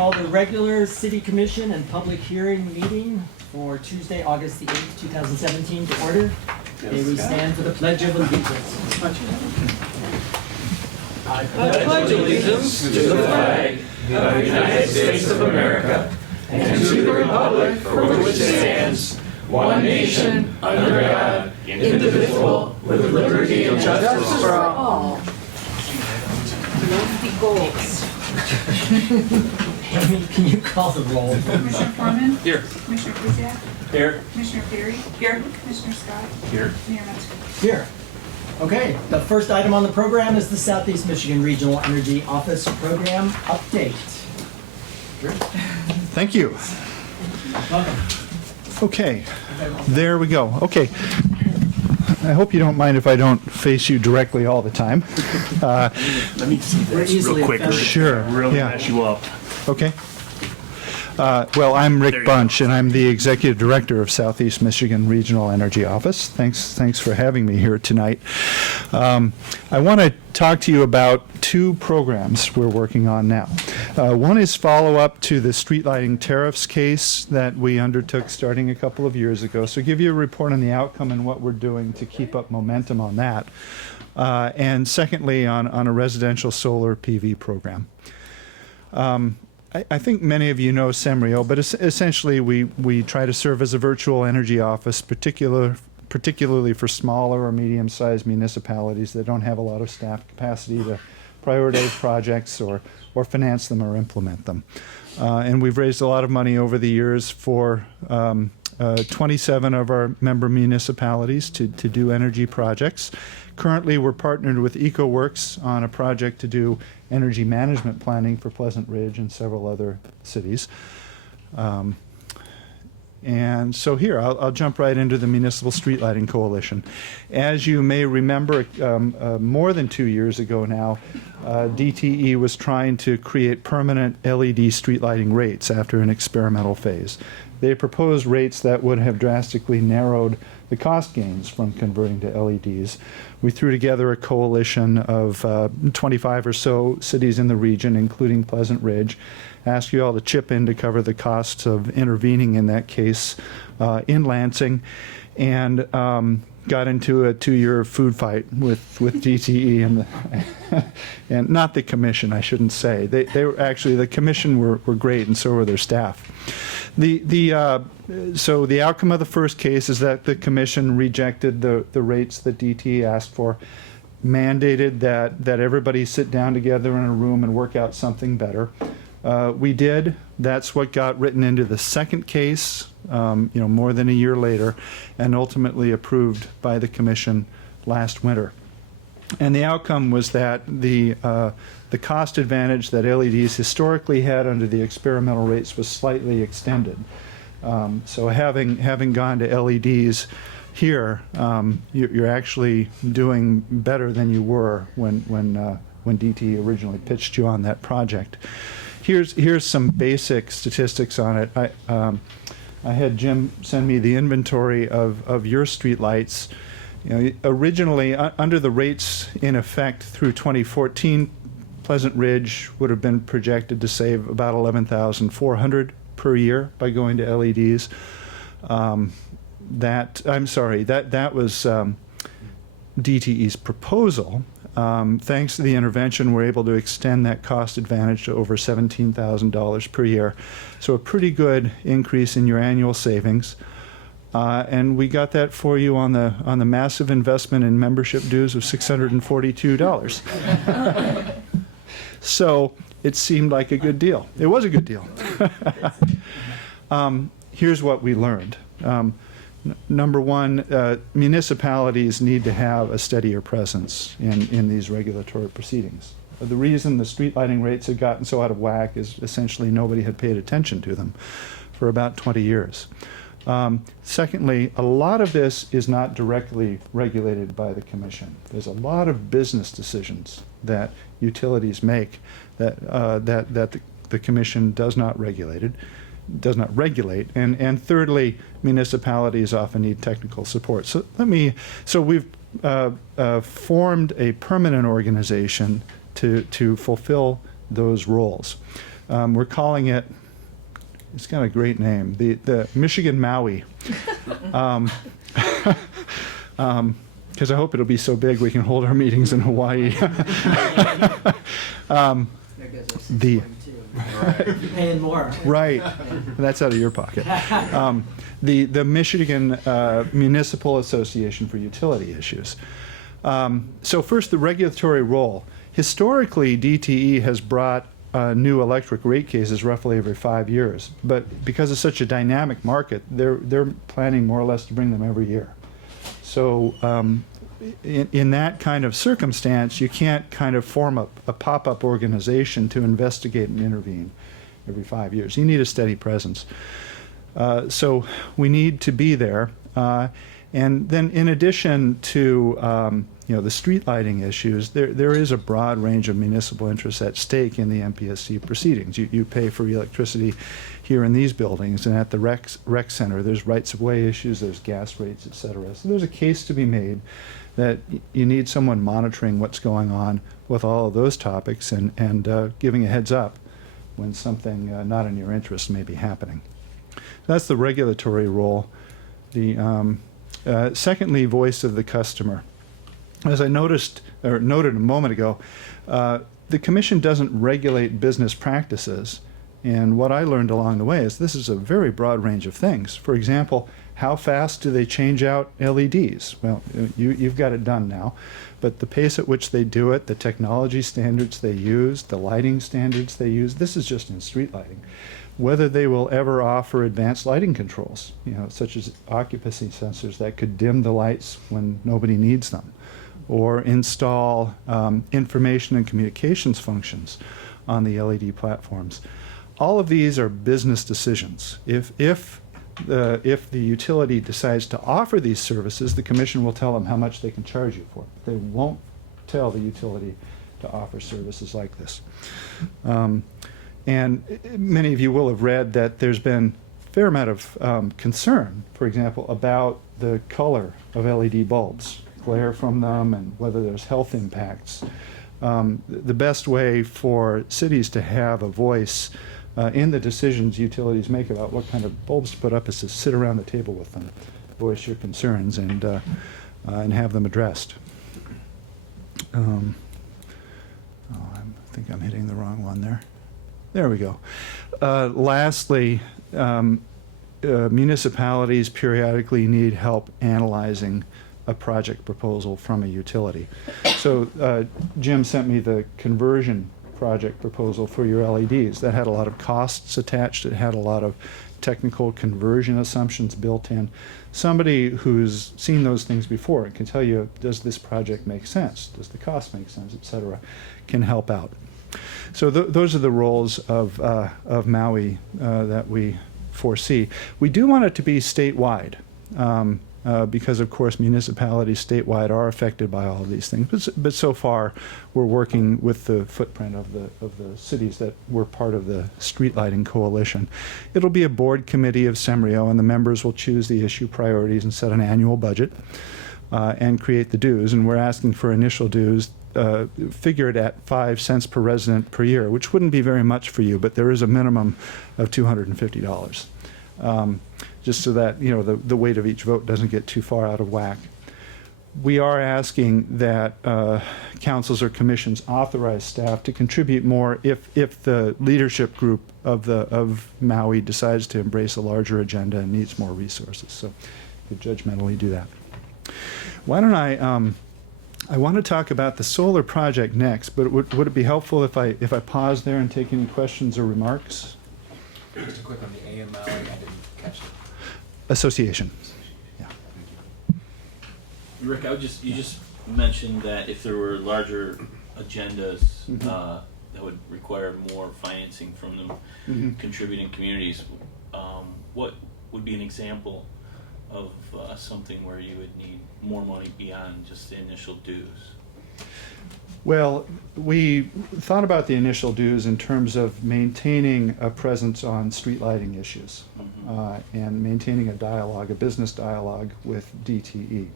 Call the regular City Commission and public hearing meeting for Tuesday, August the 8th, 2017 to order. May we stand for the Pledge of Allegiance. I pledge allegiance to the flag of the United States of America and to the republic for which it stands, one nation, under God, indivisible, with liberty and justice for all. Lofty goals. Amy, can you call the roll? Commissioner Foreman? Here. Commissioner Kuziak? Here. Commissioner Perry? Here. Commissioner Scott? Here. Mayor Metzger? Here. Okay, the first item on the program is the Southeast Michigan Regional Energy Office Program Update. Thank you. Welcome. Okay, there we go. Okay. I hope you don't mind if I don't face you directly all the time. Let me see We're this easily real quick. offended. Sure, Really yeah. mess you up. Okay. Well, I'm There Rick you Bunch, and I'm the Executive Director of Southeast Michigan Regional Energy Office. Thanks for having me here tonight. I want to talk to you about two programs we're working on now. One is follow-up to the street lighting tariffs case that we undertook starting a couple of years ago. So give you a report on the outcome and what we're doing to keep up momentum on that. And secondly, on a residential solar PV program. I think many of you know Semrio, but essentially we try to serve as a virtual energy office, particularly for smaller or medium-sized municipalities that don't have a lot of staff capacity to prioritize projects or finance them or implement them. And we've raised a lot of money over the years for 27 of our member municipalities to do energy projects. Currently, we're partnered with EcoWorks on a project to do energy management planning for Pleasant Ridge and several other cities. And so here, I'll jump right into the Municipal Street Lighting Coalition. As you may remember, more than 2 years ago now, DTE was trying to create permanent LED street lighting rates after an experimental phase. They proposed rates that would have drastically narrowed the cost gains from converting to LEDs. We threw together a coalition of 25 or so cities in the region, including Pleasant Ridge, asked you all to chip in to cover the costs of intervening in that case in Lansing, and got into a 2-year food fight with DTE and not the commission, I shouldn't say. They were actually, the commission were great, and so were their staff. So the outcome of the first case is that the commission rejected the rates that DTE asked for, mandated that everybody sit down together in a room and work out something better. We did. That's what got written into the second case, more than a year later, and ultimately approved by the commission last winter. And the outcome was that the cost advantage that LEDs historically had under the experimental rates was slightly extended. So having gone to LEDs here, you're actually doing better than you were when DTE originally pitched you on that project. Here's some basic statistics on it. I had Jim send me the inventory of your streetlights. Originally, under the rates in effect through 2014, Pleasant Ridge would have been projected to save about $11,400 per year by going to LEDs. That was DTE's proposal. Thanks to the intervention, we're able to extend that cost advantage to over $17,000 per year. So a pretty good increase in your annual savings. And we got that for you on the massive investment in membership dues of $642. So it seemed like a good deal. It was a good deal. Here's what we learned. Number one, municipalities need to have a steadier presence in these regulatory proceedings. The reason the street lighting rates had gotten so out of whack is essentially nobody had paid attention to them for about 20 years. Secondly, a lot of this is not directly regulated by the commission. There's a lot of business decisions that utilities make that the commission does not regulate. And thirdly, municipalities often need technical support. So we've formed a permanent organization to fulfill those roles. We're calling it, it's got a great name, the Michigan Maui. Because I hope it'll be so big we can hold our meetings in Hawaii. The You're paying more. right, that's out of your pocket. The Michigan Municipal Association for Utility Issues. So first, the regulatory role. Historically, DTE has brought new electric rate cases roughly every 5 years, but because it's such a dynamic market, they're planning more or less to bring them every year. So in that kind of circumstance, you can't kind of form a pop-up organization to investigate and intervene every 5 years. You need a steady presence. So we need to be there. And then in addition to the street lighting issues, there is a broad range of municipal interests at stake in the MPSC proceedings. You pay for electricity here in these buildings, and at the rec center there's rights-of-way issues, there's gas rates, et cetera. So there's a case to be made that you need someone monitoring what's going on with all of those topics and giving a heads up when something not in your interest may be happening. That's the regulatory role. The secondly, voice of the customer. As I noted a moment ago, the Commission doesn't regulate business practices. And what I learned along the way is this is a very broad range of things. For example, how fast do they change out LEDs? Well, you've got it done now. But the pace at which they do it, the technology standards they use, the lighting standards they use, this is just in street lighting. Whether they will ever offer advanced lighting controls, such as occupancy sensors that could dim the lights when nobody needs them, or install information and communications functions on the LED platforms. All of these are business decisions. If the utility decides to offer these services, the Commission will tell them how much they can charge you for it. They won't tell the utility to offer services like this. And many of you will have read that there's been a fair amount of concern, for example, about the color of LED bulbs, glare from them, and whether there's health impacts. The best way for cities to have a voice in the decisions utilities make about what kind of bulbs to put up is to sit around the table with them, voice your concerns, and have them addressed. I think I'm hitting the wrong one there. There we go. Lastly, municipalities periodically need help analyzing a project proposal from a utility. So Jim sent me the conversion project proposal for your LEDs. That had a lot of costs attached. It had a lot of technical conversion assumptions built in. Somebody who's seen those things before and can tell you, does this project make sense? Does the cost make sense, et cetera, can help out. So those are the roles of Maui that we foresee. We do want it to be statewide. Because of course municipalities statewide are affected by all of these things. But so far we're working with the footprint of the cities that were part of the street lighting coalition. It'll be a board committee of SEMRIO, and the members will choose the issue priorities and set an annual budget and create the dues. And we're asking for initial dues figured at 5 cents per resident per year, which wouldn't be very much for you, but there is a minimum of $250. Just so that the weight of each vote doesn't get too far out of whack. We are asking that councils or commissions authorize staff to contribute more if the leadership group of Maui decides to embrace a larger agenda and needs more resources. So you could judgmentally do that. Why don't I want to talk about the solar project next, but would it be helpful if I pause there and take any questions or remarks? Just quick on the AML, I didn't catch it. Association. Yeah. Rick, you just mentioned that if there were larger agendas that would require more financing from them contributing communities, what would be an example of something where you would need more money beyond just the initial dues? Well, we thought about the initial dues in terms of maintaining a presence on street lighting issues and maintaining a dialogue, a business dialogue with DTE.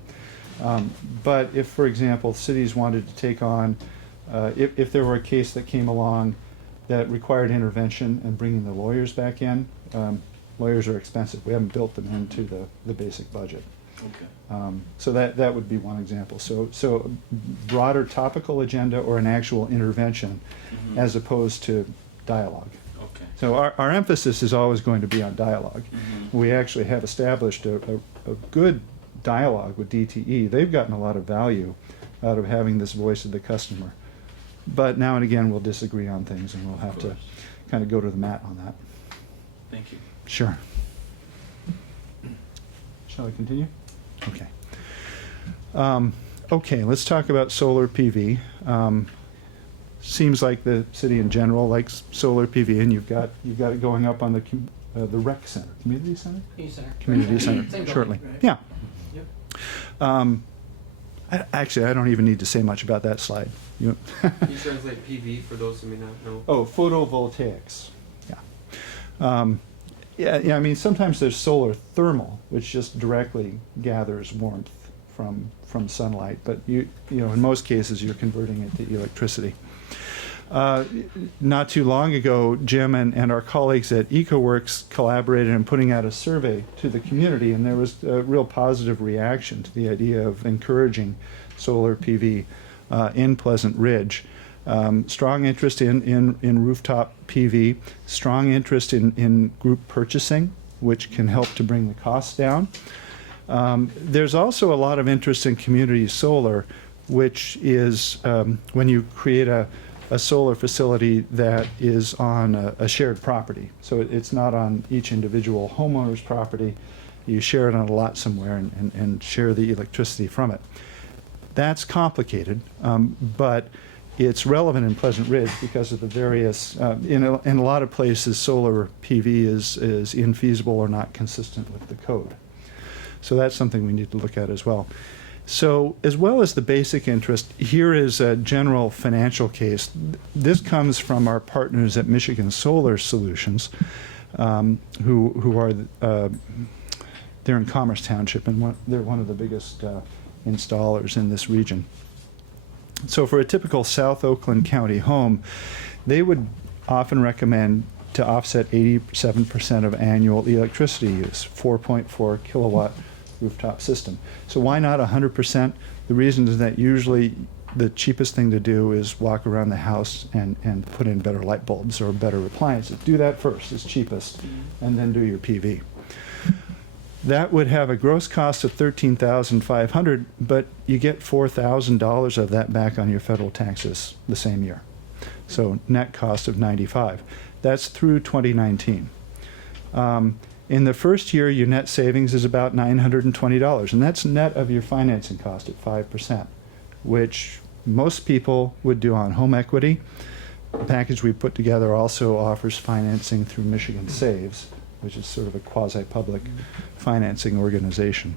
But if, for example, cities wanted to take on, if there were a case that came along that required intervention and bringing the lawyers back in. Lawyers are expensive. We haven't built them into the basic budget. Okay. So that would be one example. So broader topical agenda or an actual intervention Mhm. as opposed to dialogue. Okay. So our emphasis is always going to be on dialogue. Mhm. We actually have established a good dialogue with DTE. They've gotten a lot of value out of having this voice of the customer. But now and again, we'll disagree on things, and we'll have to course. kind of go to the mat on that. Thank you. Sure. Shall I continue? Okay. Okay, let's talk about solar PV. Seems like the city in general likes solar PV, and you've got it going up on the rec center, community center? Community center, Same shortly. building, right? Yeah. Yep. Actually, I don't even need to say much about that slide. You Can you translate PV for those who may not know? Oh, photovoltaics. Yeah. Yeah, I mean, sometimes there's solar thermal, which just directly gathers warmth from sunlight, but you know, in most cases, you're converting it to electricity. Not too long ago, Jim and our colleagues at EcoWorks collaborated in putting out a survey to the community, and there was a real positive reaction to the idea of encouraging solar PV in Pleasant Ridge. Strong interest in rooftop PV, strong interest in group purchasing, which can help to bring the costs down. There's also a lot of interest in community solar, which is when you create a solar facility that is on a shared property. So it's not on each individual homeowner's property. You share it on a lot somewhere and share the electricity from it. That's complicated, but it's relevant in Pleasant Ridge because of the various, in a lot of places, solar PV is infeasible or not consistent with the code. So that's something we need to look at as well. So as well as the basic interest, here is a general financial case. This comes from our partners at Michigan Solar Solutions, who are, they're in Commerce Township, and they're one of the biggest installers in this region. So for a typical South Oakland County home, they would often recommend to offset 87% of annual electricity use, 4.4 kilowatt rooftop system. So why not 100%? The reason is that usually the cheapest thing to do is walk around the house and put in better light bulbs or better appliances. Do that first, it's cheapest, and then do your PV. That would have a gross cost of $13,500, but you get $4,000 of that back on your federal taxes the same year. So net cost of $95,000. That's through 2019. In the first year, your net savings is about $920, and that's net of your financing cost at 5%, which most people would do on home equity. The package we put together also offers financing through Michigan Saves, which is sort of a quasi-public financing organization.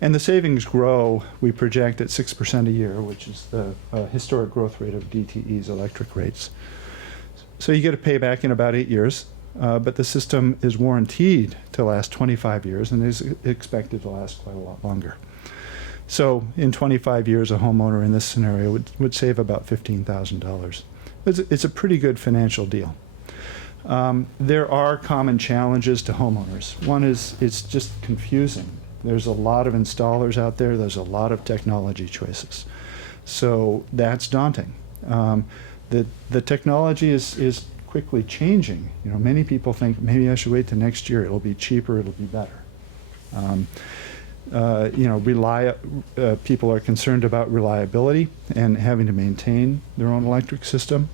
And the savings grow, we project, at 6% a year, which is the historic growth rate of DTE's electric rates. So you get a payback in about 8 years, but the system is warranted to last 25 years and is expected to last quite a lot longer. So in 25 years, a homeowner in this scenario would save about $15,000. It's a pretty good financial deal. There are common challenges to homeowners. One is it's just confusing. There's a lot of installers out there. There's a lot of technology choices. So that's daunting. The technology is quickly changing. You know, many people think maybe I should wait till next year. It'll be cheaper. It'll be better. You know, people are concerned about reliability and having to maintain their own electric system.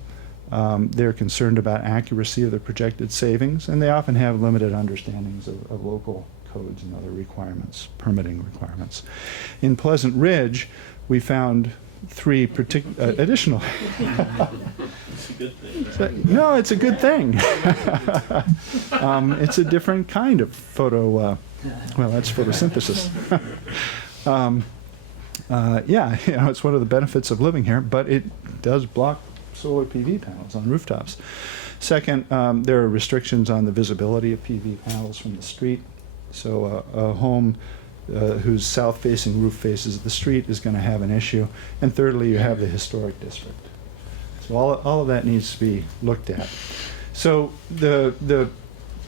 They're concerned about accuracy of the projected savings, and they often have limited understandings of local codes and other requirements, permitting requirements. In Pleasant Ridge, we found three additional. It's a good thing, right? No, it's a good thing. It's a different kind of well, that's photosynthesis. Yeah, you know, it's one of the benefits of living here, but it does block solar PV panels on rooftops. Second, there are restrictions on the visibility of PV panels from the street. So a home whose south-facing roof faces the street is going to have an issue. And thirdly, you have the historic district. So all of that needs to be looked at. So the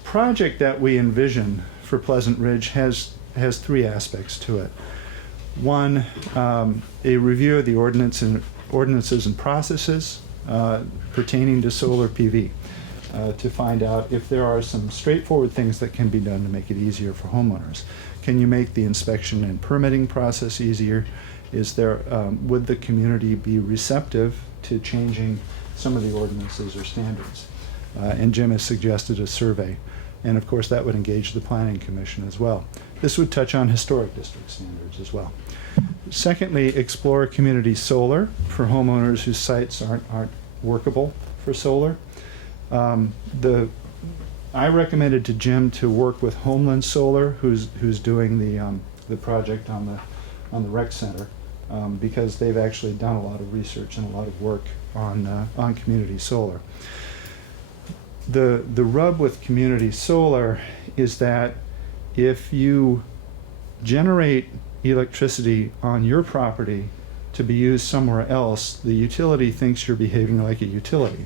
project that we envision for Pleasant Ridge has three aspects to it. One, a review of the ordinances and processes pertaining to solar PV to find out if there are some straightforward things that can be done to make it easier for homeowners. Can you make the inspection and permitting process easier? Is there, would the community be receptive to changing some of the ordinances or standards? And Jim has suggested a survey. And of course, that would engage the Planning Commission as well. This would touch on historic district standards as well. Secondly, explore community solar for homeowners whose sites aren't workable for solar. I recommended to Jim to work with Homeland Solar, who's doing the project on the rec center, because they've actually done a lot of research and a lot of work on community solar. The rub with community solar is that if you generate electricity on your property to be used somewhere else, the utility thinks you're behaving like a utility.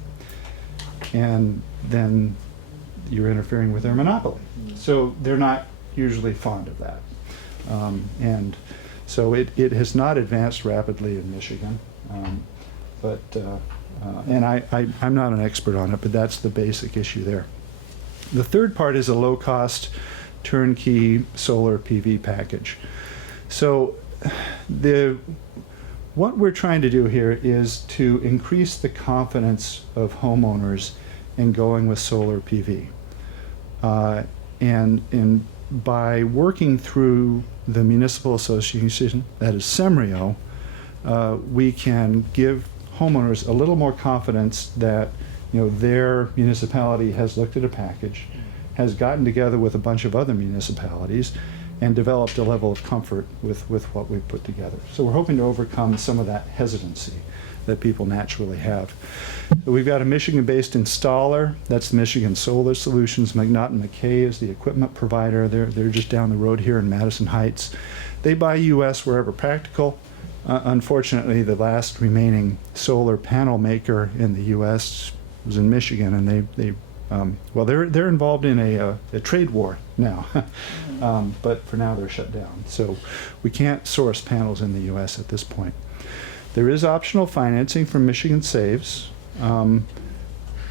And then you're interfering with their monopoly. So they're not usually fond of that. And so it has not advanced rapidly in Michigan. And I'm not an expert on it, but that's the basic issue there. The third part is a low-cost turnkey solar PV package. So what we're trying to do here is to increase the confidence of homeowners in going with solar PV. And by working through the municipal association, that is SEMRIO, we can give homeowners a little more confidence that their municipality has looked at a package, has gotten together with a bunch of other municipalities, and developed a level of comfort with what we've put together. So we're hoping to overcome some of that hesitancy that people naturally have. So we've got a Michigan-based installer. That's Michigan Solar Solutions. McNaughton McKay is the equipment provider. They're just down the road here in Madison Heights. They buy U.S. wherever practical. Unfortunately, the last remaining solar panel maker in the U.S. was in Michigan, and they're involved in a trade war now, but for now they're shut down. So we can't source panels in the U.S. at this point. There is optional financing from Michigan Saves.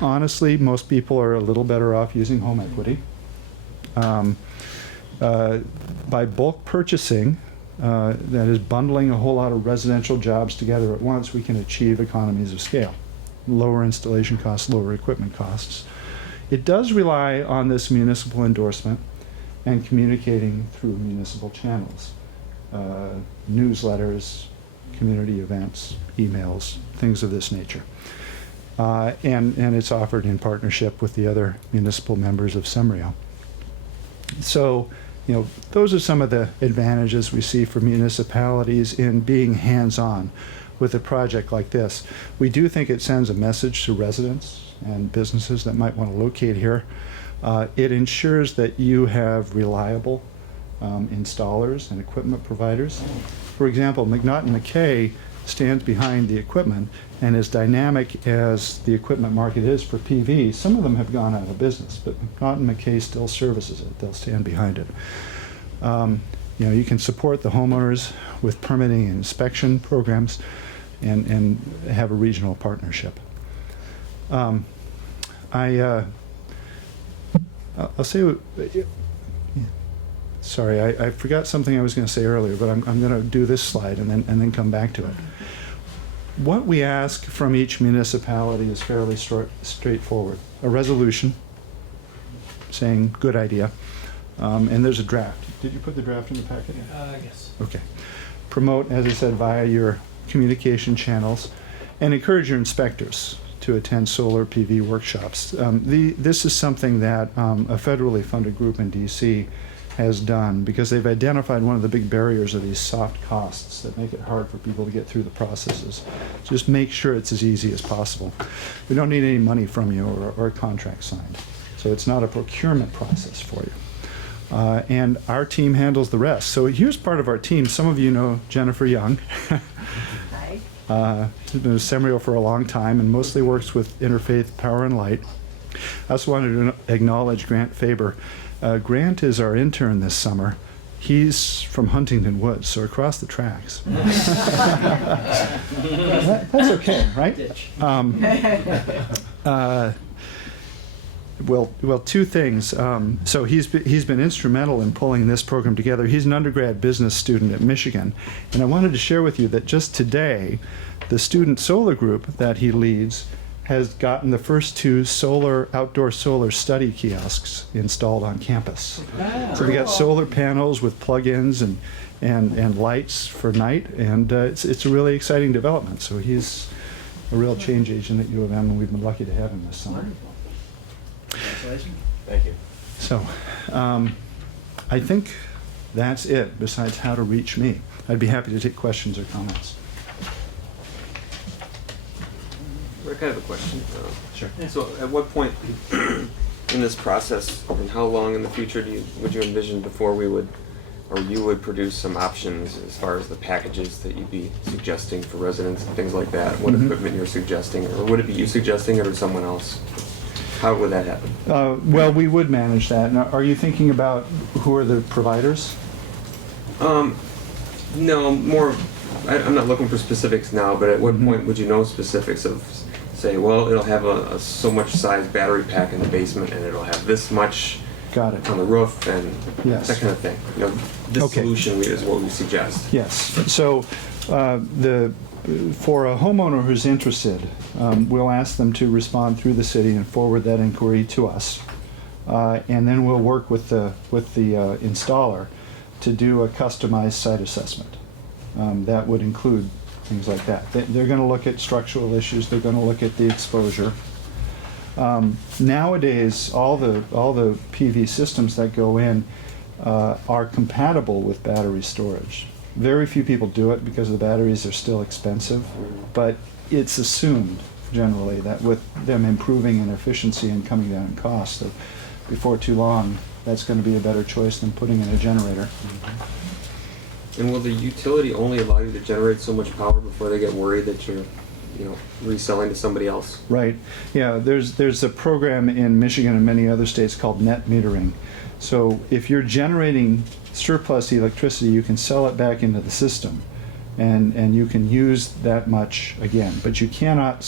Honestly, most people are a little better off using home equity. By bulk purchasing, that is bundling a whole lot of residential jobs together at once, we can achieve economies of scale, lower installation costs, lower equipment costs. It does rely on this municipal endorsement and communicating through municipal channels, newsletters, community events, emails, things of this nature. And it's offered in partnership with the other municipal members of SEMRIO. So, those are some of the advantages we see for municipalities in being hands-on with a project like this. We do think it sends a message to residents and businesses that might want to locate here. It ensures that you have reliable installers and equipment providers. For example, McNaughton McKay stands behind the equipment, and as dynamic as the equipment market is for PV, some of them have gone out of business, but McNaughton McKay still services it. They'll stand behind it. You can support the homeowners with permitting and inspection programs and have a regional partnership. I'll say, sorry, I forgot something I was going to say earlier, but I'm going to do this slide and then come back to it. What we ask from each municipality is fairly straightforward. A resolution saying, good idea, and there's a draft. Did you put the draft in the packet? Yes. Okay. Promote, as I said, via your communication channels, and encourage your inspectors to attend solar PV workshops. This is something that a federally funded group in DC has done because they've identified one of the big barriers of these soft costs that make it hard for people to get through the processes. Just make sure it's as easy as possible. We don't need any money from you or a contract signed. So it's not a procurement process for you. And our team handles the rest. So here's part of our team. Some of you know Jennifer Young. Hi. He's been a Semrio for a long time and mostly works with Interfaith Power and Light. I also wanted to acknowledge Grant Faber. Grant is our intern this summer. He's from Huntington Woods, so across the tracks. That's okay, right? Ditch. Well, two things. So he's been instrumental in pulling this program together. He's an undergrad business student at Michigan, and I wanted to share with you that just today, the student solar group that he leads has gotten the first 2 outdoor solar study kiosks installed on campus. So we got solar panels with plug-ins and lights for night, and it's a really exciting development. So he's a real change agent at U of M, and we've been lucky to have him this summer. Wonderful. Congratulations. Thank you. So I think that's it, besides how to reach me. I'd be happy to take questions or comments. Rick, I have a question. Sure. So at what point in this process, and how long in the future would you envision before we would, or you would produce some options as far as the packages that you'd be suggesting for residents and things like that? What equipment you're suggesting, or would it be you suggesting it or someone else? How would that happen? Well, we would manage that. Now, are you thinking about who are the providers? No, more, I'm not looking for specifics now, but at what point would you know specifics of, say, well, it'll have a so much size battery pack in the basement, and it'll have this much Got it. on the roof, and Yes. that kind of thing. You know, this Okay. solution is what we suggest. Yes. So for a homeowner who's interested, we'll ask them to respond through the city and forward that inquiry to us. And then we'll work with the installer to do a customized site assessment. That would include things like that. They're going to look at structural issues. They're going to look at the exposure. Nowadays, all the PV systems that go in are compatible with battery storage. Very few people do it because the batteries are still expensive, but it's assumed generally that with them improving in efficiency and coming down in cost, that before too long, that's going to be a better choice than putting in a generator. And will the utility only allow you to generate so much power before they get worried that you're, reselling to somebody else? Right. Yeah, there's a program in Michigan and many other states called net metering. So if you're generating surplus electricity, you can sell it back into the system, and you can use that much again. But you cannot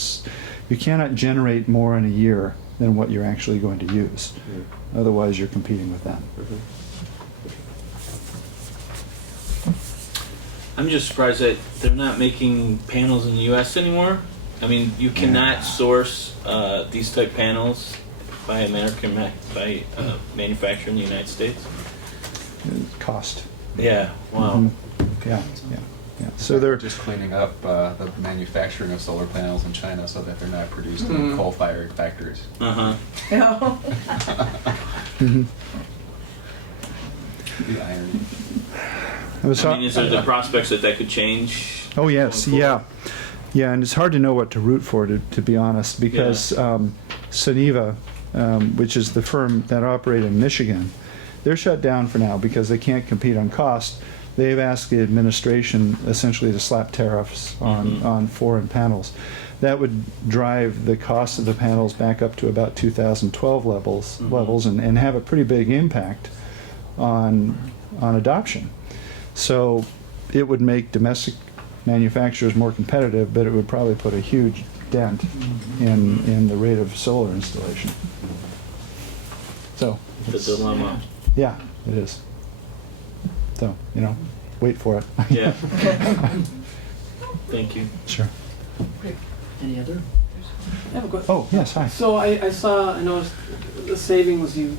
generate more in a year than what you're actually going to use. Otherwise, you're competing with them. I'm just surprised that they're not making panels in the U.S. anymore. I mean, you cannot source these type panels by manufacturer in the United States. Cost. Yeah. Wow. Mhm. Yeah. So they're just cleaning up the manufacturing of solar panels in China so that they're not produced in coal-fired factories. Uh huh. mhm. The irony. I was I mean, is there the prospects that could change? Oh yes, going yeah, forward? yeah, and it's hard to know what to root for, to be honest, because Suniva, which is the firm that operate in Michigan, they're shut down for now because they can't compete on cost. They've asked the administration essentially to slap tariffs on foreign panels. That would drive the cost of the panels back up to about 2012 levels, and have a pretty big impact on adoption. So it would make domestic manufacturers more competitive, but it would probably put a huge dent in the rate of solar installation. So, The dilemma. yeah, it is. So, wait for it. Yeah. Thank you. Sure. Any other? I have a question. Oh, yes, hi. So I noticed the savings you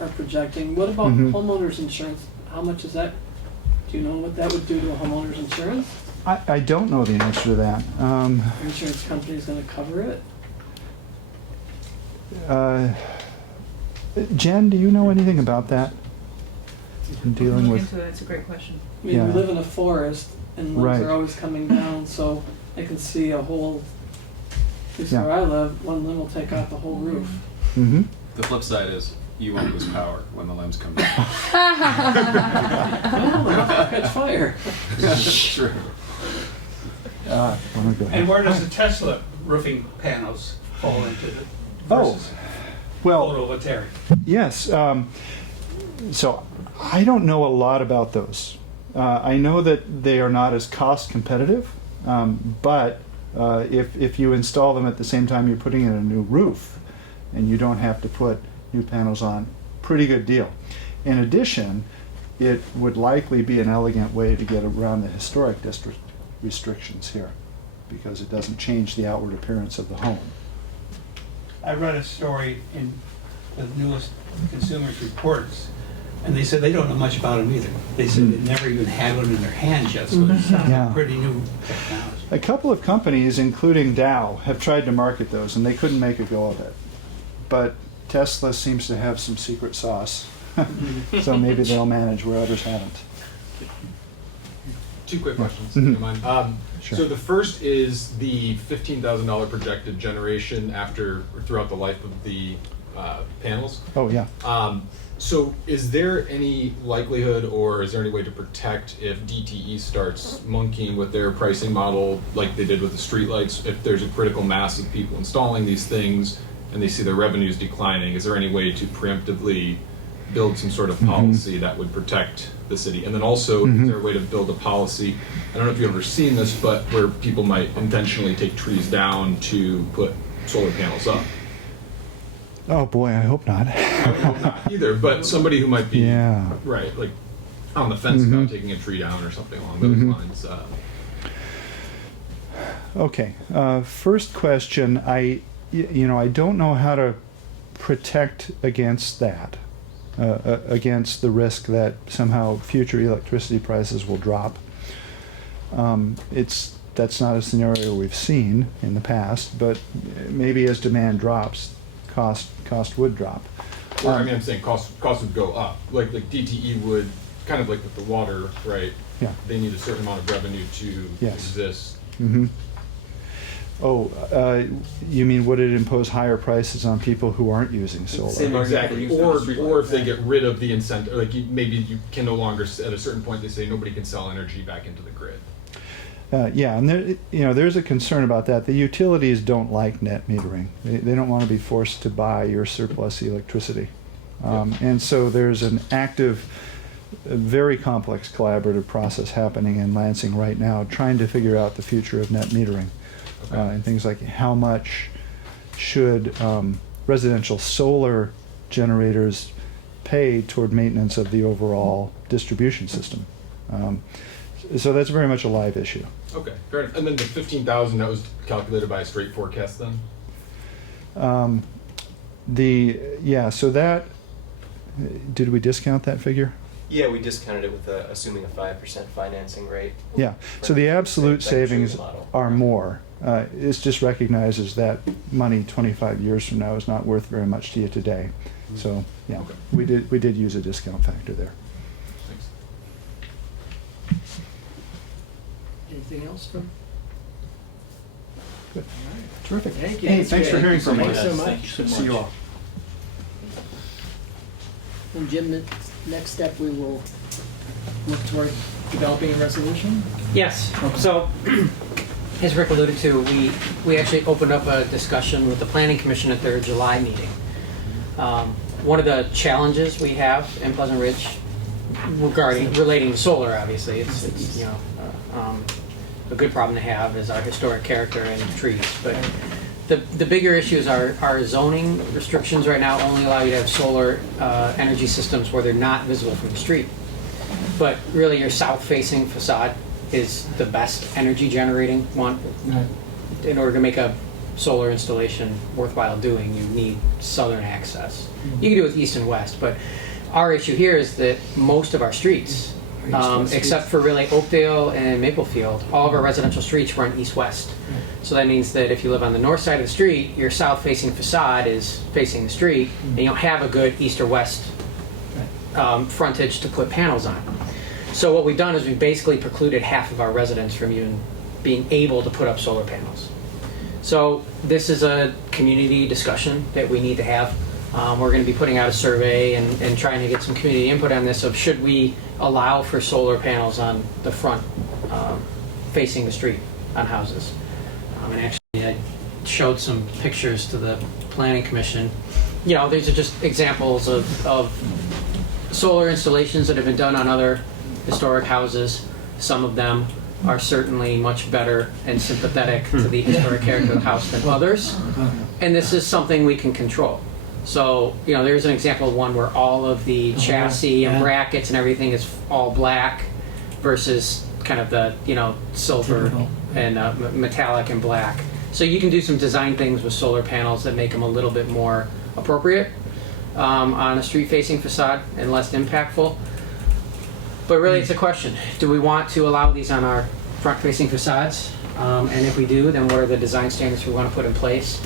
are projecting. What about homeowners insurance? How much is that? Do you know what that would do to a homeowner's insurance? I don't know the answer to that. Your insurance company is going to cover it? Jen, do you know anything about that? In dealing Look with, into it. It's a great question. I mean, Yeah. we live in a forest, and limbs Right. are always coming down, so I can see a whole, at least Yeah. where I live, one limb will take out the whole roof. mm-hmm. The flip side is you won't lose power when the limbs come down. Oh, catch fire. That's true. Why don't we go ahead? And where does the Tesla roofing panels fall into the Oh, versus well, photovoltaic? yes. So I don't know a lot about those. I know that they are not as cost competitive, but if you install them at the same time you're putting in a new roof, and you don't have to put new panels on, pretty good deal. In addition, it would likely be an elegant way to get around the historic district restrictions here, because it doesn't change the outward appearance of the home. I read a story in the newest Consumers Reports, and they said they don't know much about them either. They said they never even had one in their hands yet, so it sounds Yeah. like pretty new technology. A couple of companies, including Dow, have tried to market those, and they couldn't make a go of it. But Tesla seems to have some secret sauce, so maybe they'll manage where others haven't. Two quick questions, if you don't mind. Sure. So the first is the $15,000 projected generation after or throughout the life of the panels. Oh, yeah. So is there any likelihood, or is there any way to protect if DTE starts monkeying with their pricing model like they did with the streetlights? If there's a critical mass of people installing these things and they see their revenues declining, is there any way to preemptively build some sort of policy that would protect the city? And then also, is there a way to build a policy, I don't know if you've ever seen this, but where people might intentionally take trees down to put solar panels up? Oh, boy, I hope not. Well, not either, but somebody who might be, Yeah. right, like on the fence about taking a tree down or something along those lines. Okay. First question, I don't know how to protect against that, against the risk that somehow future electricity prices will drop. That's not a scenario we've seen in the past, but maybe as demand drops, cost would drop. Or, I mean, I'm saying cost would go up. Like DTE would, kind of like with the water, right? Yeah. They need a certain amount of revenue to Yes. exist. Mm-hmm. Oh, you mean would it impose higher prices on people who aren't using solar? Same argument for Exactly. use Or for the or if streetlights. they get rid of the incentive, like maybe you can no longer, at a certain point, they say nobody can sell energy back into the grid. Yeah, and there's a concern about that. The utilities don't like net metering. They don't want to be forced to buy your surplus electricity. And so there's an active, very complex collaborative process happening in Lansing right now, trying to figure out the future of net metering. And things like how much should residential solar generators pay toward maintenance of the overall distribution system. So that's very much a live issue. Okay, fair enough. And then the 15,000, that was calculated by a straight forecast then? So that, did we discount that figure? Yeah, we discounted it with assuming a 5% financing rate. Yeah, so the absolute That true savings model. are more. It just recognizes that money 25 years from now is not worth very much to you today. So, yeah, Okay. we did use a discount factor there. Thanks. Anything else from? Good. Terrific, thank you. Hey, That's thanks for great. hearing from me. Thanks so Thank much. you so See you much. all. And Jim, the next step, we will look toward developing a resolution? Yes, so, as Rick alluded to, we actually opened up a discussion with the Planning Commission at their July meeting. One of the challenges we have in Pleasant Ridge relating to solar, obviously, it's a good problem to have is our historic character and trees. But the bigger issues are our zoning restrictions right now only allow you to have solar energy systems where they're not visible from the street. But really your south-facing facade is the best energy generating one. In order to make a solar installation worthwhile doing, you need southern access. You can do it with east and west, but our issue here is that most of our streets, except for really Oakdale and Maplefield, all of our residential streets run east-west. So that means that if you live on the north side of the street, your south-facing facade is facing the street, and you don't have a good east or west frontage to put panels on. So what we've done is we've basically precluded half of our residents from even being able to put up solar panels. So this is a community discussion that we need to have. We're going to be putting out a survey and trying to get some community input on this of should we allow for solar panels on the front facing the street. on houses. And actually, I showed some pictures to the Planning Commission. You know, these are just examples of solar installations that have been done on other historic houses. Some of them are certainly much better and sympathetic to the historic character of the house than others. And this is something we can control. So, you know, there's an example of one where all of the chassis and brackets and everything is all black versus kind of the, you know, silver and metallic and black. So you can do some design things with solar panels that make them a little bit more appropriate on a street-facing facade and less impactful. But really, it's a question. Do we want to allow these on our front-facing facades? And if we do, then what are the design standards we want to put in place?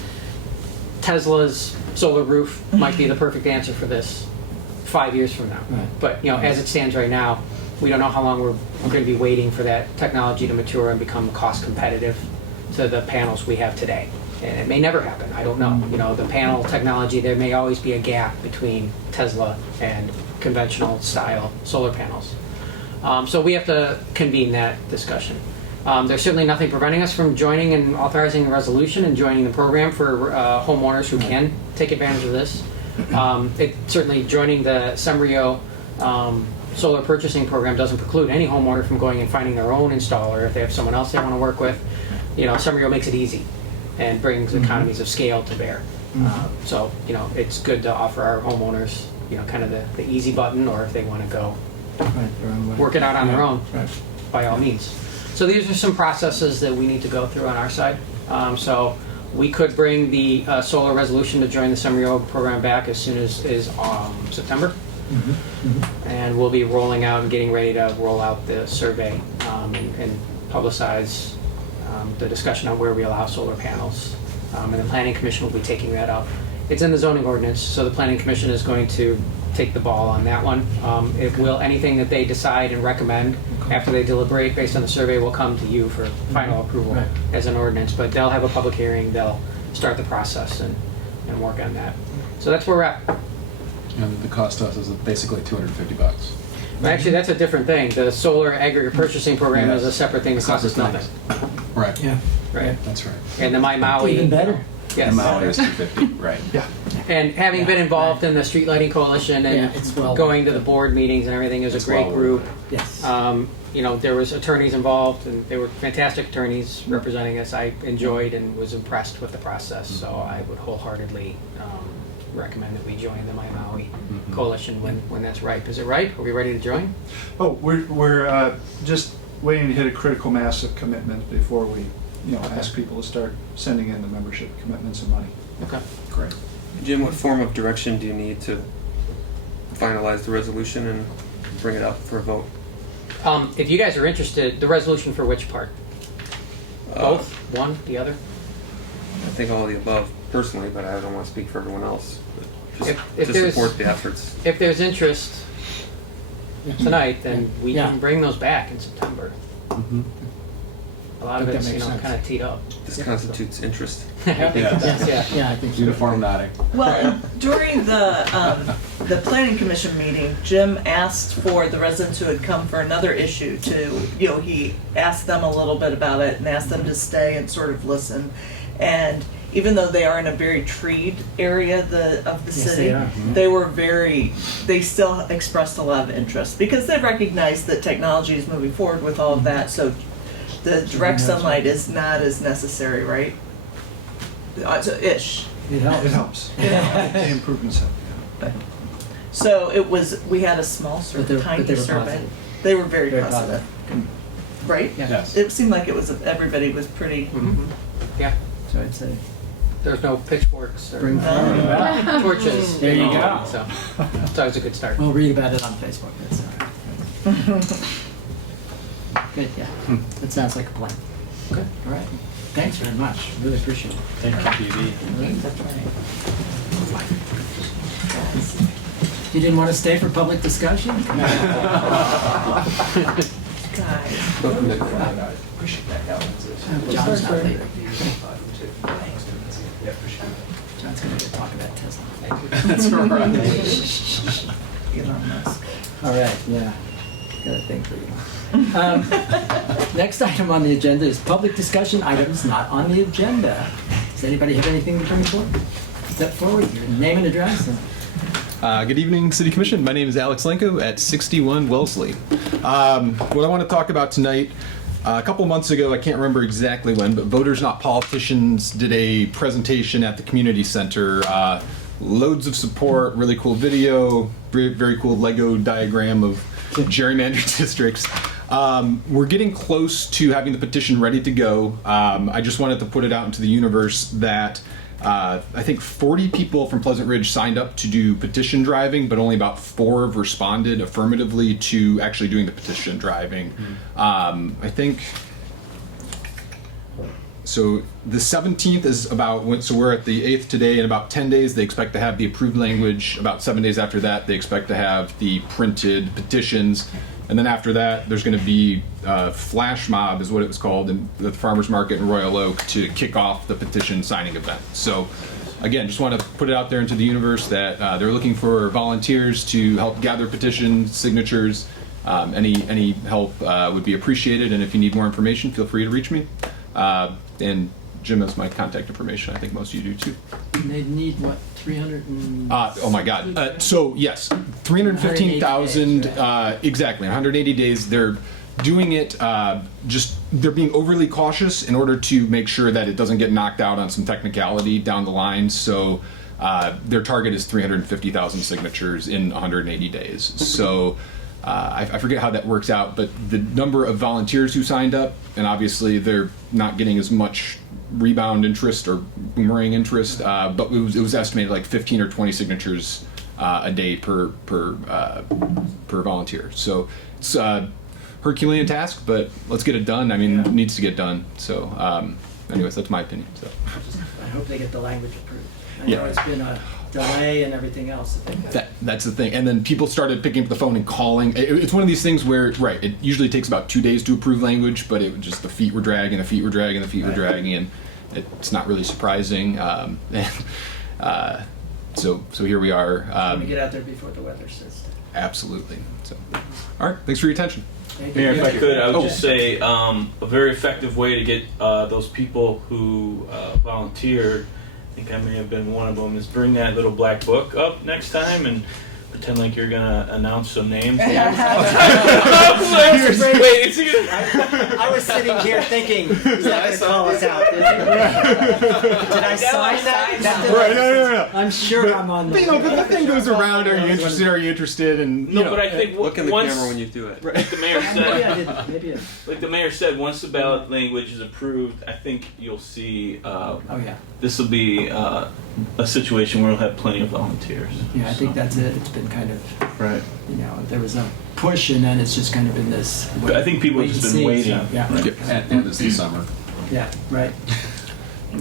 Tesla's solar roof might be the perfect answer for this 5 years from now. Right. But, you know, as it stands right now, we don't know how long we're going to be waiting for that technology to mature and become cost competitive to the panels we have today. And it may never happen. I don't know. You know, the panel technology, there may always be a gap between Tesla and conventional style solar panels. So we have to convene that discussion. There's certainly nothing preventing us from joining and authorizing a resolution and joining the program for homeowners who can take advantage of this. Certainly joining the SEMRIO solar purchasing program doesn't preclude any homeowner from going and finding their own installer if they have someone else they want to work with. You know, SEMRIO makes it easy and brings economies of scale to bear. So, you know, it's good to offer our homeowners, you know, kind of the easy button, or if they want to go work it out on their own, by all means. So these are some processes that we need to go through on our side. So we could bring the solar resolution to join the SEMRIO program back as soon as September. And we'll be rolling out and getting ready to roll out the survey and publicize the discussion on where we allow solar panels. And the Planning Commission will be taking that up. It's in the zoning ordinance, so the Planning Commission is going to take the ball on that one. Anything that they decide and recommend after they deliberate based on the survey will come to you for final approval as an ordinance, but they'll have a public hearing, they'll start the process and work on that. So that's where we're at. And the cost to us is basically $250. Well, actually, that's a different thing. The solar aggregate purchasing program is a separate thing that costs us nothing. Right. Yeah. Right. That's right. And the Maui. Even better. Yes. The Maui is $250. Right. Yeah. And having been involved in the Street Lighting Coalition and it's well going to the board meetings and everything, it was a great group. Yes. You know, there was attorneys involved, and they were fantastic attorneys representing us. I enjoyed and was impressed with the process, so I would wholeheartedly recommend that we join the Maui Coalition when that's ripe. Is it ripe? Are we ready to join? Oh, we're just waiting to hit a critical mass of commitments before we, ask people to start sending in the membership commitments and money. Okay. Great. Jim, what form of direction do you need to finalize the resolution and bring it up for a vote? If you guys are interested, the resolution for which part? Both? One? The other? I think all of the above personally, but I don't want to speak for everyone else. But If to there's- support the efforts. If there's interest tonight, then we can bring those back in September. A lot of I think it's, that makes sense. kind of teed up. This constitutes interest. I think it does, yeah. Yeah, I think so. Uniform nodding. Well, during the planning commission meeting, Jim asked for the residents who had come for another issue to, he asked them a little bit about it and asked them to stay and sort of listen. And even though they are in a very treed area of the Yes, city, they are. they still expressed a lot of interest because they recognize that technology is moving forward with all of that. So the direct sunlight is not as necessary, right? Ish. It helps. It helps. The improvements help. So we had a small But they tiny were survey. positive. They were very Very positive, right? Yeah. Yes. It seemed like everybody was pretty. Yeah, So I'd say there's no pitchforks or bring forward about. torches. There you go. So it's always a good start. We'll read about it on Facebook. That's all right. Good, yeah. That sounds like a plan. Good. All right. Thanks very much. Really appreciate it. Thank you, PD. That's right. You didn't want to stay for public discussion? Come on. Guys. Appreciate that, John's not there. John's going to talk about Tesla. That's right. Elon Musk. All right, yeah. Got a thing for you. Next item on the agenda is public discussion items not on the agenda. Does anybody have anything to bring forward? Step forward, your name and address. Good evening, City Commission. My name is Alex Lenko at 61 Wellesley. What I want to talk about tonight, a couple of months ago, I can't remember exactly when, but Voters Not Politicians did a presentation at the community center. Loads of support, really cool video, very, very cool Lego diagram of gerrymandered districts. We're getting close to having the petition ready to go. I just wanted to put it out into the universe that I think 40 people from Pleasant Ridge signed up to do petition driving, but only about 4 have responded affirmatively to actually doing the petition driving. I think, so the 17th is about, so we're at the 8th today. In about 10 days, they expect to have the approved language. About 7 days after that, they expect to have the printed petitions. And then after that, there's going to be a flash mob, is what it was called, in the farmers market in Royal Oak to kick off the petition signing event. So, again, just want to put it out there into the universe that they're looking for volunteers to help gather petition signatures. Any help would be appreciated. And if you need more information, feel free to reach me. And Jim has my contact information. I think most of you do too. And they need what, 300 and... Oh my God. So yes, 315,000, exactly, 180 days. They're doing it, they're being overly cautious in order to make sure that it doesn't get knocked out on some technicality down the line. So their target is 350,000 signatures in 180 days. So I forget how that works out, but the number of volunteers who signed up, and obviously they're not getting as much rebound interest or boomerang interest, but it was estimated like 15 or 20 signatures a day per volunteer. So it's a Herculean task, but let's get it done. I mean, it needs to get done. So anyways, that's my opinion. So I hope they get the language approved. I know Yeah. it's been a delay and everything else. I think that's the thing. And then people started picking up the phone and calling. It's one of these things where, right, it usually takes about 2 days to approve language, but it was just the feet were dragging, were dragging, and it's not really surprising. So here we are. Let me get out there before the weather sets. Absolutely. So, all right. Thanks for your attention. Thank you. Mayor, if I could, I would just say a very effective way to get those people who volunteer, I think I may have been one of them, is bring that little black book up next time and pretend like you're gonna announce some names. I was sitting here thinking, he's not going to call us out. Did I sign that? Right, no. I'm sure I'm on the... But the thing goes around, are you interested, and, No, but I think Look in the once, camera when you do it. like the mayor Maybe I said, didn't. Maybe I... like the mayor said, once the ballot language is approved, I think you'll see Oh, yeah. this will be a situation where we'll have plenty of volunteers. Yeah, I think that's it. It's been kind of, Right. there was a push and then it's just kind of been this... But I think people have just been waiting. So, yeah. And it's the summer. Yeah, right.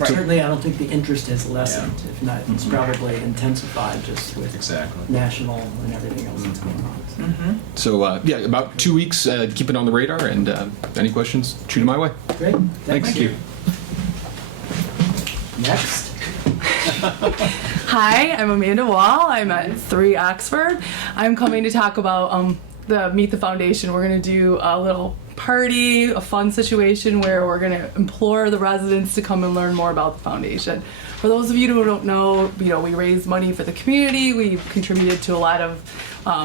Certainly, I don't think the interest has lessened. If not, it's probably intensified just with Exactly. national and everything else that's going on. So yeah, about 2 weeks. Keep it on the radar, and any questions, shoot them my way. Great. Thanks. Thank you. Next. Hi, I'm Amanda Wall. I'm at 3 Oxford. I'm coming to talk about the Meet the Foundation. We're going to do a little party, a fun situation where we're going to implore the residents to come and learn more about the foundation. For those of you who don't know, we raise money for the community. We've contributed to a lot of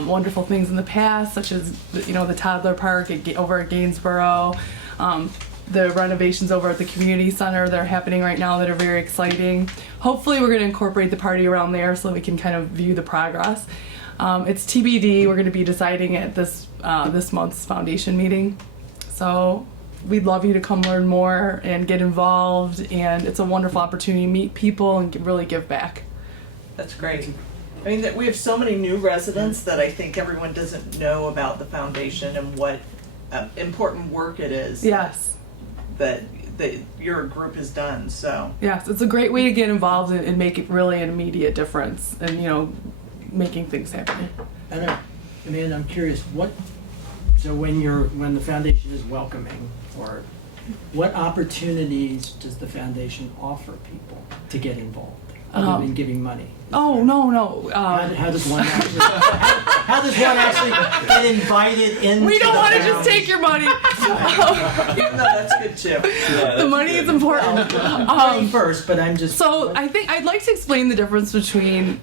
wonderful things in the past, such as the toddler park over at Gainsborough. The renovations over at the community center that are happening right now that are very exciting. Hopefully we're going to incorporate the party around there so that we can kind of view the progress. It's TBD. We're going to be deciding at this month's foundation meeting. So we'd love you to come learn more and get involved, and it's a wonderful opportunity to meet people and really give back. That's great. I mean, that we have so many new residents that I think everyone doesn't know about the foundation and what important work it is. Yes. That your group has done. So yes, it's a great way to get involved and make it really an immediate difference, and making things happen. Amanda, I'm curious, so when the foundation is welcoming, or what opportunities does the foundation offer people to get involved? other than giving money? Oh, no. How does one actually, how does one actually get invited into We don't the want to just foundation? take your money. Even though that's good too. The money is important. Money first, but I'm just. So I think I'd like to explain the difference between,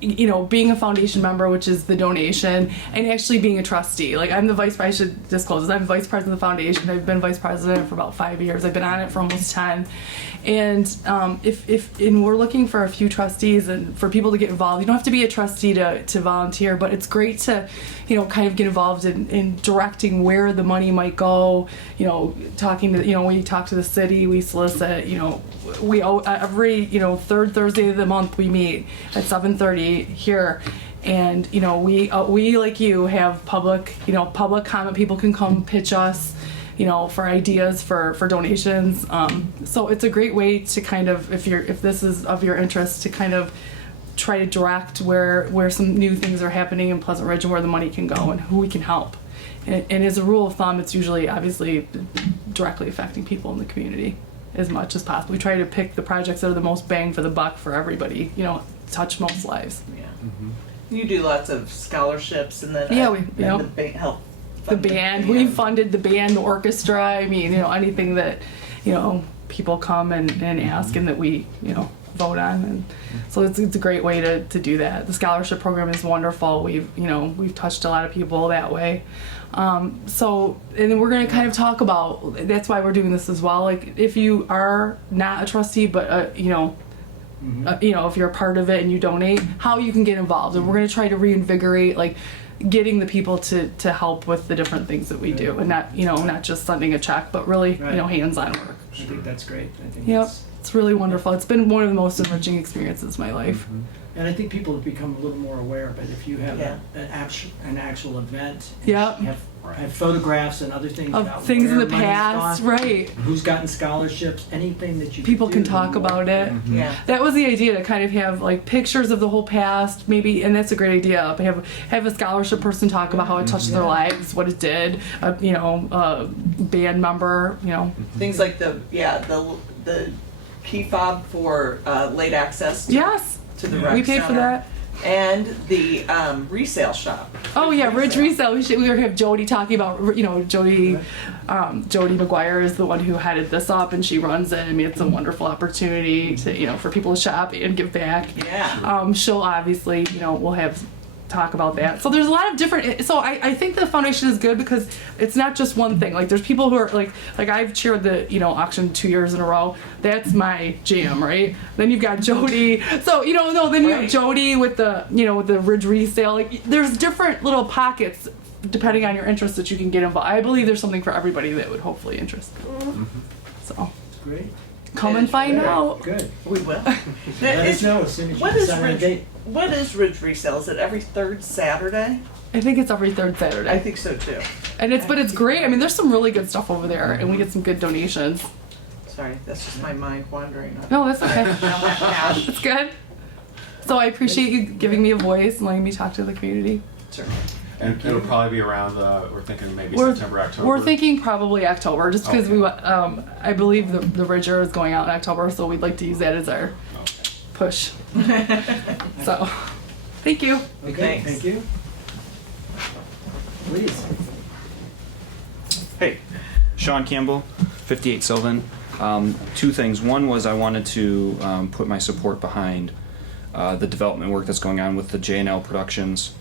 you know, being a foundation member, which is the donation, and actually being a trustee. Like I'm the I should disclose this, I'm vice president of the foundation. I've been vice president for about 5 years. I've been on it for almost 10. And and we're looking for a few trustees and for people to get involved. You don't have to be a trustee to volunteer, but it's great to, you know, kind of get involved in directing where the money might go. You know, talking to, you know, we talk to the city, we solicit, you know, we every, you know, third Thursday of the month we meet at 7:30 here. And, you know, we like you have public comment. People can come pitch us, you know, for ideas for donations. So it's a great way to kind of, if this is of your interest, to kind of try to direct where some new things are happening in Pleasant Ridge and where the money can go and who we can help. And as a rule of thumb, it's usually obviously directly affecting people in the community as much as possible. We try to pick the projects that are the most bang for the buck for everybody, you know, touch most lives. Yeah. You do lots of scholarships and then help. The band, we funded the band, the orchestra. I mean, you know, anything that, you know, people come and ask and that we, you know, vote on. And so it's a great way to do that. The scholarship program is wonderful. We've touched a lot of people that way. So, and then we're going to kind of talk about, that's why we're doing this as well. Like if you are not a trustee, but, you know, if you're a part of it and you donate, how you can get involved. And we're going to try to reinvigorate, like, getting the people to help with the different things that we do, and not just sending a check, but really, you know, hands-on work. I think that's great. I think Yep, it's really wonderful. It's been one of the most enriching experiences of my life. And I think people have become a little more aware, but if you have an actual event, and Yep. you have photographs and other things Of about things in where the money's past, gone, right. who's gotten scholarships, anything that you People can do, talk about it. Yeah. That was the idea, to kind of have like pictures of the whole past, maybe, and that's a great idea. Have a scholarship person talk about how it touched their lives, what it did. A band member, you know. Things like the key fob for late access to, Yes, to the rec we paid for center. that. And the resale shop. Oh yeah, Ridge Resale. We have Jody talking about, you know, Jody McGuire is the one who headed this up, and she runs it. I mean, it's a wonderful opportunity to, you know, for people to shop and give back. Yeah. She'll obviously, you know, we'll have talk about that. So there's a lot of different, so I think the foundation is good because it's not just one thing. Like there's people who are like I've chaired the, you know, auction 2 years in a row. That's my jam, right? Then you've got Jody. So, you know, then you have Jody with the, you know, with the Ridge Resale. Like there's different little pockets depending on your interest that you can get involved. I believe there's something for everybody that would hopefully interest them. So Great. come and find out. Good. We will. Let us know as soon as you What is decide on a date. What is Ridge Resale? Is it every third Saturday? I think it's every third Saturday. I think so too. And it's great. I mean, there's some really good stuff over there, and we get some good donations. Sorry, that's just my mind wandering. No, that's okay. Down that path. That's good. So I appreciate you giving me a voice and letting me talk to the community. Certainly. And it'll probably be around, we're thinking maybe We're- September, October. We're thinking probably October, just because Okay. I believe the Ridger is going out in October, so we'd like to use that as our push. So, thank you. Okay, Thanks. thank you. Please. Hey, Sean Campbell, 58 Sylvan. Two things. One was I wanted to put my support behind the development work that's going on with the J&L Productions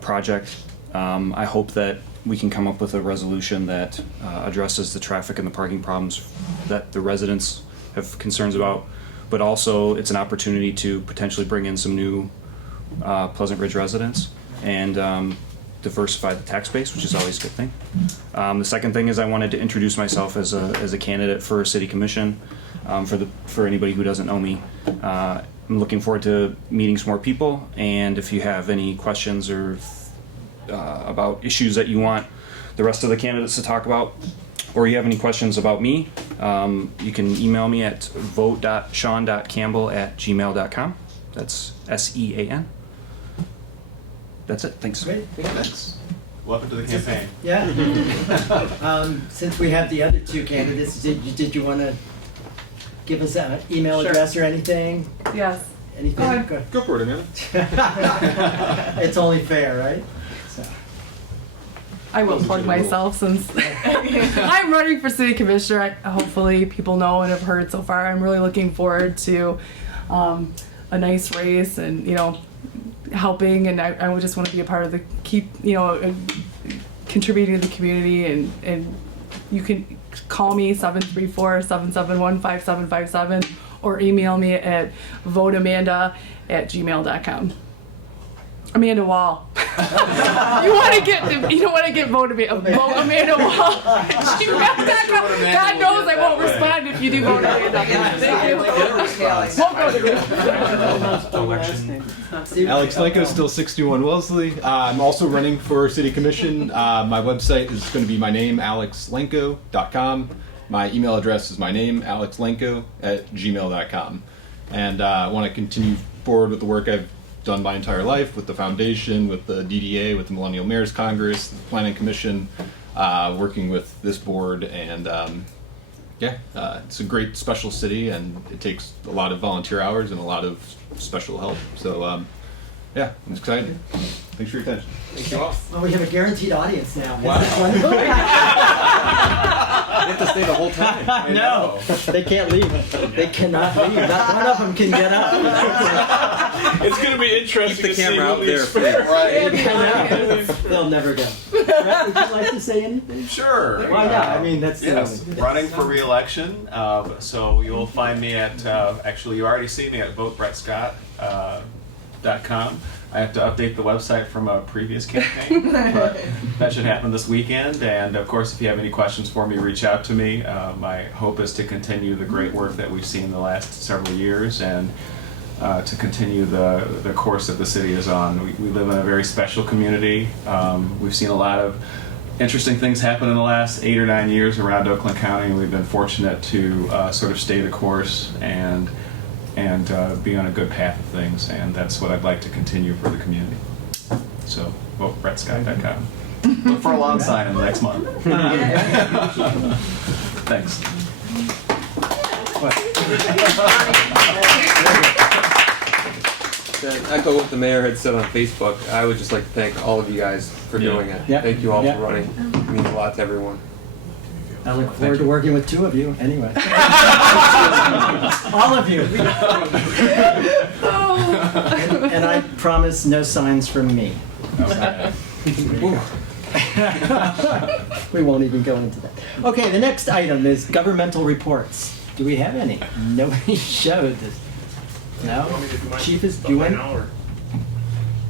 project. I hope that we can come up with a resolution that addresses the traffic and the parking problems that the residents have concerns about, but also it's an opportunity to potentially bring in some new Pleasant Ridge residents and diversify the tax base, which is always a good thing. The second thing is I wanted to introduce myself as a candidate for city commission. For anybody who doesn't know me, I'm looking forward to meeting some more people. And if you have any questions or about issues that you want the rest of the candidates to talk about, or you have any questions about me, you can email me at vote.sean.campbell@gmail.com. That's SEAN. That's it. Thanks. Great. Thanks. Welcome to the campaign. Yeah. Since we have the other two candidates, did you want to give us an email Sure. address or anything? Yes. Anything? Go ahead. Good. Go for it, Amanda. It's only fair, right? So. I will plug myself since I'm running for city commissioner. Hopefully people know and have heard so far. I'm really looking forward to a nice race and, helping, and I would just want to be a part of the contributing to the community, and you can call me 734-771-5757 or email me at voteamanda@gmail.com. Amanda Wall. You want to get vote Amanda Wall. God knows I won't respond if you do vote Amanda. Thank you. Alex Lenko, still 61 Wellesley. I'm also running for City Commission. My website is going to be my name, alexlenko.com. My email address is my name, alexlenko@gmail.com. And I want to continue forward with the work I've done my entire life with the foundation, with the DDA, with the Millennial Mayors Congress, the Planning Commission, working with this board, and it's a great special city, and it takes a lot of volunteer hours and a lot of special help. So I'm excited. Thanks for your attention. Thank you all. Well, we have a guaranteed audience now. Wow. They have to stay the whole time. No, they can't leave. They cannot leave. Not one of them can get up. It's going to be interesting Keep the to see camera out who there, leaves please. first. They'll never go. Brett, would you like to say anything? Sure. Why not? I mean, that's the yes. only- Running for re-election. So you'll find me at actually you already see me at votebrettscott.com. I have to update the website from a previous campaign, but that should happen this weekend. And of course, if you have any questions for me, reach out to me. My hope is to continue the great work that we've seen the last several years, and to continue the course that the city is on. We live in a very special community. We've seen a lot of interesting things happen in the last 8 or 9 years around Oakland County. We've been fortunate to sort of stay the course and be on a good path of things, and that's what I'd like to continue for the community. So, votebrettscott.com. Look for a lawn sign in the next month. Thanks. To echo what the mayor had said on Facebook, I would just like to thank all of you guys for doing it. Yeah. Thank you all Yeah. for running. It means a lot to everyone. I look forward to working with two of you anyway. All of you. And I promise no signs from me. We won't even go into that. Okay, the next item is governmental reports. Do we have any? Nobody showed this. No? Chief is doing. All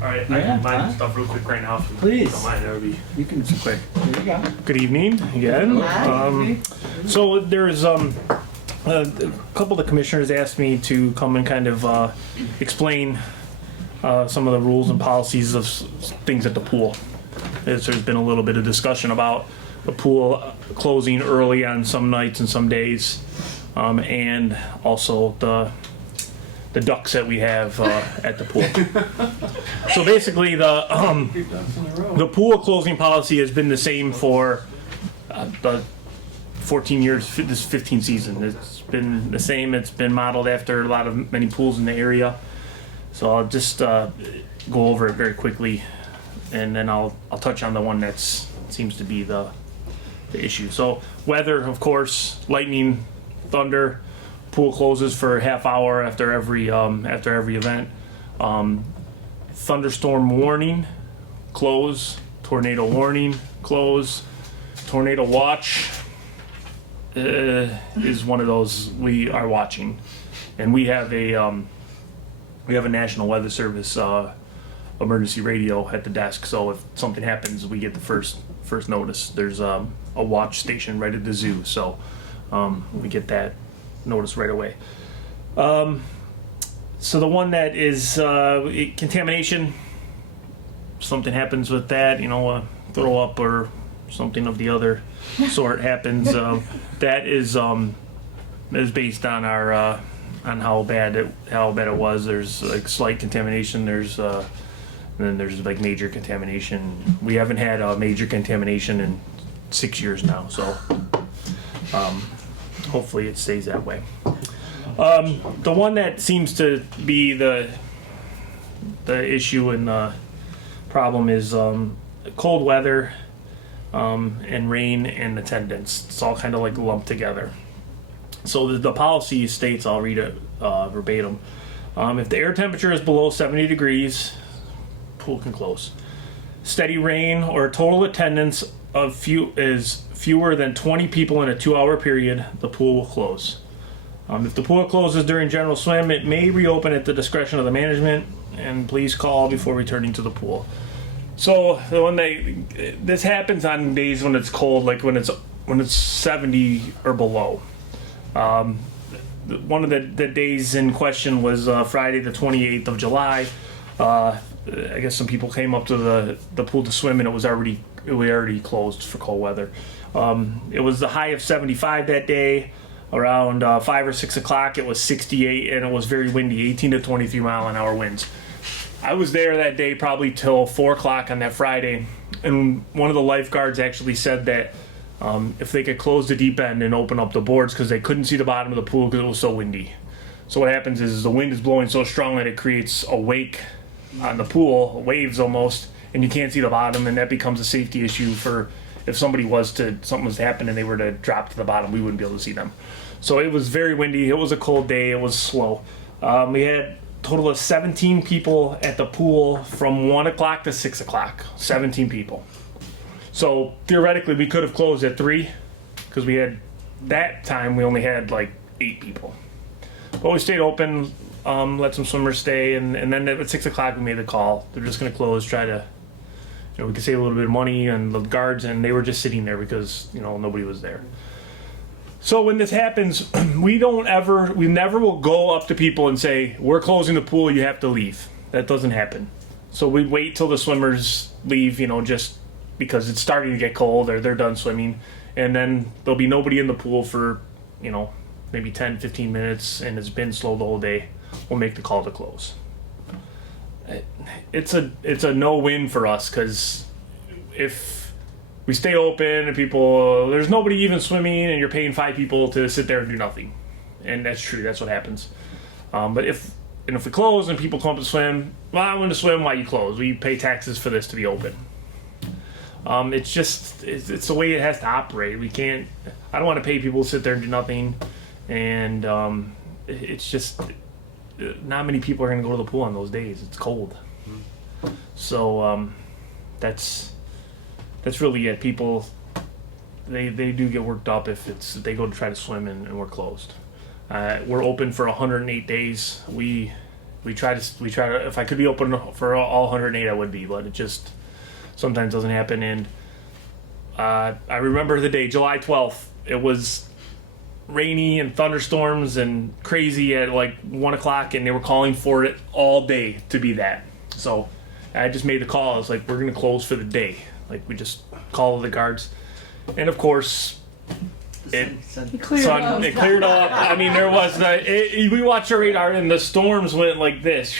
right, Yeah, I can huh? find stuff real quick right now. Please. Don't mind, that'll be You can quick. There you go. Good evening again. So there's a couple of the commissioners asked me to come and kind of explain some of the rules and policies of things at the pool. There's been a little bit of discussion about the pool closing early on some nights and some days, and also the ducks that we have at the pool. So basically, the pool closing policy has been the same for the 14 years, this 15th season. It's been the same. It's been modeled after many pools in the area. So I'll just go over it very quickly, and then I'll touch on the one that seems to be the issue. So weather, of course, lightning, thunder. Pool closes for a half hour after every event. Thunderstorm warning, close. Tornado warning, close. Tornado watch is one of those we are watching, and we have a National Weather Service emergency radio at the desk. So if something happens, we get the first notice. There's a watch station right at the zoo, so we get that notice right away. So the one that is contamination, something happens with that, throw up or something of the other sort happens. That is based on our on how bad it was. There's like slight contamination. And then there's like major contamination. We haven't had a major contamination in 6 years now, so hopefully it stays that way. The one that seems to be the issue and the problem is cold weather and rain and attendance. It's all kind of like lumped together. So the policy states, I'll read it verbatim. If the air temperature is below 70 degrees, pool can close. Steady rain or total attendance of fewer than 20 people in a 2-hour period, the pool will close. If the pool closes during general swim, it may reopen at the discretion of the management, and please call before returning to the pool. So this happens on days when it's cold, like when it's 70 or below. One of the days in question was Friday the 28th of July. I guess some people came up to the pool to swim, and it was already closed for cold weather. It was the high of 75 that day. Around 5 or 6 o'clock, it was 68, and it was very windy, 18 to 23 mile an hour winds. I was there that day probably till 4 o'clock on that Friday, and one of the lifeguards actually said that if they could close the deep end and open up the boards, because they couldn't see the bottom of the pool because it was so windy. So what happens is the wind is blowing so strong that it creates a wake on the pool, waves almost, and you can't see the bottom, and that becomes a safety issue for if something was to happen and they were to drop to the bottom, we wouldn't be able to see them. So it was very windy. It was a cold day. It was slow. We had a total of 17 people at the pool from 1 o'clock to 6 o'clock. 17 people. So theoretically, we could have closed at 3 because that time we only had like 8 people. But we stayed open, let some swimmers stay, and then at 6 o'clock we made the call. They're just going to close, try to, we could save a little bit of money and the guards, and they were just sitting there because, nobody was there. So when this happens, we never will go up to people and say, we're closing the pool, you have to leave. That doesn't happen. So we wait till the swimmers leave, just because it's starting to get cold or they're done swimming. And then there'll be nobody in the pool for, maybe 10, 15 minutes, and it's been slow the whole day. We'll make the call to close. It's a no-win for us, because if we stay open and there's nobody even swimming, and you're paying 5 people to sit there and do nothing. And that's true, that's what happens. But if we close and people come up to swim, well, I want to swim while you close. We pay taxes for this to be open. It's the way it has to operate. I don't want to pay people to sit there and do nothing. And it's just, not many people are going to go to the pool on those days. It's cold. So that's really it. People, they do get worked up if they go to try to swim and we're closed. We're open for 108 days. We try to, if I could be open for all 108, I would be, but it just sometimes doesn't happen. And I remember the day, July 12th, it was rainy and thunderstorms and crazy at like 1 o'clock, and they were calling for it all day to be that. So I just made the call. I was like, we're going to close for the day. Like, we just called the guards. And of course, it cleared up. I mean, there was we watched our radar, and the storms went like this,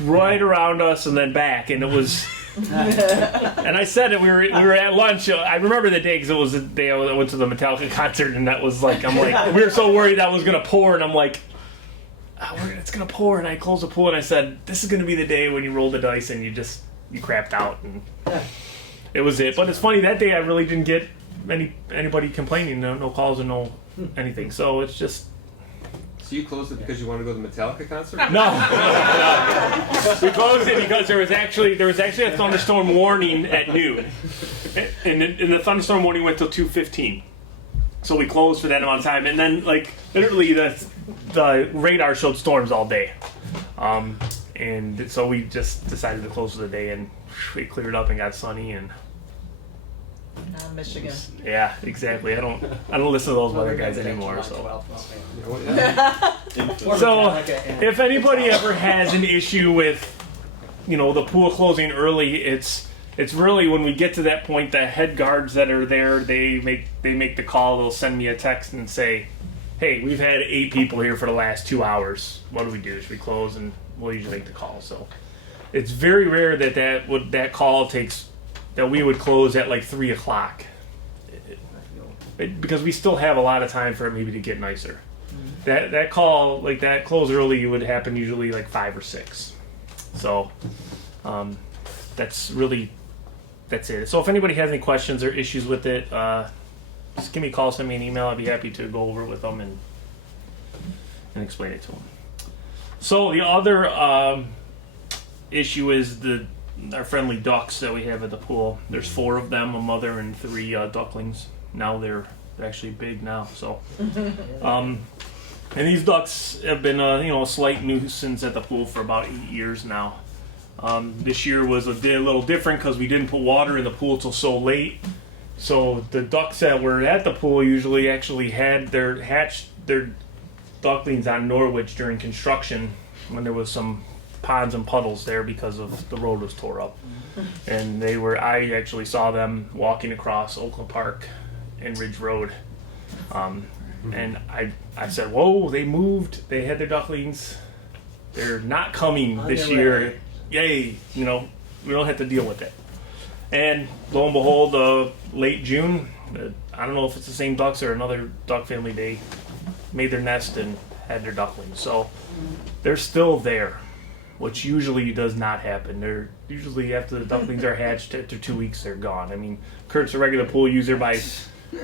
right around us and then back, and it was. And I said it. We were at lunch. I remember the day because it was the day I went to the Metallica concert, and that was like, we were so worried that was gonna pour, and I'm like, it's gonna pour, and I closed the pool, and I said, this is gonna be the day when you roll the dice and you crapped out, and it was it. But it's funny, that day I really didn't get anybody complaining. No calls or no anything. So it's just. So you closed it because you want to go to the Metallica concert? No. We closed it because there was actually a thunderstorm warning at noon, and the thunderstorm warning went till 2:15. So we closed for that amount of time, and then like literally the radar showed storms all day, and so we just decided to close for the day, and it cleared up and got sunny and. Michigan. Yeah, exactly. I don't listen to those weather guys anymore. So if anybody ever has an issue with, the pool closing early, it's really when we get to that point, the head guards that are there, they make the call. They'll send me a text and say, "Hey, we've had 8 people here for the last 2 hours. What do we do? Should we close?" And we'll usually make the call. So it's very rare that call takes. That we would close at like 3 o'clock, because we still have a lot of time for it maybe to get nicer. that call, like that close early, would happen usually like 5 or 6. So that's it. So if anybody has any questions or issues with it, just give me a call, send me an email. I'd be happy to go over it with them and explain it to them. So the other issue is our friendly ducks that we have at the pool. There's 4 of them, a mother and 3 ducklings. Now they're actually big now. So, and these ducks have been a slight nuisance at the pool for about 8 years now. This year was a little different because we didn't put water in the pool till so late. So the ducks that were at the pool usually actually had hatched their ducklings on Norwich during construction when there was some ponds and puddles there because of the road was tore up. And I actually saw them walking across Oakland Park and Ridge Road. And I said, whoa, they moved. They had their ducklings. They're not coming this year. Yay. We don't have to deal with it. And lo and behold, late June, I don't know if it's the same ducks or another duck family, they made their nest and had their ducklings. So they're still there, which usually does not happen. They're usually, after the ducklings are hatched, after 2 weeks, they're gone. I mean, Kurt's a regular pool user. By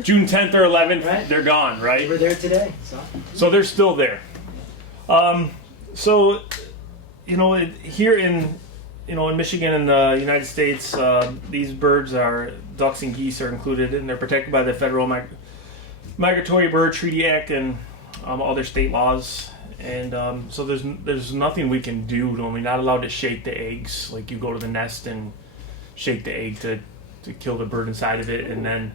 June 10th or 11th, right. They're gone, right? They were there today. So they're still there. Here in Michigan and the United States, these birds ducks and geese are included, and they're protected by the Federal Migratory Bird Treaty Act and other state laws. And so there's nothing we can do. We're not allowed to shake the eggs. Like, you go to the nest and shake the egg to kill the bird inside of it, and then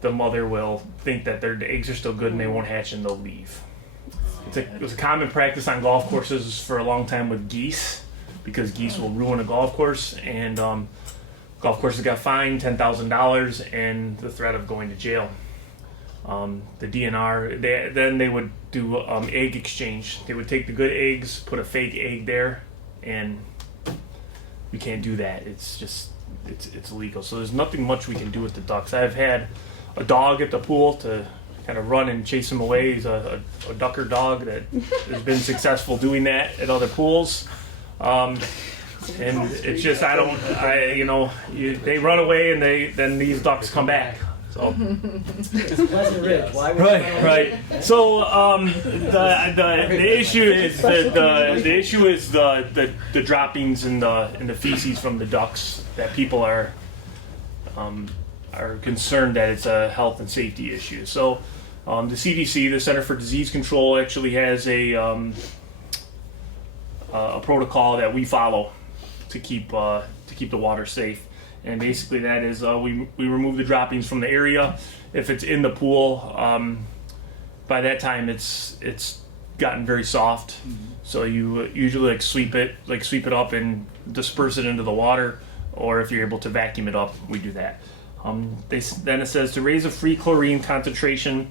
the mother will think that the eggs are still good and they won't hatch and they'll leave. It was a common practice on golf courses for a long time with geese, because geese will ruin a golf course, and golf courses got fined $10,000 and the threat of going to jail. The DNR, they would do egg exchange. They would take the good eggs, put a fake egg there, and we can't do that. It's illegal. So there's nothing much we can do with the ducks. I've had a dog at the pool to kind of run and chase them away. He's a ducker dog that has been successful doing that at other pools. And it's just, they run away and then these ducks come back. So It's Pleasant Ridge. Why would right. So the issue is the droppings and the feces from the ducks that people are concerned that it's a health and safety issue. So the CDC, the Center for Disease Control, actually has a protocol that we follow to keep the water safe. And basically that is we remove the droppings from the area. If it's in the pool, by that time it's gotten very soft. So you usually sweep it up and disperse it into the water, or if you're able to vacuum it up, we do that. Then it says to raise a free chlorine concentration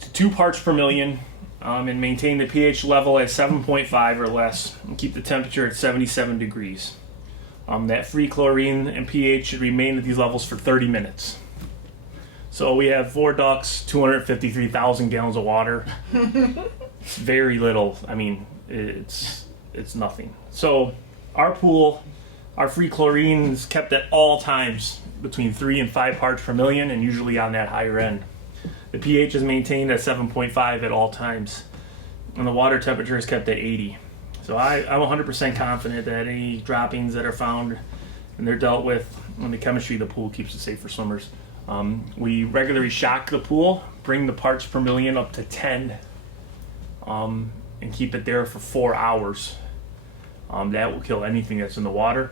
to 2 parts per million, and maintain the pH level at 7.5 or less, and keep the temperature at 77 degrees. That free chlorine and pH should remain at these levels for 30 minutes. So we have 4 ducks, 253,000 gallons of water. It's very little. I mean, it's nothing. So our pool, our free chlorine is kept at all times between 3 and 5 parts per million, and usually on that higher end. The pH is maintained at 7.5 at all times, and the water temperature is kept at 80. So I'm 100% confident that any droppings that are found and they're dealt with, and the chemistry of the pool keeps it safe for swimmers. We regularly shock the pool, bring the parts per million up to 10, and keep it there for 4 hours. That will kill anything that's in the water.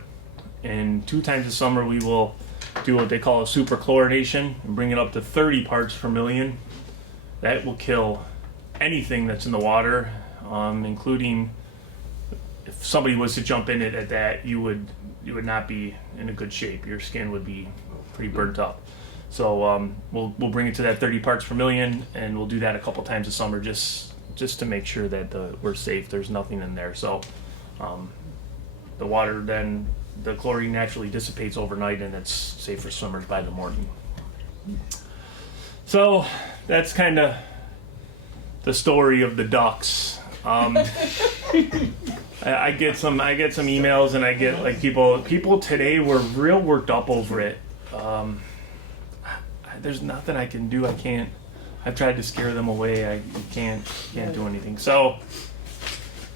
And 2 times a summer we will do what they call a superchlorination and bring it up to 30 parts per million. That will kill anything that's in the water, including if somebody was to jump in it at that, you would not be in a good shape. Your skin would be pretty burnt up. So we'll bring it to that 30 parts per million, and we'll do that a couple times a summer just to make sure that we're safe. There's nothing in there. So the water, then the chlorine naturally dissipates overnight, and it's safe for swimmers by the morning. So that's kind of the story of the ducks. I get some emails, and I get like people today were real worked up over it. There's nothing I can do. I've tried to scare them away. I can't do anything. So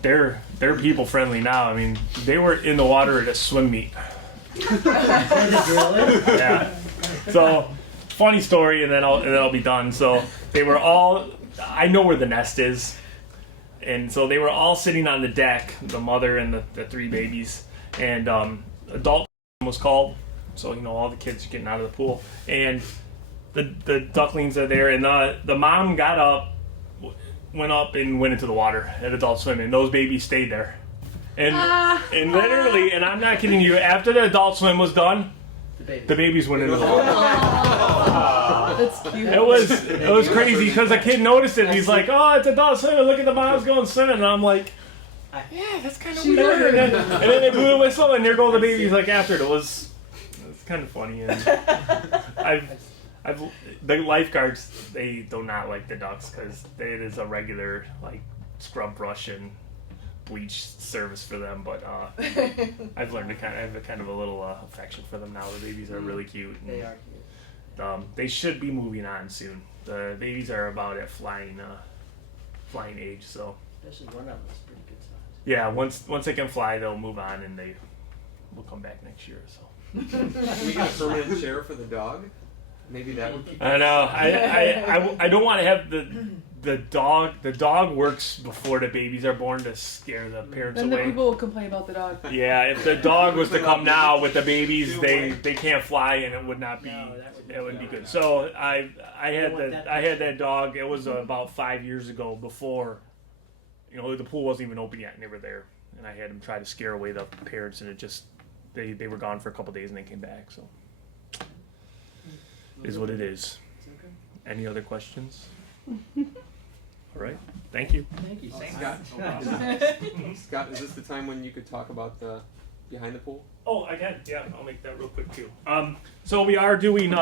they're people friendly now. I mean, they were in the water at a swim meet. Yeah. So funny story, and then I'll be done. So they were all. I know where the nest is. And so they were all sitting on the deck, the mother and the three babies, and adult was called, so all the kids are getting out of the pool, and the ducklings are there, and the mom got up, went into the water at adult swim, and those babies stayed there, and literally, and I'm not kidding you, after the adult swim was done, the babies went into the water. That's cute. It was crazy because the kid noticed it and he's like, "Oh, it's adult swimming. Look at the moms going swimming." And I'm like, "Yeah, that's kind of weird." And then they blew the whistle and there go the babies like after it. It's kind of funny. And the lifeguards, they do not like the ducks because it is a regular like scrub brush and bleach service for them. But I've learned to I have a kind of a little affection for them now. The babies are really cute. They are cute. They should be moving on soon. The babies are about at flying age, so. Especially one of them is pretty good size. Yeah, once they can fly, they'll move on and they will come back next year. So. Can we get a permanent chair for the dog? Maybe that would keep. I know. I don't want to have the dog. The dog works before the babies are born to scare the parents Then away. the people will complain about the dog. Yeah, if the dog was to come now with the babies, they can't fly and it would not be. It would be good. So I had that dog. It was about 5 years ago before, the pool wasn't even open yet, and they were there, and I had them try to scare away the parents, and it just they were gone for a couple days and they came back. So is what it is. Any other questions? All right. Thank you. Thank you. Scott, Scott, is this the time when you could talk about the behind the pool? Oh, I can. Yeah, I'll make that real quick too. So we are doing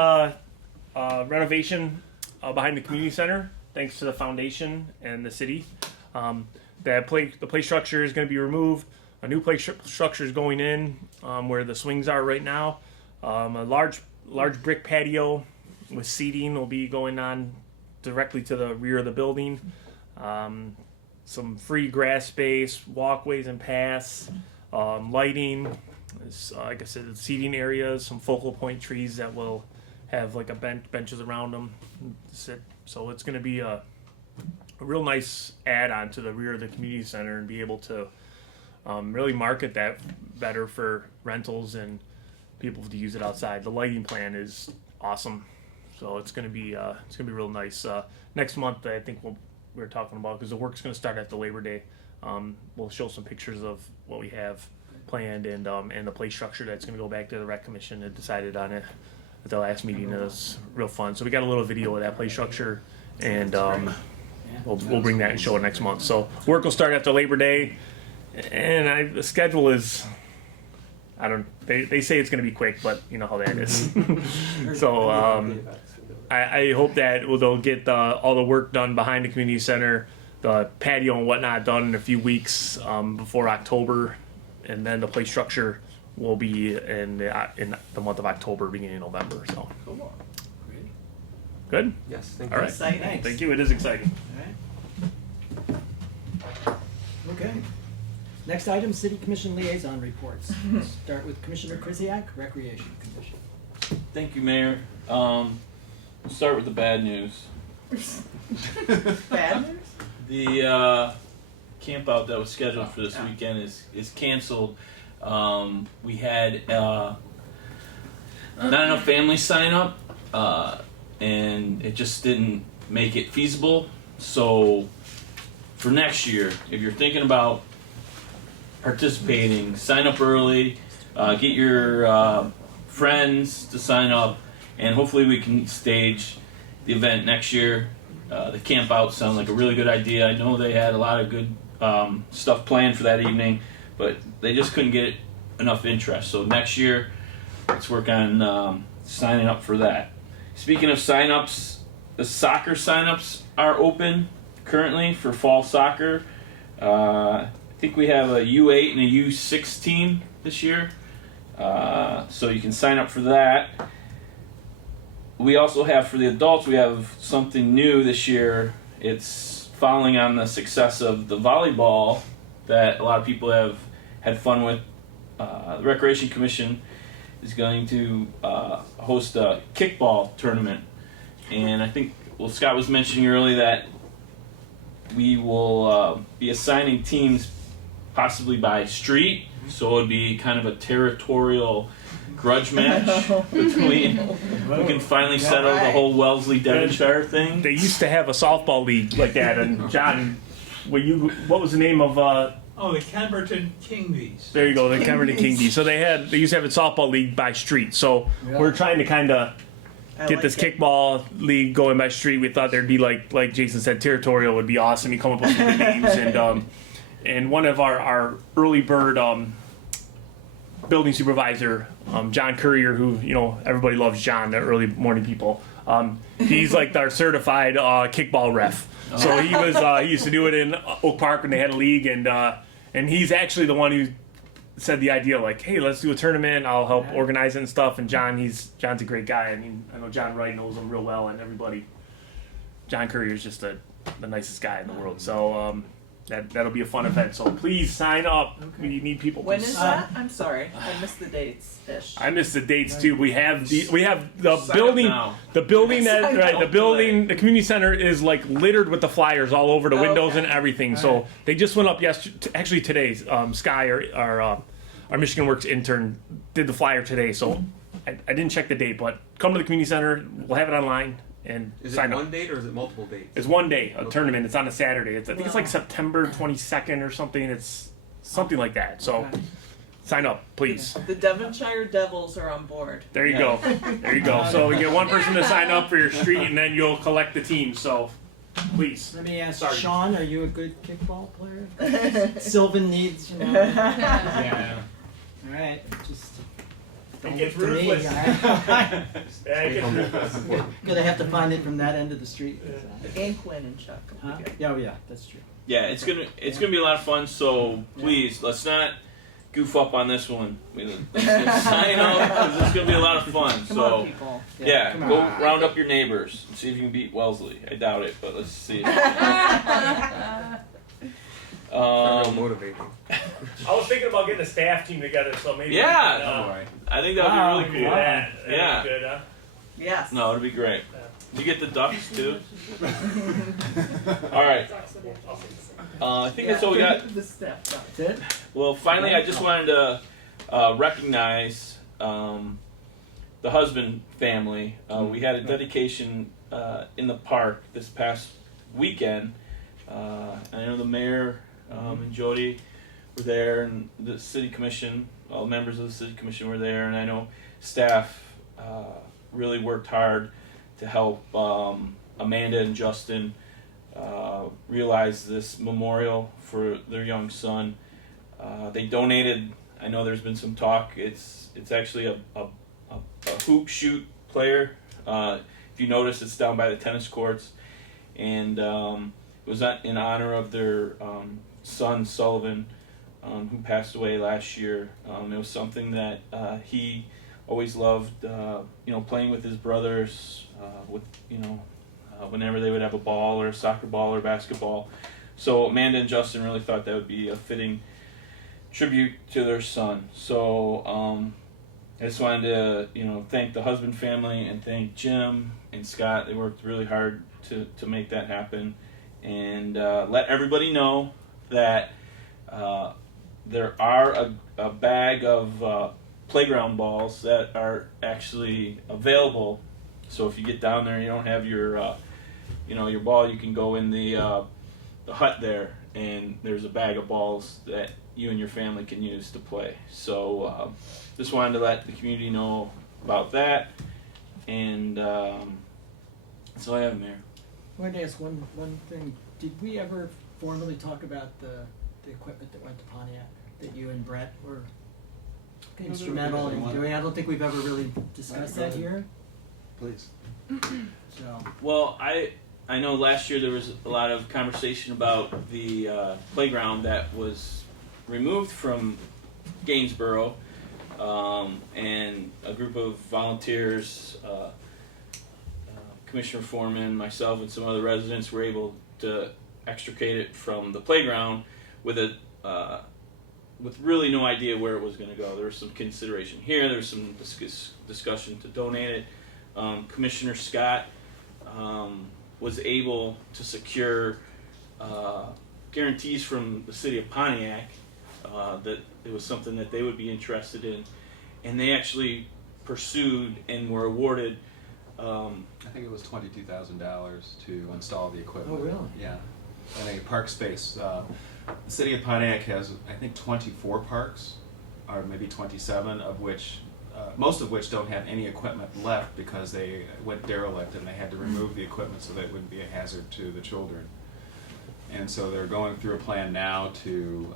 renovation behind the community center, thanks to the foundation and the city. The play structure is going to be removed. A new play structure is going in where the swings are right now. A large brick patio with seating will be going on directly to the rear of the building. Some free grass space, walkways and paths, lighting. Like I said, seating areas, some focal point trees that will have like benches around them to sit. So it's going to be a real nice add-on to the rear of the community center and be able to really market that better for rentals and people to use it outside. The lighting plan is awesome, so it's going to be real nice. Next month, I think we're talking about, because the work's going to start after Labor Day. We'll show some pictures of what we have planned and the play structure that's going to go back to the rec commission and decided on it at the last meeting. It was real fun. So we got a little video of that play structure, and we'll bring that and show it next month. So work will start after Labor Day, and the schedule is, they say it's going to be quick, but you know how that is. So I hope that they'll get all the work done behind the community center, the patio and whatnot done in a few weeks before October, and then the play structure will be in the month of October, beginning of November. So good. Yes, thank you. All right. Exciting. Thank you. It is exciting. Okay. Next item, City Commission liaison reports. Start with Commissioner Krzyjak, Recreation Commission. Thank you, Mayor. We'll start with the bad news. Bad news? The camp out that was scheduled for this weekend is canceled. We had not enough families sign up, and it just didn't make it feasible. So for next year, if you're thinking about participating, sign up early, get your friends to sign up, and hopefully we can stage the event next year. The camp out sounded like a really good idea. I know they had a lot of good stuff planned for that evening, but they just couldn't get enough interest. So next year, let's work on signing up for that. Speaking of sign-ups, the soccer sign-ups are open. currently for fall soccer. I think we have a U8 and a U6 team this year, so you can sign up for that. We also have, for the adults, we have something new this year. It's following on the success of the volleyball that a lot of people have had fun with. The Recreation Commission is going to host a kickball tournament. And I think, well, Scott was mentioning earlier that we will be assigning teams possibly by street, so it would be kind of a territorial grudge match between. We can finally settle the whole Wellesley Devonshire thing. They used to have a softball league like that, and John, what was the name of? Oh, the Camberton King Bees. There you go, the Camberton King Bees. So they used to have a softball league by street. So we're trying to kind of get this kickball league going by street. We thought there'd be like Jason said, territorial would be awesome. You come up with some good names, and one of our early bird building supervisor, John Courier, who everybody loves John, the early morning people. He's like our certified kickball ref. So he used to do it in Oak Park when they had a league, and he's actually the one who said the idea, like, hey, let's do a tournament. I'll help organize it and stuff. And John's a great guy. I mean, I know John Wright knows him real well, and everybody. John Courier is just the nicest guy in the world. So that'll be a fun event. So please sign up. We need people. When is that? I'm sorry, I missed the dates. I missed the dates too. We have the building. The building the community center is like littered with the flyers all over the windows and everything. So they just went up yesterday. Actually, today, Sky, our Michigan Works intern, did the flyer today. So I didn't check the date, but come to the community center. We'll have it online. And is it one date or is it multiple dates? It's one day, a tournament. It's on a Saturday. I think it's like September 22nd or something. It's something like that. So sign up, please. The Devonshire Devils are on board. There you go. There you go. So we get one person to sign up for your street, and then you'll collect the team. So please. Let me ask Sean, are you a good kickball player? Sylvan needs, Yeah. All right. Just. It gets ruthless. Gonna have to find it from that end of the street. And Quinn and Chuck. Yeah, that's true. Yeah, it's gonna be a lot of fun. So please, let's not goof up on this one. Let's sign up because it's gonna be a lot of fun. Come on, people. Go round up your neighbors and see if you can beat Wellesley. I doubt it, but let's see. Motivating. I was thinking about getting a staff team together, so maybe. Yeah, I think that would be really cool. Yeah. Good, huh? Yes. No, it'd be great. You get the ducks too. All right. I think that's all we got. That's it. Well, finally, I just wanted to recognize the husband family. We had a dedication in the park this past weekend. I know the mayor and Jody were there, and the city commission, all members of the city commission were there, and I know staff really worked hard to help Amanda and Justin realize this memorial for their young son. They donated. I know there's been some talk. It's actually a hoop shoot player. If you notice, it's down by the tennis courts, and it was in honor of their son Sullivan, who passed away last year. It was something that he always loved, playing with his brothers, whenever they would have a ball or a soccer ball or basketball. So Amanda and Justin really thought that would be a fitting tribute to their son. So I just wanted to, thank the husband family and thank Jim and Scott. They worked really hard to make that happen, and let everybody know that there are a bag of playground balls that are actually available. So if you get down there and you don't have your your ball, you can go in the hut there, and there's a bag of balls that you and your family can use to play. So just wanted to let the community know about that, and that's all I have, Mayor. I wanted to ask one thing. Did we ever formally talk about the equipment that went to Pontiac that you and Brett were instrumental in doing? I don't think we've ever really discussed that here. Please. So. Well, I know last year there was a lot of conversation about the playground that was removed from Gainsborough, and a group of volunteers, Commissioner Foreman, myself, and some other residents were able to extricate it from the playground with really no idea where it was going to go. There was some consideration here. There was some discussion to donate it. Commissioner Scott was able to secure guarantees from the city of Pontiac that it was something that they would be interested in, and they actually pursued and were awarded. I think it was $22,000 to install the equipment. Oh, really? Yeah, and a park space. The city of Pontiac has, I think, 24 parks, or maybe 27, of which most of which don't have any equipment left because they went derelict and they had to remove the equipment so that it wouldn't be a hazard to the children. And so they're going through a plan now to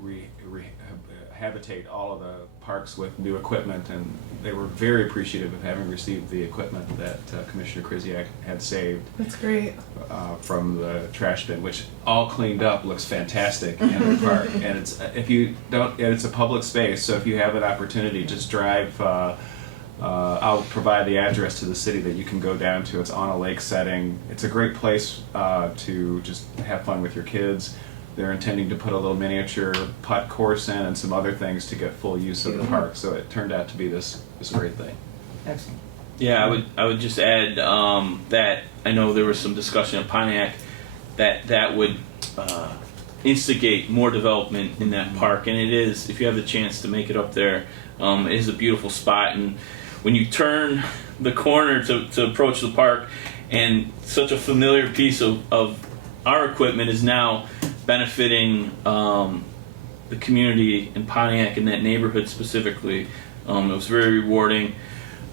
rehabilitate all of the parks with new equipment, and they were very appreciative of having received the equipment that Commissioner Krzyjak had saved. That's great. From the trash bin, which all cleaned up, looks fantastic in the park. And it's it's a public space, so if you have an opportunity, just drive. I'll provide the address to the city that you can go down to. It's on a lake setting. It's a great place to just have fun with your kids. They're intending to put a little miniature putt course in and some other things to get full use of the park. So it turned out to be this great thing. Excellent. Yeah, I would just add that I know there was some discussion in Pontiac that would instigate more development in that park, and it is, if you have the chance to make it up there, it is a beautiful spot. And when you turn the corner to approach the park, and such a familiar piece of our equipment is now benefiting the community in Pontiac and that neighborhood specifically. It was very rewarding.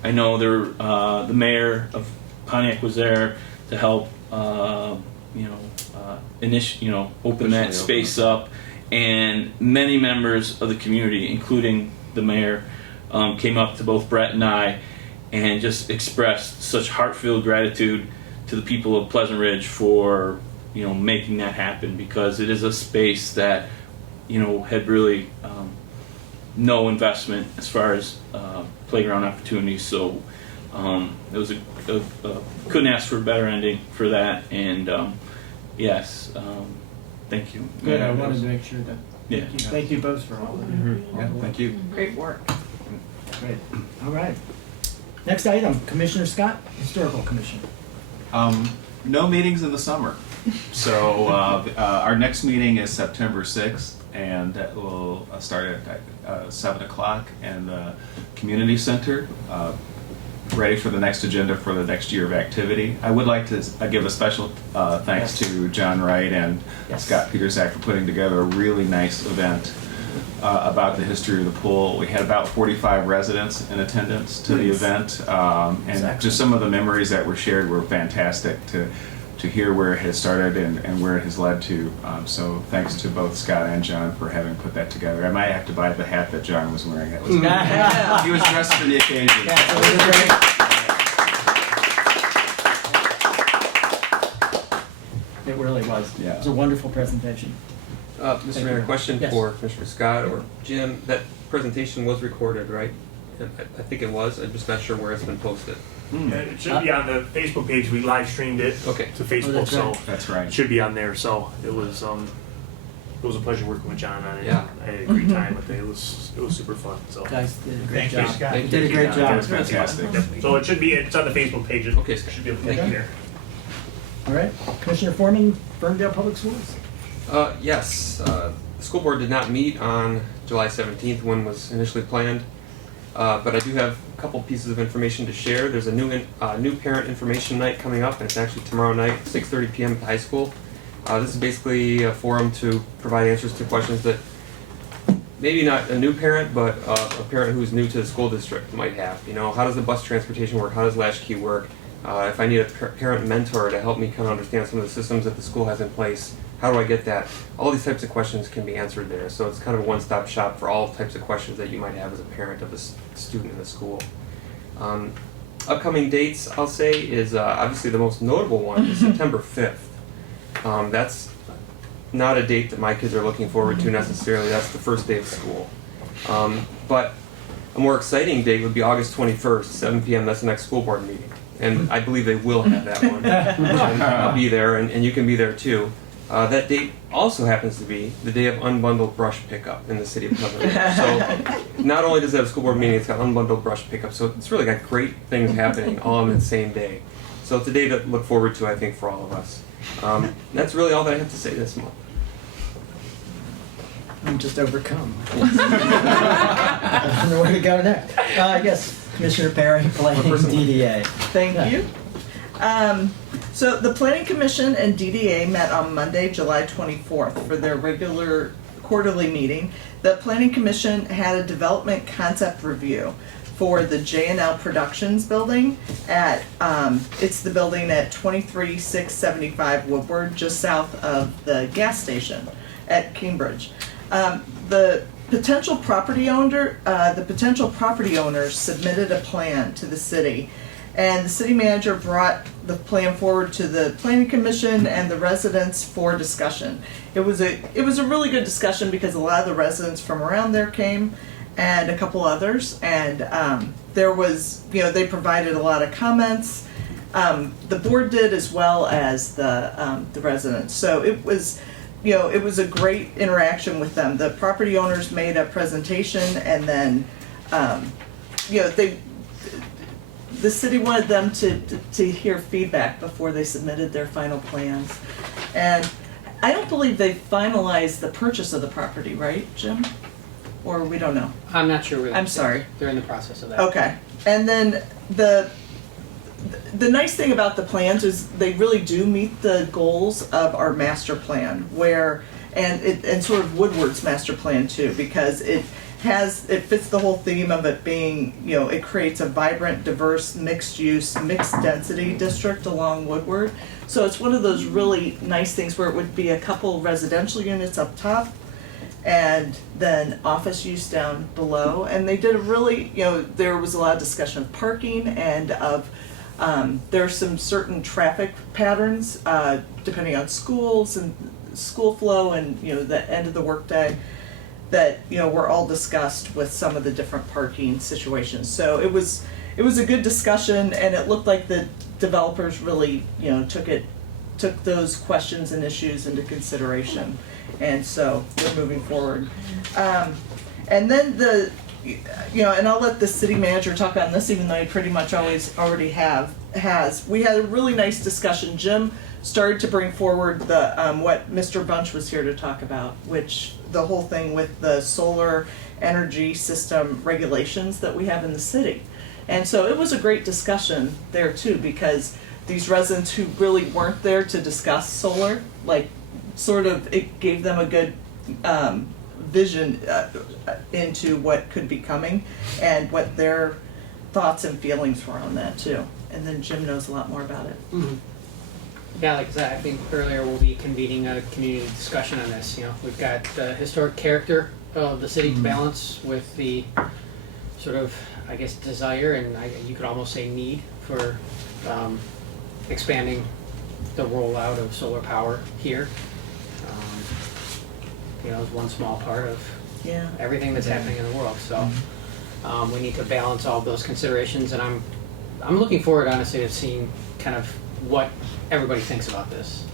I know the mayor of Pontiac was there to help, open that space up, and many members of the community, including the mayor, came up to both Brett and I and just expressed such heartfelt gratitude to the people of Pleasant Ridge for making that happen, because it is a space that had really no investment as far as playground opportunities. So it was couldn't ask for a better ending for that. And yes, thank you. Good. I wanted to make sure that. Yeah. Thank you both for all of it. Yeah, thank you. Great work. Great. All right. Next item, Commissioner Scott, Historical Commission. No meetings in the summer. So our next meeting is September 6th, and that will start at 7 o'clock in the community center, ready for the next agenda for the next year of activity. I would like to give a special thanks to John Wright and Scott Petersak for putting together a really nice event about the history of the pool. We had about 45 residents in attendance to the event, and just some of the memories that were shared were fantastic to hear where it has started and where it has led to. So thanks to both Scott and John for having put that together. I might have to buy the hat that John was wearing. It was he was dressed for the occasion. Yeah, so it was great. It really was. Yeah. It was a wonderful presentation. Mr. Mayor, question Yes. for Commissioner Scott or Jim. That presentation was recorded, right? I think it was. I'm just not sure where it's been posted. It should be on the Facebook page. We live streamed it to Facebook, that's so right. That's right. it should be on there. So it was a pleasure working with John on it. Yeah. I had a great time with it. It was super fun. So Guys did a great Thank you, job. Scott. You did a great It job. was fantastic. So it should be. It's on the Facebook page. Okay, It should be able to Okay. link there. All right. Commissioner Foreman, Ferndale Public Schools. Yes. The school board did not meet on July 17th when was initially planned, but I do have a couple pieces of information to share. There's a new parent information night coming up, and it's actually tomorrow night, 6:30 p.m. at the high school. This is basically a forum to provide answers to questions that maybe not a new parent, but a parent who's new to the school district might have. How does the bus transportation work? How does Latchkey work? If I need a parent mentor to help me kind of understand some of the systems that the school has in place, how do I get that? All these types of questions can be answered there. So it's kind of a one-stop shop for all types of questions that you might have as a parent of a student in the school. upcoming dates, I'll say, is obviously the most notable one is September 5th. That's not a date that my kids are looking forward to necessarily. That's the first day of school. But a more exciting date would be August 21st, 7 p.m. That's the next school board meeting. And I believe they will have that one. And I'll be there, and you can be there too. That date also happens to be the day of unbundled brush pickup in the city of Pleasant Ridge. So not only does it have a school board meeting, it's got unbundled brush pickup. So it's really got great things happening all on the same day. So it's a day to look forward to, I think, for all of us. That's really all that I have to say this month. I'm just overcome. I don't know where to go next. Yes, Commissioner Perry, Planning DDA. Thank you. So the Planning Commission and DDA met on Monday, July 24th for their regular quarterly meeting. The Planning Commission had a development concept review for the J&L Productions building at, it's the building at 23675 Woodward, just south of the gas station at Cambridge. The potential property owners submitted a plan to the city, and the city manager brought the plan forward to the Planning Commission and the residents for discussion. It was a really good discussion because a lot of the residents from around there came, and a couple others, and there was, they provided a lot of comments. The board did, as well as the residents. So it was, it was a great interaction with them. The property owners made a presentation, and then, the city wanted them to hear feedback before they submitted their final plans. And I don't believe they finalized the purchase of the property, right, Jim? Or we don't know? I'm not sure. I'm sorry. They're in the process of that. Okay. And then the nice thing about the plans is they really do meet the goals of our master plan, and sort of Woodward's master plan too, because it fits the whole theme of it being, it creates a vibrant, diverse, mixed use, mixed density district along Woodward. So it's one of those really nice things where it would be a couple residential units up top and then office use down below. And they did a really, there was a lot of discussion of parking and of there are some certain traffic patterns depending on schools and school flow and the end of the workday that were all discussed with some of the different parking situations. So it was a good discussion, and it looked like the developers really took those questions and issues into consideration, and so we're moving forward. And then and I'll let the city manager talk on this, even though he pretty much already has. We had a really nice discussion. Jim started to bring forward the what Mr. Bunch was here to talk about, which the whole thing with the solar energy system regulations that we have in the city. And so it was a great discussion there too, because these residents who really weren't there to discuss solar, it gave them a good vision into what could be coming and what their thoughts and feelings were on that too. And then Jim knows a lot more about it. Mm-hmm. Yeah, like I said, I think earlier we'll be convening a community discussion on this. We've got the historic character of the city to balance with the sort of, I guess, desire and you could almost say need for expanding the rollout of solar power here. It's one small part of everything that's happening in the world. So we need to balance all of those considerations, and I'm looking forward, honestly, to seeing kind of what everybody thinks about this,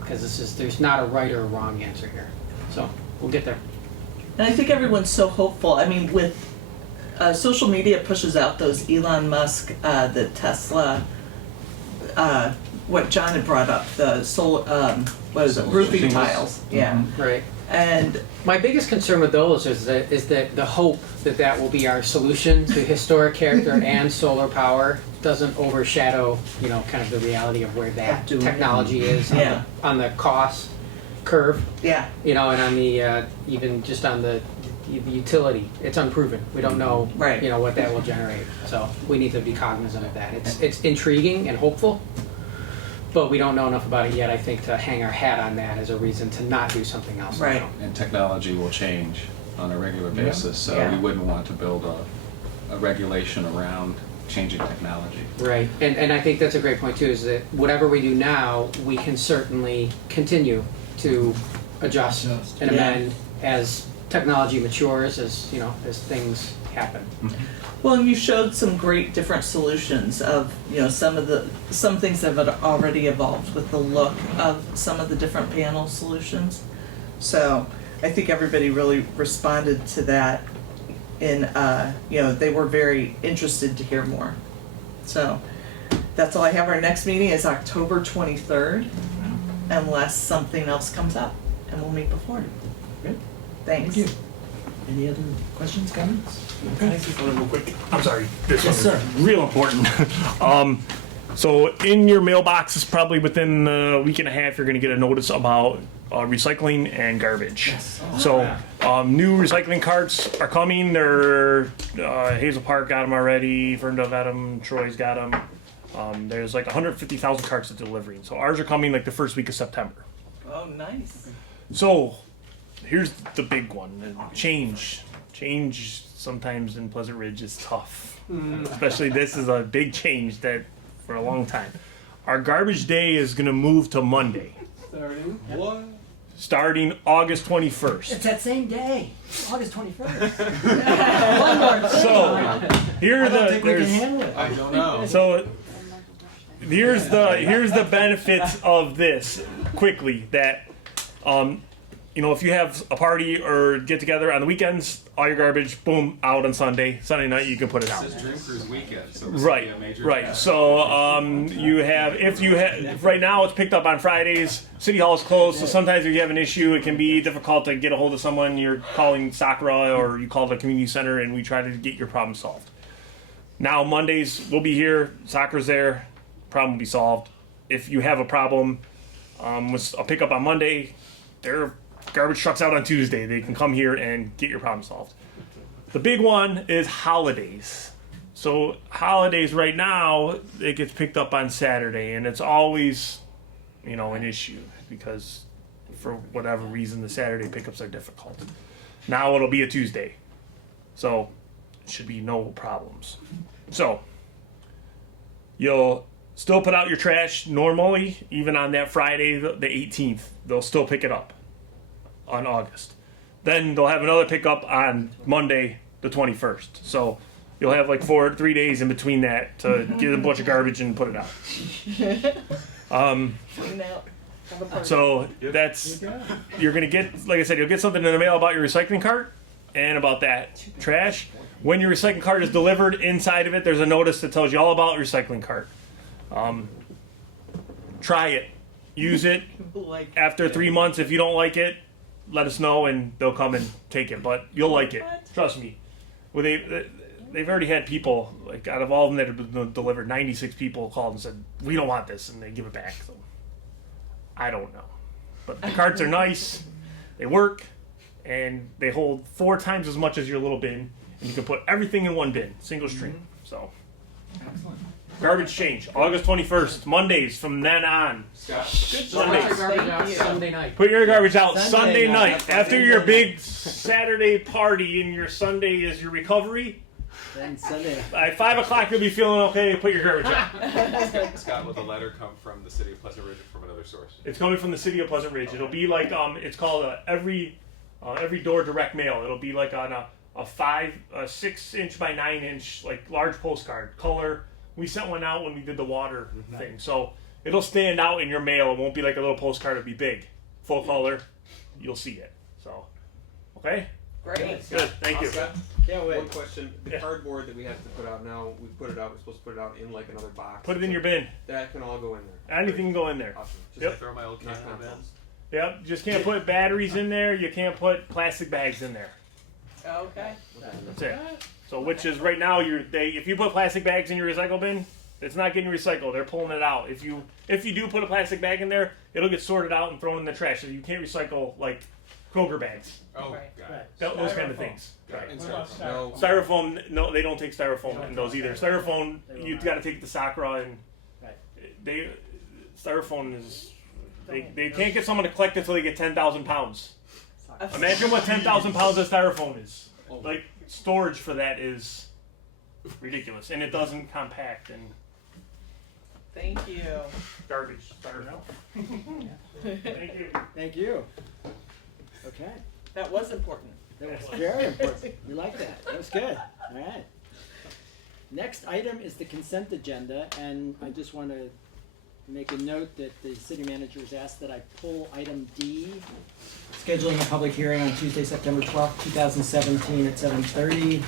because there's not a right or a wrong answer here. So we'll get there. And I think everyone's so hopeful. I mean, with social media pushes out those Elon Musk, the Tesla, what John had brought up, the solar, roofing tiles. Yeah. Right. And my biggest concern with those is that the hope that will be our solution to historic character and solar power doesn't overshadow, kind of the reality of where that technology is on the cost curve. Yeah. And on the even just on the utility, it's unproven. We don't know, what that will generate. So we need to be cognizant of that. It's intriguing and hopeful, but we don't know enough about it yet, I think, to hang our hat on that as a reason to not do something else. Right. Now. And technology will change on a regular basis, so we wouldn't want to build a regulation around changing technology. Right, and I think that's a great point too, is that whatever we do now, we can certainly continue to adjust and Yeah. amend as technology matures, as, you know, as things happen. Well, and you showed some great different solutions of, you know, some things that have already evolved with the look of some of the different panel solutions. So I think everybody really responded to that in, you know, they were very interested to hear more. So that's all I have. Our next meeting is October 23rd, unless something else comes up, and we'll meet before. Good. Thanks. Thank you. Any other questions, comments? Okay. Real quick. I'm sorry. This Yes, one sir. is real important. So in your mailboxes, probably within a week and a half, you're going to get a notice about recycling and garbage. Yes. So new recycling carts are coming. They're Hazel Park got them already. Ferndale got them. Troy's got them. There's like 150,000 carts of delivering. So ours are coming like the first week of September. Oh, nice. So here's the big one. Change sometimes in Pleasant Ridge is tough. Especially this is a big change that for a long time. Our garbage day is going to move to Monday, Starting. What? starting August 21st. It's that same day, August 21st. So here I are don't the think we can there's handle it. I don't know. so here's the benefits of this quickly that you know, if you have a party or get together on the weekends, all your garbage, boom, out on Sunday. Sunday night, you can put it out. This is Dream Cruise weekend, so this Right, will be a major right. event. So if right now it's picked up on Fridays. City Hall is closed, so sometimes if you have an issue, it can be difficult to get a hold of someone. You're calling Sakura or you call the community center, and we try to get your problem solved. Now Mondays we'll be here. Sakura's there. Problem will be solved. If you have a problem with a pickup on Monday, their garbage trucks out on Tuesday. They can come here and get your problem solved. The big one is holidays. So holidays right now, it gets picked up on Saturday, and it's always, you know, an issue because for whatever reason the Saturday pickups are difficult. Now it'll be a Tuesday, so it should be no problems. So you'll still put out your trash normally, even on that Friday, the 18th. They'll still pick it up on August. Then they'll have another pickup on Monday, the 21st. So you'll have like 3 days in between that to get a bunch of garbage and put it out. Clean out. Have a party. So that's, you're gonna get, like I said, you'll get something in the mail about your recycling cart and about that trash. When your recycling cart is delivered, inside of it there's a notice that tells you all about your recycling cart. Try it, use it. Like, After 3 months, if you don't like it, let us know and they'll come and take it. But you'll like it, trust me. Well, they've already had people, like out of all of them that have been delivered, 96 people called and said we don't want this, and they give it back. So I don't know, but the carts are nice, they work, and they hold 4 times as much as your little bin, and you can put everything in one bin, single stream. So Excellent. garbage change August 21st, Mondays from then on. Sunday. Thank you. Sunday night. Put your garbage out Sunday Sunday night. night after your big Saturday party, and your Sunday is your recovery. Then Sunday. By 5 o'clock, you'll be feeling okay. Put your garbage out. Scott, will the letter come from the city of Pleasant Ridge or from another source? It's coming from the city of Pleasant Ridge. It'll be like it's called every door direct mail. It'll be like on a 6-inch by 9-inch like large postcard color. We sent one out when we did the water thing, so it'll stand out in your mail. It won't be like a little postcard. It'll be big, full color. You'll see it. So, okay, Great. good. Thank you. Can't wait. One question: the Yeah. cardboard that we have to put out now, we put it out. We're supposed to put it out in like another box. Put it in your bin. That can all go in there. Anything can go in there. Awesome. Just Yep. throw my old can Nice in the bin. compost. Yep. Just can't put batteries in there. You can't put plastic bags in there. Okay. That's it. So, which is right now, if you put plastic bags in your recycle bin, it's not getting recycled. They're pulling it out. If you do put a plastic bag in there, it'll get sorted out and thrown in the trash. So you can't recycle like Kroger bags, Oh, Right. got it. those kind of things. Right. And so- No. Styrofoam, no, they don't take styrofoam in those either. Styrofoam, you've got to take it to Sakura, and styrofoam is they can't get someone to collect it until they get 10,000 pounds. Imagine what 10,000 pounds of styrofoam is. Like storage for that is ridiculous, and it doesn't compact and Thank you. garbage. Sorry. Thank you. Thank you. Okay. That was important. That was very important. We like that. That was good. All right. Next item is the consent agenda, and I just want to make a note that the city manager has asked that I pull item D, scheduling a public hearing on Tuesday, September 12th, 2017 at 7:30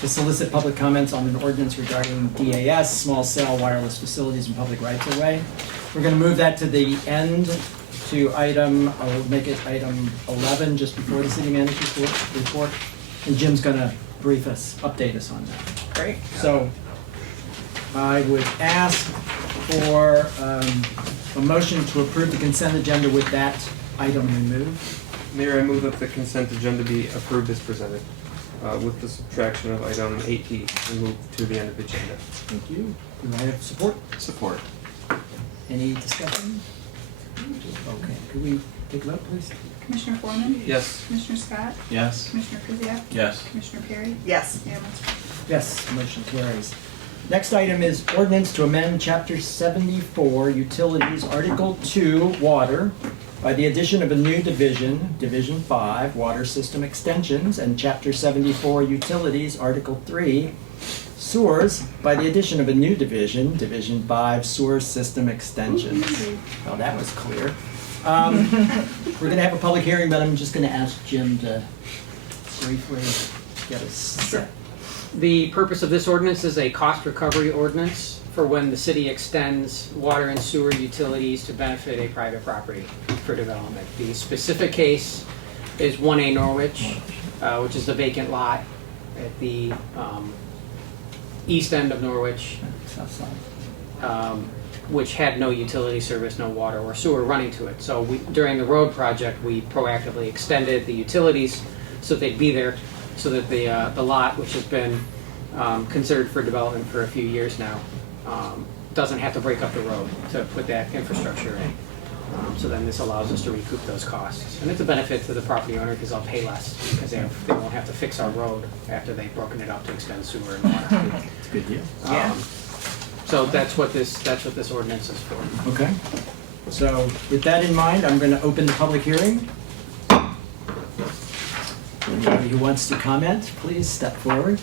to solicit public comments on an ordinance regarding DAS, small cell wireless facilities and public rights of way. We're going to move that to the end to item, I'll make it item 11, just before the city manager's report. And Jim's going to brief us, update us on that. Great. So I would ask for a motion to approve the consent agenda with that item removed. Mayor, I move that the consent agenda be approved as presented, with the subtraction of item 8D removed to the end of the agenda. Thank you. Do I have support? Support. Any discussion? Okay, could we take a vote, please? Commissioner Foreman? Yes. Commissioner Scott? Yes. Commissioner Kuziak? Yes. Commissioner Perry? Yes. Mayor Metzger? Yes, motion carries. Next item is ordinance to amend Chapter 74, Utilities, Article 2, Water, by the addition of a new division, Division 5, Water System Extensions, and Chapter 74, Utilities, Article 3, Sewers, by the addition of a new division, Division 5, Sewer System Extensions. Well, that was clear. We're going to have a public hearing, but I'm just going to ask Jim to briefly get us set. The purpose of this ordinance is a cost recovery ordinance for when the city extends water and sewer utilities to benefit a private property for development. The specific case is 1A Norwich, which is the vacant lot at the east end of Norwich, which had no utility service, no water or sewer running to it. So during the road project, we proactively extended the utilities so they'd be there, so that the lot, which has been considered for development for a few years now, doesn't have to break up the road to put that infrastructure in. So then this allows us to recoup those costs. And it's a benefit to the property owner because they'll pay less because they won't have to fix our road after they've broken it up to extend sewer and water. It's a good deal. So that's what this ordinance is for. Okay. So with that in mind, I'm going to open the public hearing. Anybody who wants to comment, please step forward.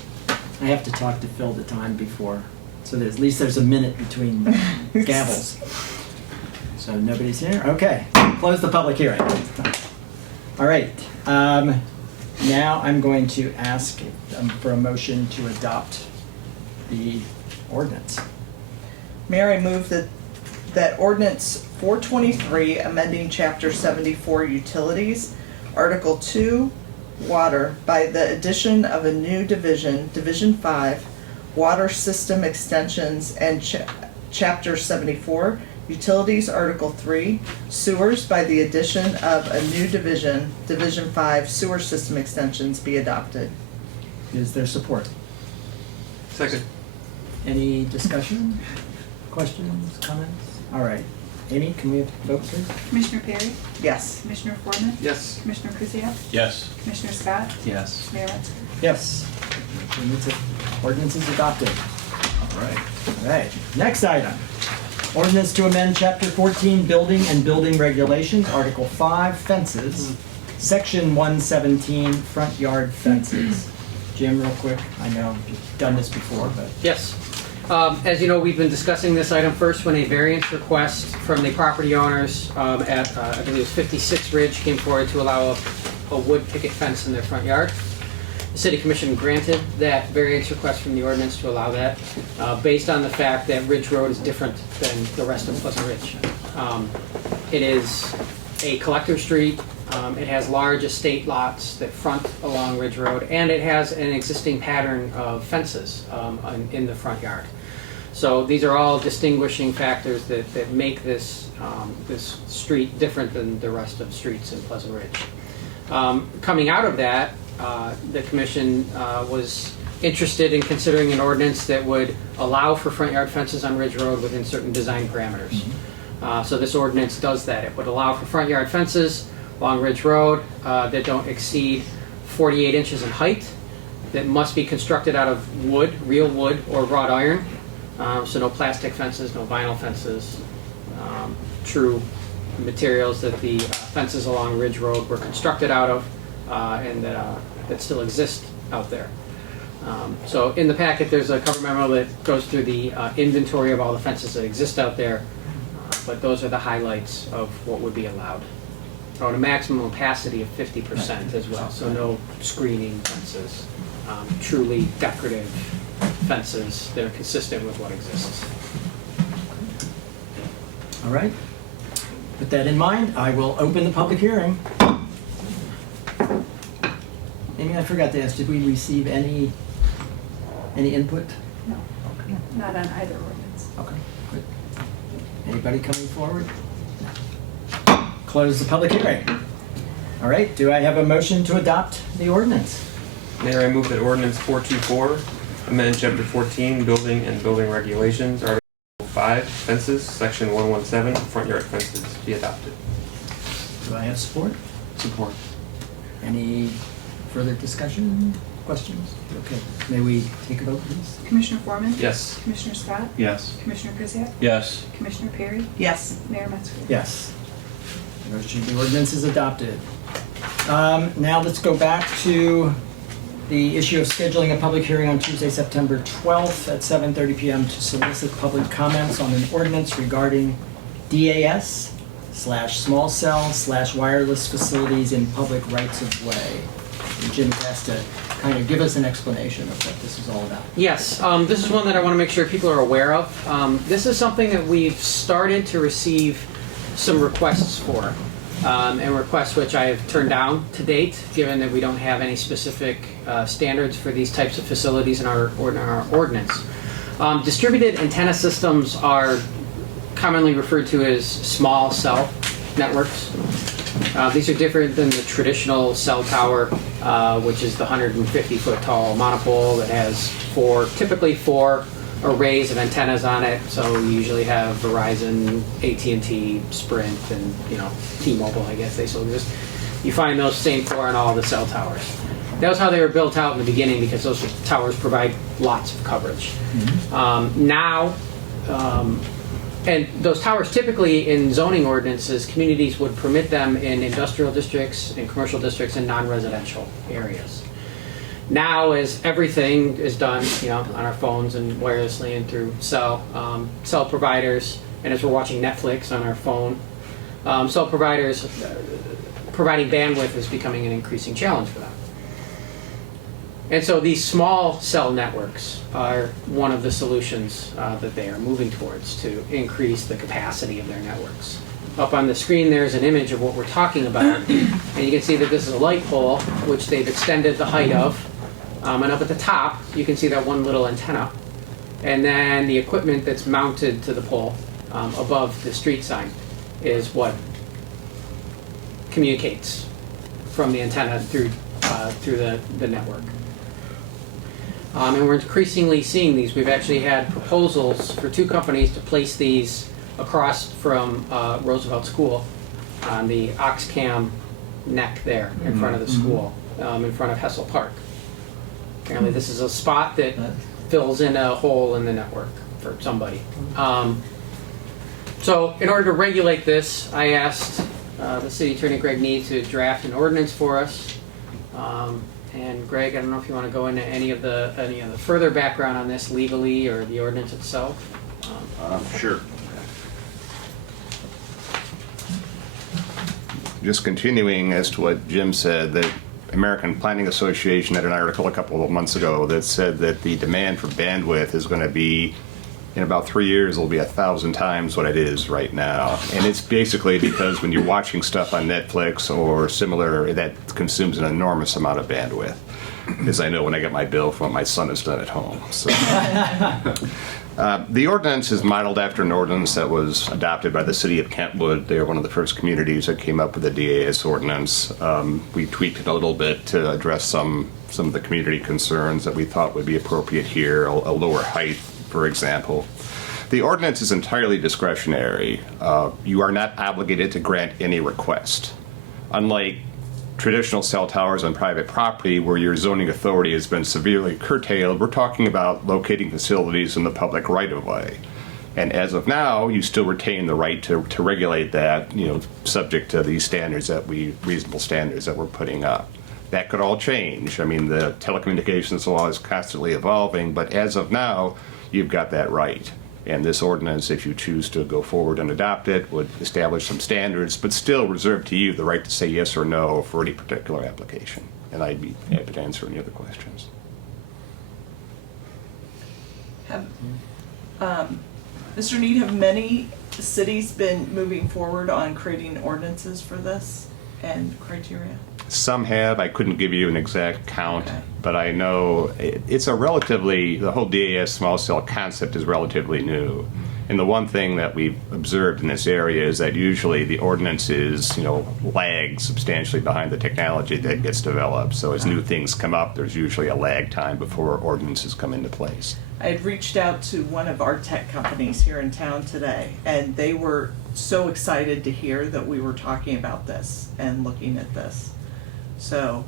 I have to talk to Phil the time before, so that at least there's a minute between gavels. So nobody's here? Okay, close the public hearing. All right, now I'm going to ask for a motion to adopt the ordinance. Mayor, I move that ordinance 423, amending Chapter 74 Utilities, Article 2, Water, by the addition of a new division, Division 5, Water System Extensions, and Chapter 74, Utilities, Article 3, Sewers, by the addition of a new division, Division 5, Sewer System Extensions, be adopted. Is there support? Second. Any discussion? Questions, comments? All right. Amy, can we have a vote, please? Commissioner Perry? Yes. Commissioner Foreman? Yes. Commissioner Kuziak? Yes. Commissioner Scott? Yes. Mayor Metzger? Yes. Ordinance is adopted. All right. All right. Next item. Ordinance to amend Chapter 14, Building and Building Regulations, Article 5, Fences, Section 117, Front Yard Fences. Jim, real quick. I know you've done this before, but... Yes. As you know, we've been discussing this item first when a variance request from the property owners at, I believe it was 56 Ridge, came forward to allow a wood picket fence in their front yard. The City Commission granted that variance request from the ordinance to allow that, based on the fact that Ridge Road is different than the rest of Pleasant Ridge. It is a collector street. It has large estate lots that front along Ridge Road, and it has an existing pattern of fences in the front yard. So these are all distinguishing factors that make this street different than the rest of streets in Pleasant Ridge. Coming out of that, the Commission was interested in considering an ordinance that would allow for front yard fences on Ridge Road within certain design parameters. So this ordinance does that. It would allow for front yard fences along Ridge Road that don't exceed 48 inches in height that must be constructed out of wood, real wood, or wrought iron. So no plastic fences, no vinyl fences. True materials that the fences along Ridge Road were constructed out of, and that still exist out there. So in the packet, there's a cover memo that goes through the inventory of all the fences that exist out there, but those are the highlights of what would be allowed. On a maximum opacity of 50% as well, so no screening fences, truly decorative fences that are consistent with what exists. All right. With that in mind, I will open the public hearing. Amy, I forgot to ask, did we receive any input? No, not on either ordinance. Okay, good. Anybody coming forward? Close the public hearing. All right, do I have a motion to adopt the ordinance? Mayor, I move that ordinance 424, amend chapter 14, building and building regulations, article 5, fences, section 117, front yard fences, be adopted. Do I have support? Support. Any further discussion, questions? Okay, may we take a vote, please? Commissioner Foreman? Yes. Commissioner Scott? Yes. Commissioner Kuziak? Yes. Commissioner Perry? Yes. Mayor Metzger? Yes. The ordinance is adopted. Now let's go back to the issue of scheduling a public hearing on Tuesday, September 12th at 7:30 p.m. to solicit public comments on an ordinance regarding DAS/small cell/wireless facilities in public rights of way. And Jim has to kind of give us an explanation of what this is all about. Yes, this is one that I want to make sure people are aware of. This is something that we've started to receive some requests for, and requests which I have turned down to date, given that we don't have any specific standards for these types of facilities in our ordinance. Distributed antenna systems are commonly referred to as small cell networks. These are different than the traditional cell tower, which is the 150-foot tall monopole that has typically four arrays of antennas on it. So you usually have Verizon, AT&T, Sprint, and T-Mobile, I guess they still exist. You find those same four on all the cell towers. That was how they were built out in the beginning, because those towers provide lots of coverage. And those towers typically in zoning ordinances, communities would permit them in industrial districts, in commercial districts, and non-residential areas. Now, as everything is done, on our phones and wirelessly and through cell providers, and as we're watching Netflix on our phone, cell providers providing bandwidth is becoming an increasing challenge for them. And so these small cell networks are one of the solutions that they are moving towards to increase the capacity of their networks. Up on the screen there's an image of what we're talking about, and you can see that this is a light pole which they've extended the height of, and up at the top you can see that one little antenna, and then the equipment that's mounted to the pole above the street sign is what communicates from the antenna through the network. And we're increasingly seeing these. We've actually had proposals for two companies to place these across from Roosevelt School on the Oxcam neck there in front of the school, in front of Hessel Park. Apparently this is a spot that fills in a hole in the network for somebody. So in order to regulate this, I asked the City Attorney Greg Need to draft an ordinance for us. And Greg, I don't know if you want to go into any of the further background on this legally or the ordinance itself. Sure. Just continuing as to what Jim said, the American Planning Association had an article a couple of months ago that said that the demand for bandwidth is going to be, in about 3 years, it'll be 1,000 times what it is right now. And it's basically because when you're watching stuff on Netflix or similar, that consumes an enormous amount of bandwidth. As I know when I get my bill from what my son has done at home. So. The ordinance is modeled after an ordinance that was adopted by the city of Kentwood. They were one of the first communities that came up with the DAS ordinance. We tweaked it a little bit to address some of the community concerns that we thought would be appropriate here, a lower height, for example. The ordinance is entirely discretionary. You are not obligated to grant any request. Unlike traditional cell towers on private property where your zoning authority has been severely curtailed. We're talking about locating facilities in the public right-of-way. And as of now, you still retain the right to regulate that, subject to these standards reasonable standards that we're putting up. That could all change. I mean, the telecommunications law is constantly evolving, but as of now, you've got that right. And this ordinance, if you choose to go forward and adopt it, would establish some standards, but still reserve to you the right to say yes or no for any particular application. And I'd be happy to answer any other questions. Mr. Need, have many cities been moving forward on creating ordinances for this and criteria? Some have. I couldn't give you an exact count, but I know it's the whole DAS small cell concept is relatively new. And the one thing that we've observed in this area is that usually the ordinances, lag substantially behind the technology that gets developed. So as new things come up, there's usually a lag time before ordinances come into place. I had reached out to one of our tech companies here in town today, and they were so excited to hear that we were talking about this and looking at this. So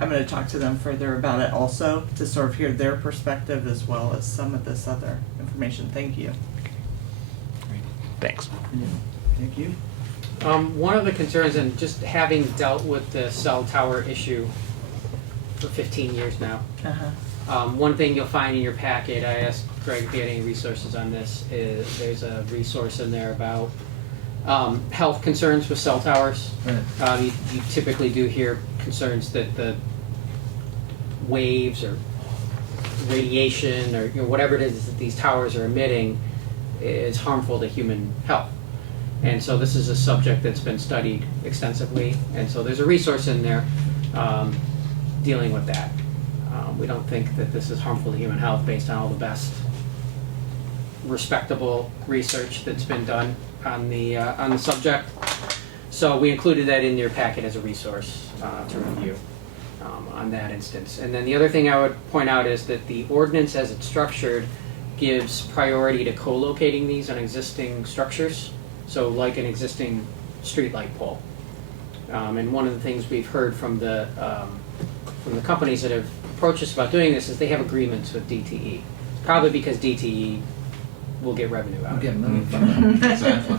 I'm going to talk to them further about it also to sort of hear their perspective as well as some of this other information. Thank you. Thanks. Thank you. One of the concerns, and just having dealt with the cell tower issue for 15 years now, one thing you'll find in your packet, I asked Greg if he had any resources on this, is there's a resource in there about health concerns with cell towers. Right. You typically do hear concerns that the waves or radiation or whatever it is that these towers are emitting is harmful to human health. And so this is a subject that's been studied extensively, and so there's a resource in there dealing with that. We don't think that this is harmful to human health based on all the best respectable research that's been done on the subject. So we included that in your packet as a resource to review on that instance. And then the other thing I would point out is that the ordinance as it's structured gives priority to co-locating these on existing structures, so like an existing streetlight pole. And one of the things we've heard from the companies that have approached us about doing this is they have agreements with DTE, probably because DTE will get revenue out of it. Exactly.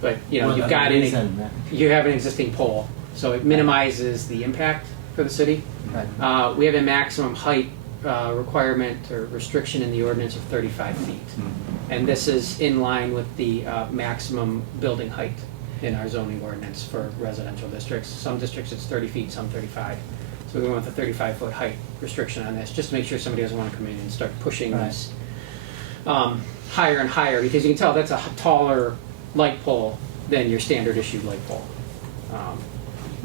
But you have an existing pole, so it minimizes the impact for the city. Right. We have a maximum height requirement or restriction in the ordinance of 35 feet. And this is in line with the maximum building height in our zoning ordinance for residential districts. Some districts it's 30 feet, some 35. So we went with a 35-foot height restriction on this, just to make sure somebody doesn't want to come in and start pushing this higher and higher, because you can tell that's a taller light pole than your standard issued light pole,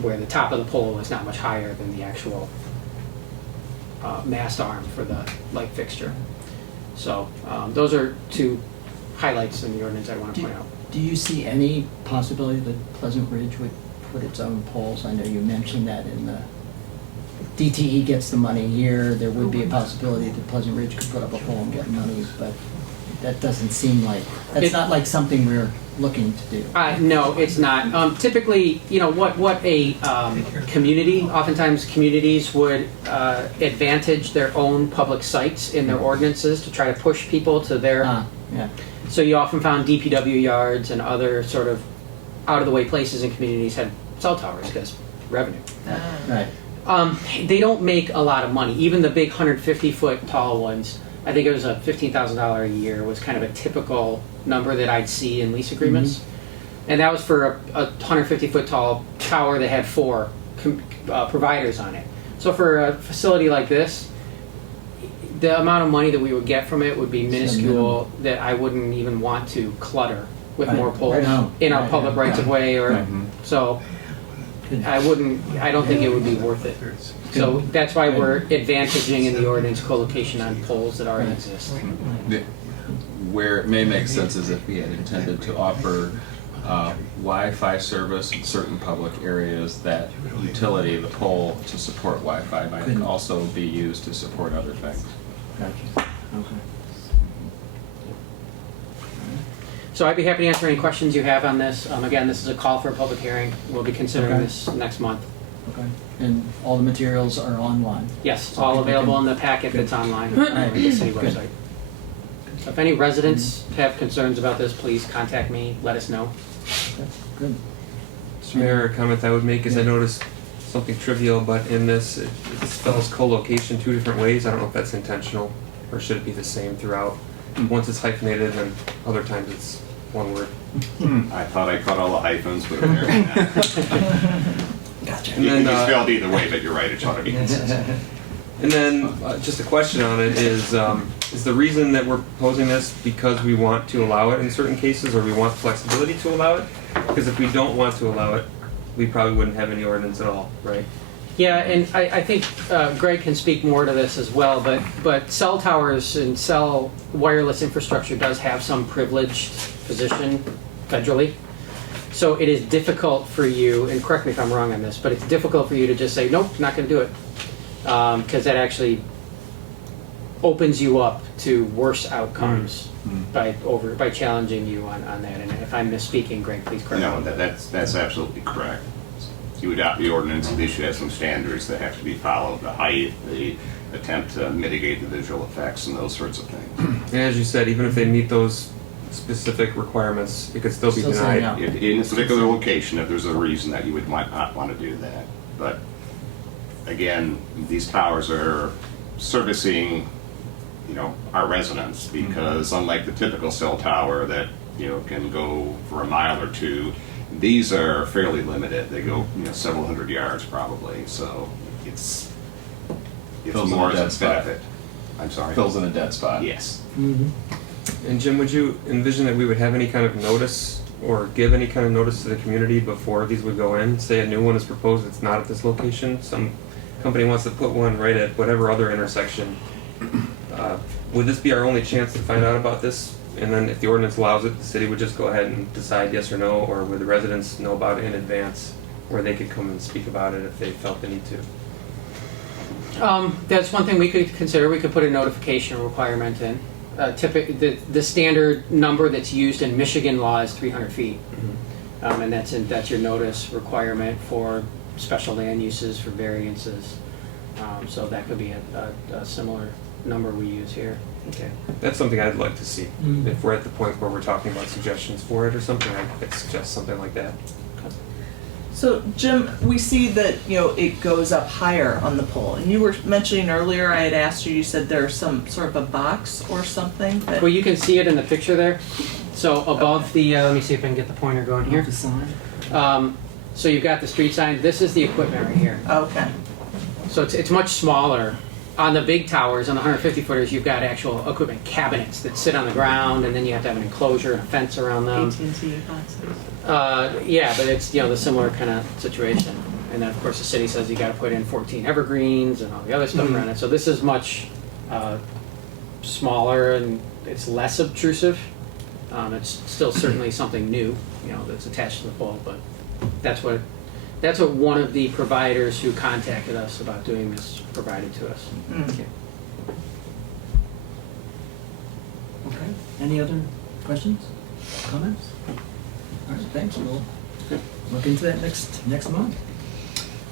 where the top of the pole is not much higher than the actual mast arm for the light fixture. So those are two highlights in the ordinance I want to point out. Do you see any possibility that Pleasant Ridge would put its own poles? I know you mentioned that in the DTE gets the money here. There would be a possibility that Pleasant Ridge could put up a pole and get money, but that doesn't seem like, that's not like something we're looking to do. No, it's not. Typically, what a community, oftentimes communities would advantage their own public sites in their ordinances to try to push people to their... Yeah. So you often found DPW yards and other sort of out-of-the-way places in communities had cell towers because revenue. Right. They don't make a lot of money. Even the big 150-foot tall ones, I think it was a $15,000 a year was kind of a typical number that I'd see in lease agreements. Mm-hmm. And that was for a 150-foot tall tower that had 4 providers on it. So for a facility like this, the amount of money that we would get from it would be minuscule, that I wouldn't even want to clutter with more poles in our public rights of way, or so I don't think it would be worth it. So that's why we're advantaging in the ordinance co-location on poles that already exist. Where it may make sense is if we had intended to offer Wi-Fi service in certain public areas, that utility, the pole to support Wi-Fi, might also be used to support other things. Gotcha. Okay. So I'd be happy to answer any questions you have on this. Again, this is a call for a public hearing. We'll be considering this next month. Okay. And all the materials are online? Yes, it's So all people available can- in the packet that's online Good. on the city Good. website. If any residents have concerns about this, please contact me, let us know. Okay, good. Mr. Mayor, a comment I would make is I noticed something trivial, but in this, it spells co-location two different ways. I don't know if that's intentional, or should it be the same throughout? Once it's hyphenated, and other times it's one word. I thought I caught all the hyphens, but apparently not. Gotcha. And You then, can be spelled either way, but you're right, it ought to be consistent. And then, just a question on it is the reason that we're proposing this because we want to allow it in certain cases, or we want flexibility to allow it? Because if we don't want to allow it, we probably wouldn't have any ordinance at all, right? Yeah, and I think Greg can speak more to this as well, but cell towers and cell wireless infrastructure does have some privileged position federally. So it is difficult for you, and correct me if I'm wrong on this, but it's difficult for you to just say, nope, not going to do it. Because that actually opens you up to worse outcomes by challenging you on that. And if I'm misspeaking, Greg, please correct me. No, that's absolutely correct. You adopt the ordinance, they should have some standards that have to be followed, the height, the attempt to mitigate the visual effects and those sorts of things. And as you said, even if they meet those specific requirements, it could still be Still say denied. no. In a particular location, if there's a reason that you would not want to do that. But again, these towers are servicing, our residents, because unlike the typical cell tower that, can go for a mile or two, these are fairly limited. They go, several hundred yards probably, so it's Fills in more a as dead a spot. benefit. I'm sorry? Fills in a dead spot. Yes. And Jim, would you envision that we would have any kind of notice or give any kind of notice to the community before these would go in? Say a new one is proposed, it's not at this location, some company wants to put one right at whatever other intersection. Would this be our only chance to find out about this? And then if the ordinance allows it, the city would just go ahead and decide yes or no, or would the residents know about it in advance where they could come and speak about it if they felt the need to? That's one thing we could consider. We could put a notification requirement in. Typically, the standard number that's used in Michigan law is 300 feet. And that's your notice requirement for special land uses, for variances. So that could be a similar number we use here. Okay, that's something I'd like to see. If we're at the point where we're talking about suggestions for it or something, I'd suggest something like that. So Jim, we see that, it goes up higher on the pole. And you were mentioning earlier, I had asked you, you said there's some sort of a box or something that. Well, you can see it in the picture there. So above the, let me see if I can get the pointer going here. The sign? So you've got the street sign. This is the equipment right here. Okay. So it's much smaller. On the big towers, on the 150 footers, you've got actual equipment cabinets that sit on the ground, and then you have to have an enclosure and a fence around them. AT&T boxes. Yeah, but it's the similar kind of situation. And then of course the city says you got to put in 14 evergreens and all the other stuff around it. So this is much smaller and it's less obtrusive. It's still certainly something new, that's attached to the pole. But that's what one of the providers who contacted us about doing this provided to us. Okay. Any other questions, comments? All right, thanks. We'll look into that next month.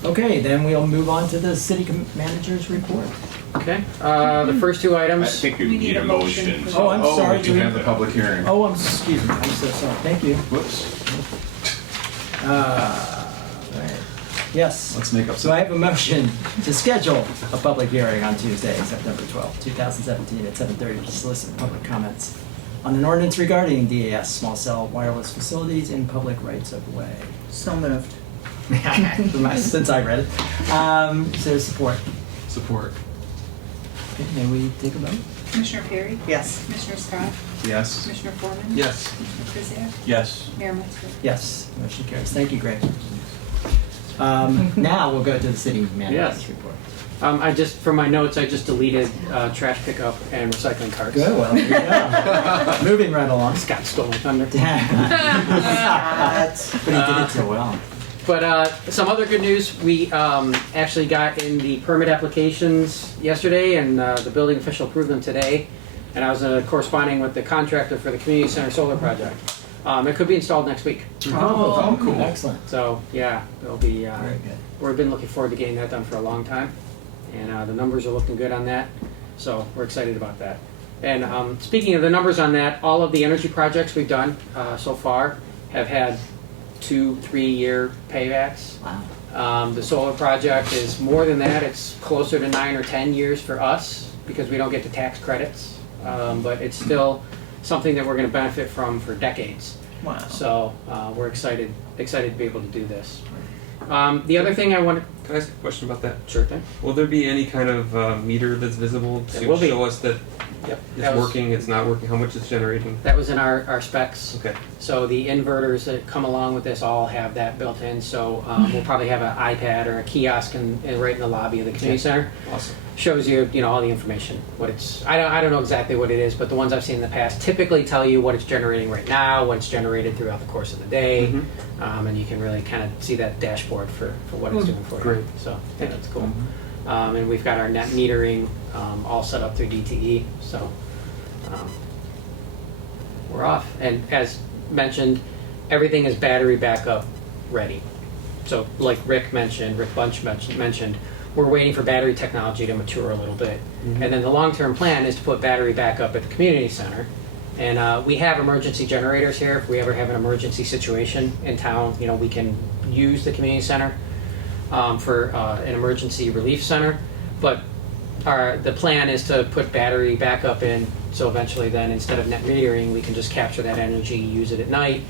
Okay, then we'll move on to the city manager's report. Okay. The first two I items. think you need a motion. Oh, I'm sorry. We have the public hearing. Oh, excuse me. I'm so sorry. Thank you. Whoops. Right. Yes. Let's make up So I have a motion to schedule a public hearing on Tuesday, September 12th, 2017 at 7:30 to solicit public comments on an ordinance regarding DAS, small cell wireless facilities in public rights of way. So moved. Since I read it. Is there support? Support. Okay, may we take a vote? Commissioner Perry? Yes. Commissioner Scott? Yes. Commissioner Foreman? Yes. Commissioner Kuziak? Yes. Mayor Metzger? Yes, motion carries. Thank you, Greg. Now we'll go to the city manager's Yes. report. I just, for my notes, I just deleted trash pickup and recycling carts. Good, well, there you go. Moving right along. Scott stole my thunder. But he did it so well. But some other good news, we actually got in the permit applications yesterday, and the building official approved them today. And I was corresponding with the contractor for the community center solar project. It could be installed next week. Oh, cool. Excellent. So yeah, it'll be. Very good. We've been looking forward to getting that done for a long time, and the numbers are looking good on that. So we're excited about that. And speaking of the numbers on that, all of the energy projects we've done so far have had 2-3 year paybacks. Wow. The solar project is more than that. It's closer to 9 or 10 years for us because we don't get the tax credits. But it's still something that we're going to benefit from for decades. Wow. So we're excited to be able to do this. The other thing I wanted. Can I ask a question about that? Sure thing. Will there be any kind of meter that's visible There to will be. show us that Yep. it's working, it's not working, how much it's generating? That was in our specs. Okay. So the inverters that come along with this all have that built in. So we'll probably have an iPad or a kiosk right in the lobby of the community center. Awesome. Shows you, all the information. What it's, I don't know exactly what it is, but the ones I've seen in the past typically tell you what it's generating right now, what it's generated throughout the course of the day, and you can really kind of see that dashboard for what it's doing for you. Great. So yeah, that's cool. And we've got our net metering all set up through DTE. So we're off. And as mentioned, everything is battery backup ready. So like Rick Bunch mentioned, we're waiting for battery technology to mature a little bit. And then the long-term plan is to put battery backup at the community center. And we have emergency generators here. If we ever have an emergency situation in town, we can use the community center for an emergency relief center. But the plan is to put battery backup in, so eventually then instead of net metering, we can just capture that energy, use it at night,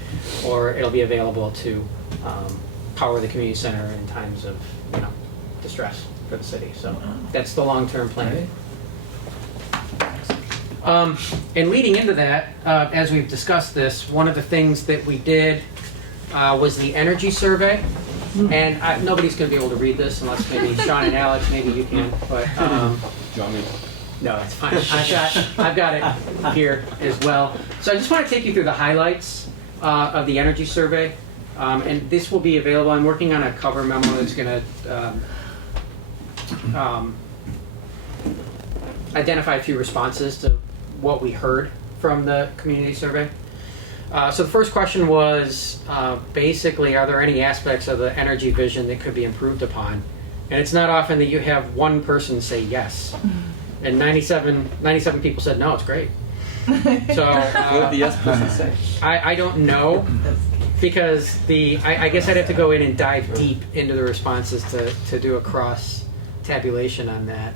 or it'll be available to power the community center in times of distress for the city. So that's the long-term plan. And leading into that, as we've discussed this, one of the things that we did was the energy survey. And nobody's going to be able to read this unless maybe Sean and Alex, maybe you can. But no, it's fine. I've got it here as well. So I just want to take you through the highlights of the energy survey. And this will be available. I'm working on a cover memo that's going to identify a few responses to what we heard from the community survey. So the first question was basically, are there any aspects of the energy vision that could be improved upon? And it's not often that you have one person say yes. And 97 people said, no, it's great. So what did the yes person say? I don't know, because I guess I'd have to go in and dive deep into the responses to do a cross tabulation on that.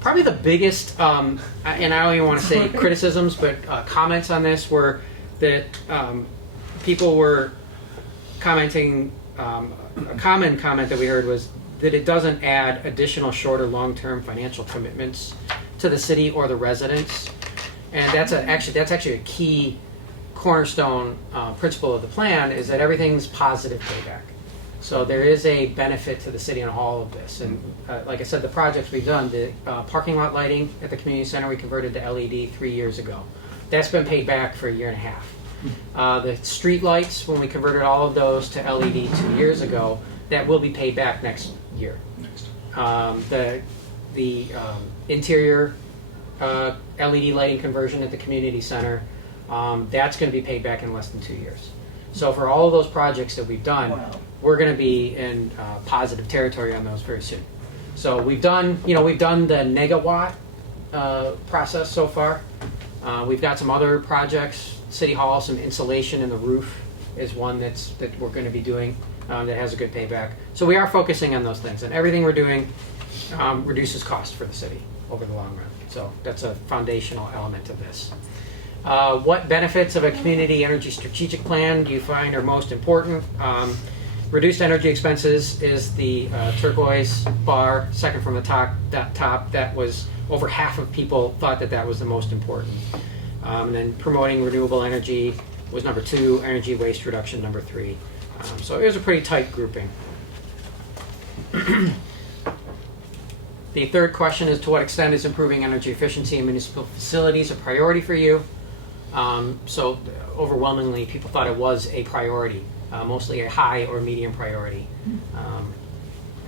Probably the biggest, and I don't even want to say criticisms, but comments on this were that people were commenting, a common comment that we heard was that it doesn't add additional short or long-term financial commitments to the city or the residents. And that's actually a key cornerstone principle of the plan, is that everything's positive payback. So there is a benefit to the city on all of this. And like I said, the projects we've done, the parking lot lighting at the community center, we converted to LED 3 years ago. That's been paid back for 1.5 years. The street lights, when we converted all of those to LED 2 years ago, that will be paid back next year. The interior LED lighting conversion at the community center, that's going to be paid back in less than 2 years. So for all of those projects that we've done, we're going to be in positive territory on those very soon. So we've done the negawatt process so far. We've got some other projects. City Hall, some insulation in the roof is one that we're going to be doing that has a good payback. So we are focusing on those things, and everything we're doing reduces cost for the city over the long run. So that's a foundational element of this. What benefits of a community energy strategic plan do you find are most important? Reduced energy expenses is the turquoise bar, second from the top. That was over half of people thought that was the most important. And then promoting renewable energy was number 2, energy waste reduction number 3. So it was a pretty tight grouping. The third question is, to what extent is improving energy efficiency in municipal facilities a priority for you? So overwhelmingly, people thought it was a priority, mostly a high or medium priority. I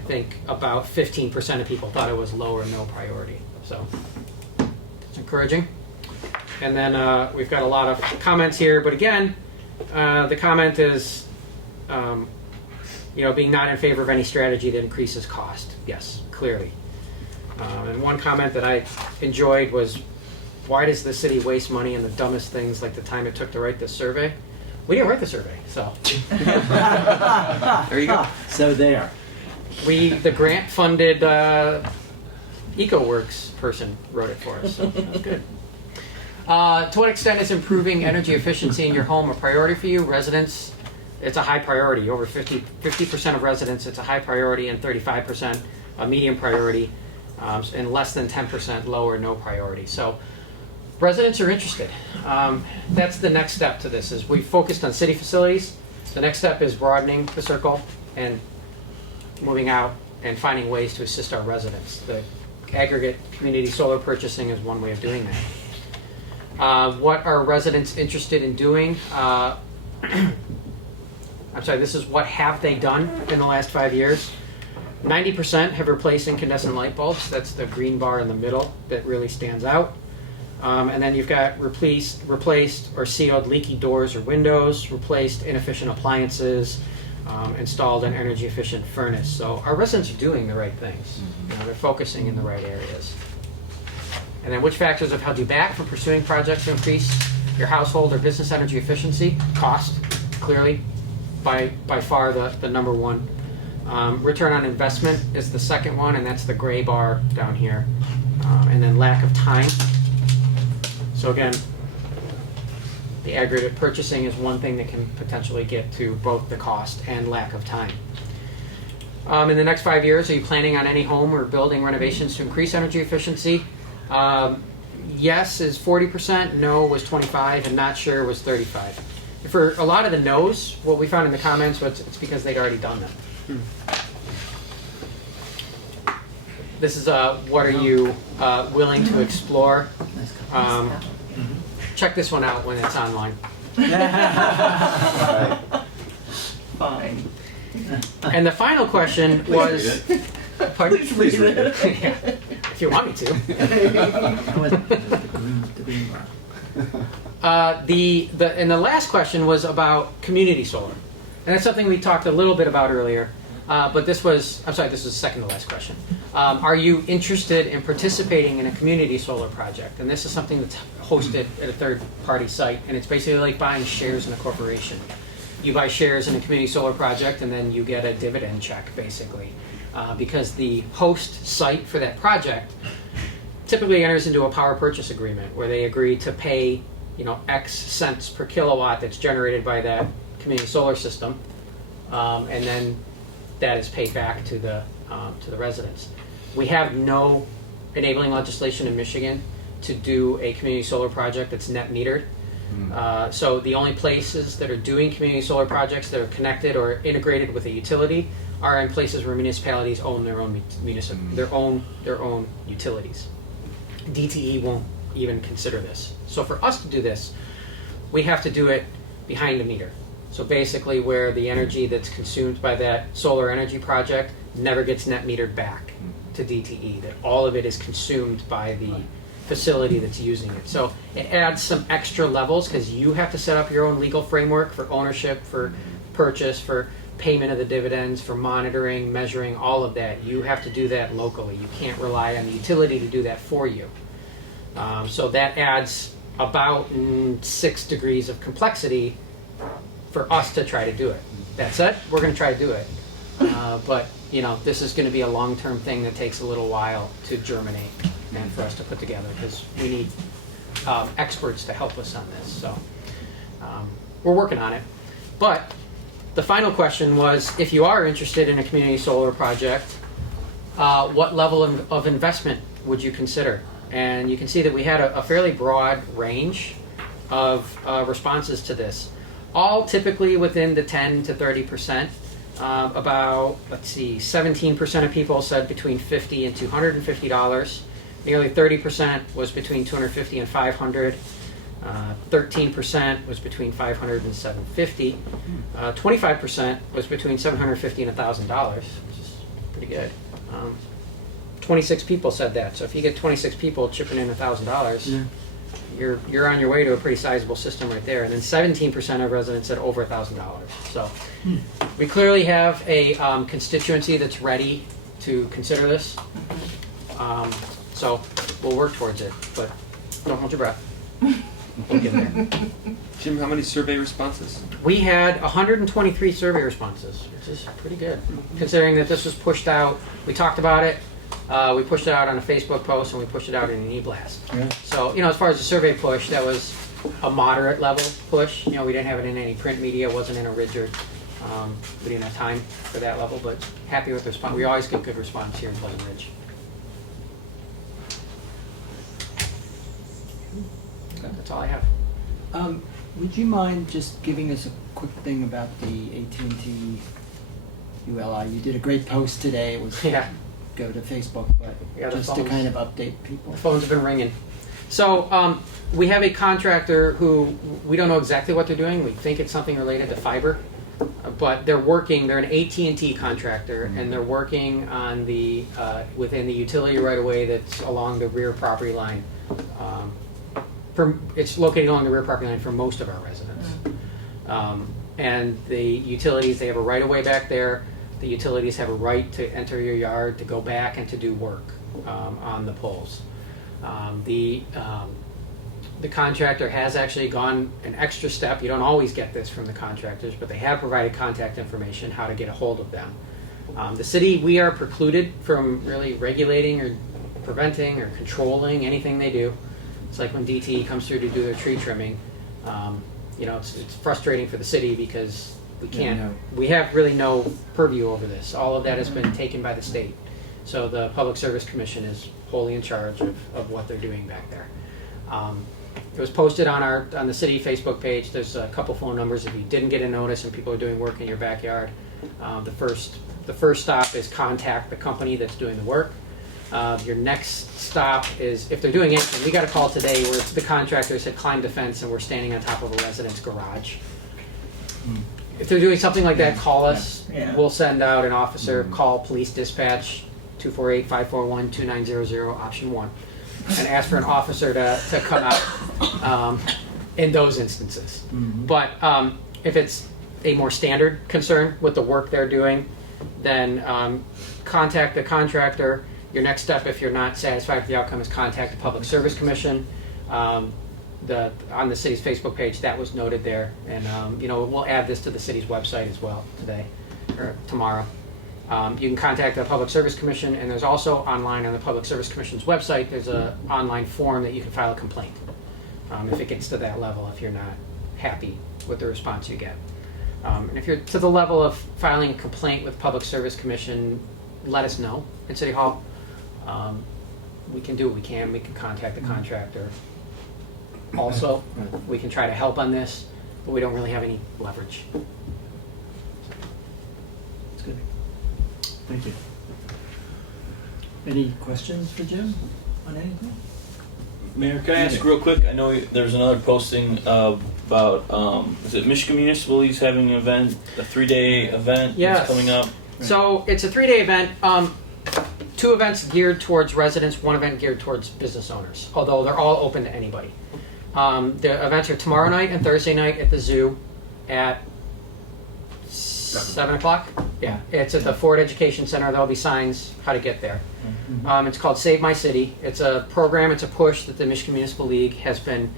think about 15% of people thought it was low or no priority. So it's encouraging. And then we've got a lot of comments here, but again, The comment is, being not in favor of any strategy that increases cost. Yes, clearly. And one comment that I enjoyed was, why does the city waste money on the dumbest things like the time it took to write this survey? We didn't write the survey, so. There you go. So there. The grant-funded EcoWorks person wrote it for us, so that's good. To what extent is improving energy efficiency in your home a priority for you? Residents, it's a high priority. Over 50% of residents, it's a high priority, and 35% a medium priority, and less than 10% low or no priority. So residents are interested. That's the next step to this, is we focused on city facilities. The next step is broadening the circle and moving out and finding ways to assist our residents. The aggregate community solar purchasing is one way of doing that. What are residents interested in doing? I'm sorry, this is what have they done in the last 5 years. 90% have replaced incandescent light bulbs. That's the green bar in the middle that really stands out. And then you've got replaced or sealed leaky doors or windows, replaced inefficient appliances, installed an energy efficient furnace. So our residents are doing the right things. They're focusing in the right areas. And then which factors have held you back from pursuing projects to increase your household or business energy efficiency? Cost, clearly, by far the number one. Return on investment is the second one, and that's the gray bar down here. And then lack of time. So again, the aggregate purchasing is one thing that can potentially get to both the cost and lack of time. In the next 5 years, are you planning on any home or building renovations to increase energy efficiency? Yes is 40%, no was 25%, and not sure was 35%. For a lot of the no's, what we found in the comments was it's because they'd already done them. This is what are you willing to explore? Check this one out when it's online. Fine. And the final question was, pardon? Please read it. Yeah, if you want me to. And the last question was about community solar, and that's something we talked a little bit about earlier. But this was the second to last question. Are you interested in participating in a community solar project? And this is something that's hosted at a third-party site, and it's basically like buying shares in a corporation. You buy shares in a community solar project, and then you get a dividend check, basically, because the host site for that project typically enters into a power purchase agreement where they agree to pay, X cents per kilowatt that's generated by that community solar system, and then that is paid back to the residents. We have no enabling legislation in Michigan to do a community solar project that's net metered. So the only places that are doing community solar projects that are connected or integrated with a utility are in places where municipalities own their own their own utilities. DTE won't even consider this. So for us to do this, we have to do it behind the meter. So basically where the energy that's consumed by that solar energy project never gets net metered back to DTE, that all of it is consumed by the facility that's using it. So it adds some extra levels because you have to set up your own legal framework for ownership, for purchase, for payment of the dividends, for monitoring, measuring, all of that. You have to do that locally. You can't rely on the utility to do that for you. So that adds about 6 degrees of complexity for us to try to do it. That said, we're going to try to do it. But this is going to be a long-term thing that takes a little while to germinate and for us to put together because we need experts to help us on this. So we're working on it. But the final question was, if you are interested in a community solar project, what level of investment would you consider? And you can see that we had a fairly broad range of responses to this, all typically within the 10 to 30%. About, 17% of people said between $50 and $250. Nearly 30% was between $250 and $500. 13% was between $500 and $750. 25% was between $750 and $1,000, which is pretty good. 26 people said that. So if you get 26 people chipping in $1,000, you're on your way to a pretty sizable system right there. And then 17% of residents said over $1,000. So we clearly have a constituency that's ready to consider this. So we'll work towards it, but don't hold your breath. We'll get there. Jim, how many survey responses? We had 123 survey responses, which is pretty good, considering that this was pushed out. We talked about it. We pushed it out on a Facebook post, and we pushed it out in an e-blast. Yeah. So, as far as the survey push, that was a moderate level push. We didn't have it in any print media. It wasn't in a Ridger. We didn't have time for that level, but happy with the response. We always get good response here in Pleasant Ridge. That's all I have. Would you mind just giving us a quick thing about the AT&T ULI? You did a great post today. It was go to Facebook, but just to kind of update people. The phones have been ringing. So we have a contractor who we don't know exactly what they're doing. We think it's something related to fiber, but they're working. They're an AT&T contractor, and they're working on the within the utility right away that's along the rear property line. It's located along the rear property line for most of our residents. And the utilities, they have a right of way back there. The utilities have a right to enter your yard, to go back and to do work on the poles. The contractor has actually gone an extra step. You don't always get this from the contractors, but they have provided contact information, how to get a hold of them. The city, we are precluded from really regulating or preventing or controlling anything they do. It's like when DTE comes through to do their tree trimming. It's frustrating for the city because we can't. We have really no purview over this. All of that has been taken by the state. So the Public Service Commission is wholly in charge of what they're doing back there. It was posted on the city Facebook page. There's a couple phone numbers if you didn't get a notice and people are doing work in your backyard. The first stop is contact the company that's doing the work. Your next stop is, if they're doing anything, we got a call today where the contractors had climbed a fence and we're standing on top of a resident's garage. If they're doing something like that, call us. Yeah. We'll send out an officer, call police dispatch, 248-541-2900, option 1, and ask for an officer to come out in those instances. But if it's a more standard concern with the work they're doing, then contact the contractor. Your next step, if you're not satisfied with the outcome, is contact the Public Service Commission. On the city's Facebook page, that was noted there, and we'll add this to the city's website as well today or tomorrow. You can contact the Public Service Commission, and there's also online on the Public Service Commission's website, there's an online form that you can file a complaint if it gets to that level, if you're not happy with the response you get. And if you're to the level of filing a complaint with Public Service Commission, let us know in City Hall. We can do what we can. We can contact the contractor. Also, we can try to help on this, but we don't really have any leverage. That's good. Thank you. Any questions for Jim on anything? Mayor, can I ask real quick? I know there's another posting about, is it Michigan Municipal? He's having an event, a 3-day event Yes. that's coming up. So it's a 3-day event. 2 events geared towards residents, 1 event geared towards business owners, although they're all open to anybody. The events are tomorrow night and Thursday night at the zoo at 7 o'clock. Yeah, it's at the Ford Education Center. There'll be signs how to get there. It's called Save My City. It's a program, it's a push that the Michigan Municipal League has been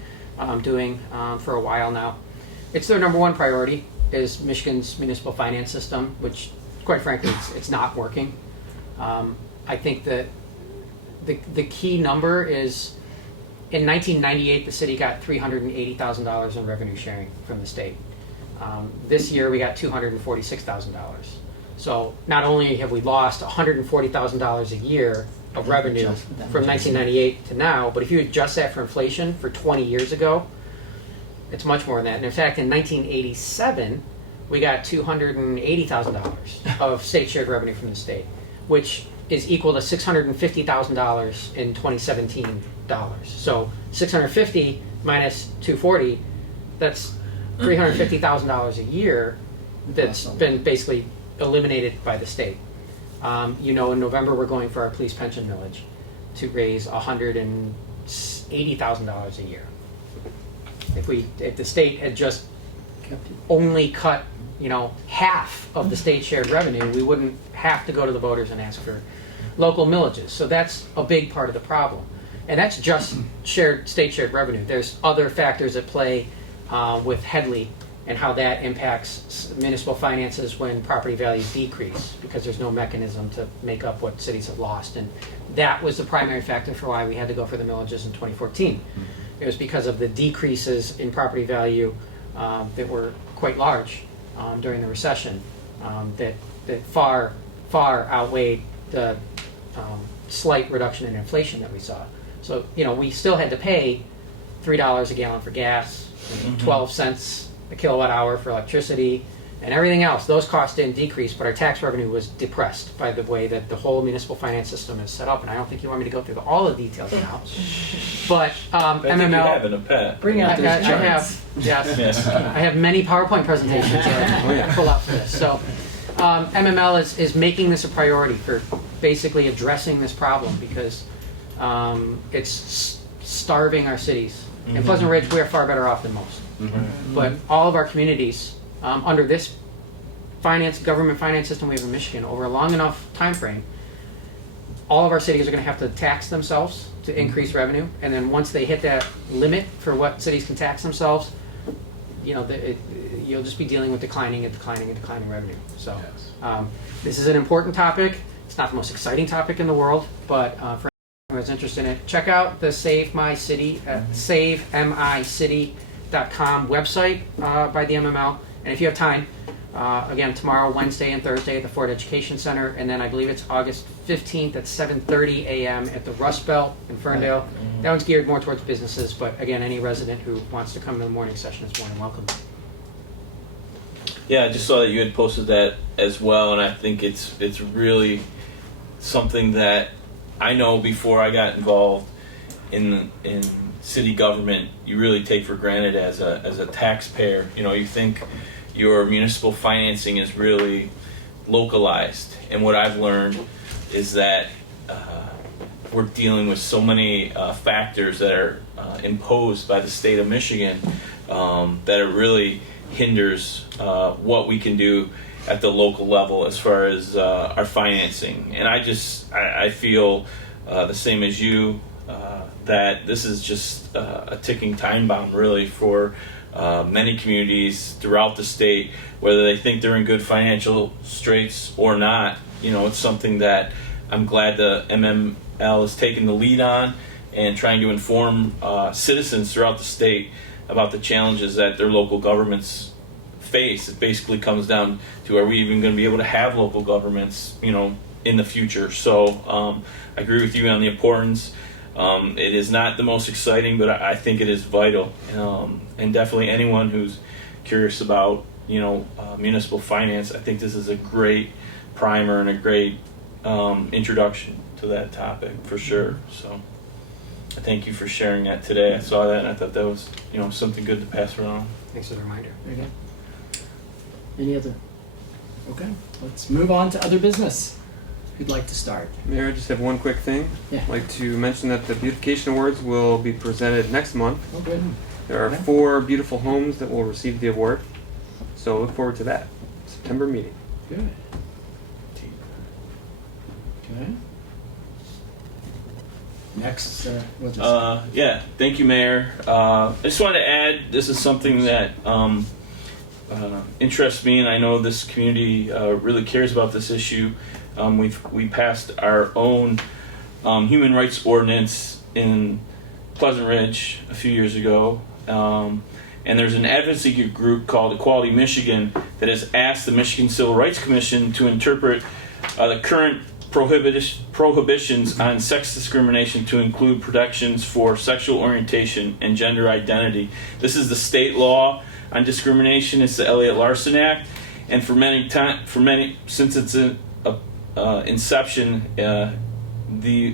doing for a while now. It's their number 1 priority is Michigan's municipal finance system, which quite frankly it's not working. I think that the key number is in 1998 the city got $380,000 in revenue sharing from the state. This year we got $246,000. So not only have we lost $140,000 a year of revenue from 1998 to now, but if you adjust that for inflation for 20 years ago, it's much more than that. And in fact, in 1987, we got $280,000 of state shared revenue from the state, which is equal to $650,000 in 2017 dollars. So 650 minus 240, that's $350,000 a year that's been basically eliminated by the state. In November we're going for our police pension millage to raise $80,000 a year. If the state had just only cut, half of the state shared revenue, we wouldn't have to go to the voters and ask for local millages. So that's a big part of the problem. And that's just state shared revenue. There's other factors at play with Headley and how that impacts municipal finances when property values decrease, because there's no mechanism to make up what cities have lost. And that was the primary factor for why we had to go for the millages in 2014. It was because of the decreases in property value that were quite large during the recession that far outweighed the slight reduction in inflation that we saw. So, we still had to pay $3 a gallon for gas, 12 cents a kilowatt hour for electricity, and everything else. Those costs didn't decrease, but our tax revenue was depressed by the way that the whole municipal finance system is set up. And I don't think you want me to go through all the details now. But I think MML. you have in a pet. Bring out those I charts. have, yes. Yes. I have many PowerPoint presentations to pull out for this. So MML is making this a priority for basically addressing this problem, because it's starving our cities. In Pleasant Ridge, we are far better off than most. But all of our communities, under this government finance system we have in Michigan, over a long enough time frame, all of our cities are going to have to tax themselves to increase revenue, and then once they hit that limit for what cities can tax themselves, you'll just be dealing with declining revenue. So this is an important topic. It's not the most exciting topic in the world, but for anyone who's interested in it, check out the Save My City, SaveMiCity.com website by the MML. And if you have time, again, tomorrow, Wednesday, and Thursday at the Ford Education Center, and then I believe it's August 15th at 7:30 a.m. at the Rust Belt in Ferndale. That one's geared more towards businesses, but again, any resident who wants to come to the morning session is more than welcome. Yeah, I just saw that you had posted that as well, and I think it's really something that I know before I got involved in city government, you really take for granted as a taxpayer. You think your municipal financing is really localized, and what I've learned is that we're dealing with so many factors that are imposed by the state of Michigan that it really hinders what we can do at the local level as far as our financing. And I feel the same as you, that this is just a ticking time bomb really for many communities throughout the state, whether they think they're in good financial straits or not. It's something that I'm glad the MML is taking the lead on and trying to inform citizens throughout the state about the challenges that their local governments face. It basically comes down to, are we even going to be able to have local governments, in the future? So I agree with you on the importance. It is not the most exciting, but I think it is vital. And definitely anyone who's curious about, municipal finance, I think this is a great primer and a great introduction to that topic for sure. So I thank you for sharing that today. I saw that and I thought that was, something good to pass around. Thanks for the reminder. Okay. Any other? Okay, let's move on to other business. Who'd like to start? Mayor, I just have one quick thing. Yeah. I'd like to mention that the Beautification Awards will be presented next month. Oh, good. There are 4 beautiful homes that will receive the award, so look forward to that September meeting. Good. Okay. Next, we'll just... Yeah, thank you, Mayor. I just wanted to add, this is something that interests me, and I know this community really cares about this issue. We passed our own human rights ordinance in Pleasant Ridge a few years ago, and there's an advocacy group called Equality Michigan that has asked the Michigan Civil Rights Commission to interpret the current prohibitions on sex discrimination to include protections for sexual orientation and gender identity. This is the state law on discrimination. It's the Elliott Larson Act, and since its inception,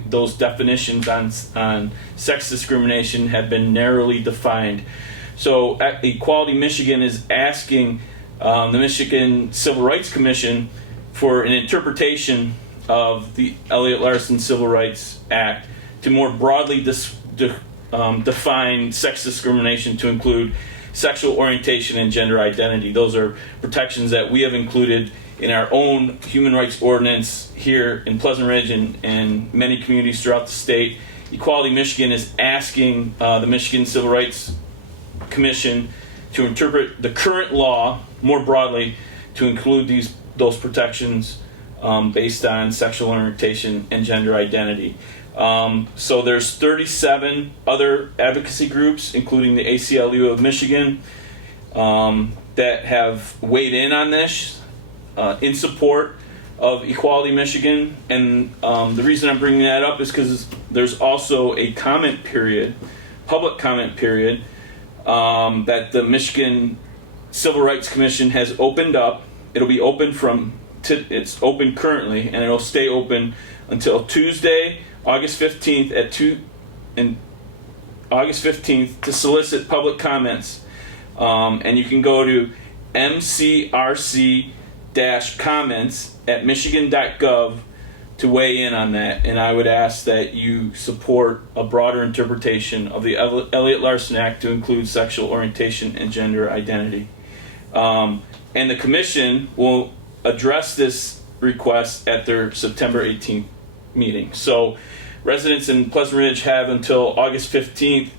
those definitions on sex discrimination have been narrowly defined. So Equality Michigan is asking the Michigan Civil Rights Commission for an interpretation of the Elliott Larson Civil Rights Act to more broadly define sex discrimination to include sexual orientation and gender identity. Those are protections that we have included in our own human rights ordinance here in Pleasant Ridge and many communities throughout the state. Equality Michigan is asking the Michigan Civil Rights Commission to interpret the current law more broadly to include those protections based on sexual orientation and gender identity. So there's 37 other advocacy groups, including the ACLU of Michigan, that have weighed in on this in support of Equality Michigan. And the reason I'm bringing that up is because there's also a comment period, public comment period, that the Michigan Civil Rights Commission has opened up. It'll be open it's open currently, and it'll stay open until Tuesday, August 15th August 15th to solicit public comments. And you can go to mcrc-comments@michigan.gov to weigh in on that. And I would ask that you support a broader interpretation of the Elliott-Larsen Act to include sexual orientation and gender identity. And the commission will address this request at their September 18th meeting. So residents in Pleasant Ridge have until August 15th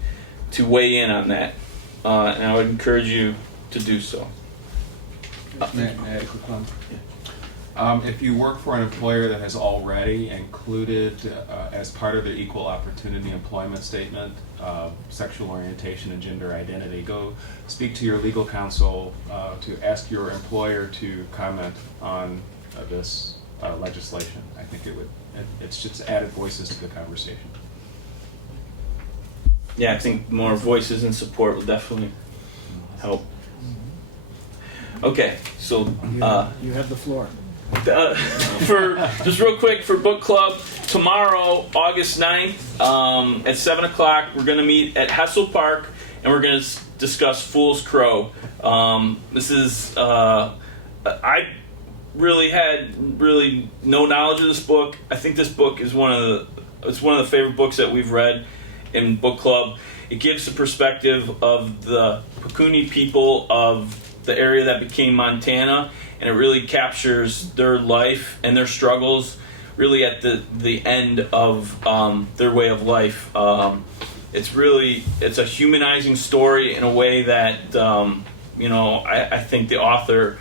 to weigh in on that. And I would encourage you to do so. May I add a quick comment? If you work for an employer that has already included as part of their equal opportunity employment statement sexual orientation and gender identity, go speak to your legal counsel to ask your employer to comment on this legislation. I think it's just added voices to the conversation. Yeah, I think more voices and support will definitely help. Okay, so you have the floor. For just real quick for book club, tomorrow, August 9th, at 7 o'clock, we're going to meet at Hessel Park, and we're going to discuss Fool's Crow. This is I really had no knowledge of this book. I think this book is one of the favorite books that we've read in book club. It gives the perspective of the Pekuni people of the area that became Montana, and it really captures their life and their struggles really at the end of their way of life. It's a humanizing story in a way that I think the author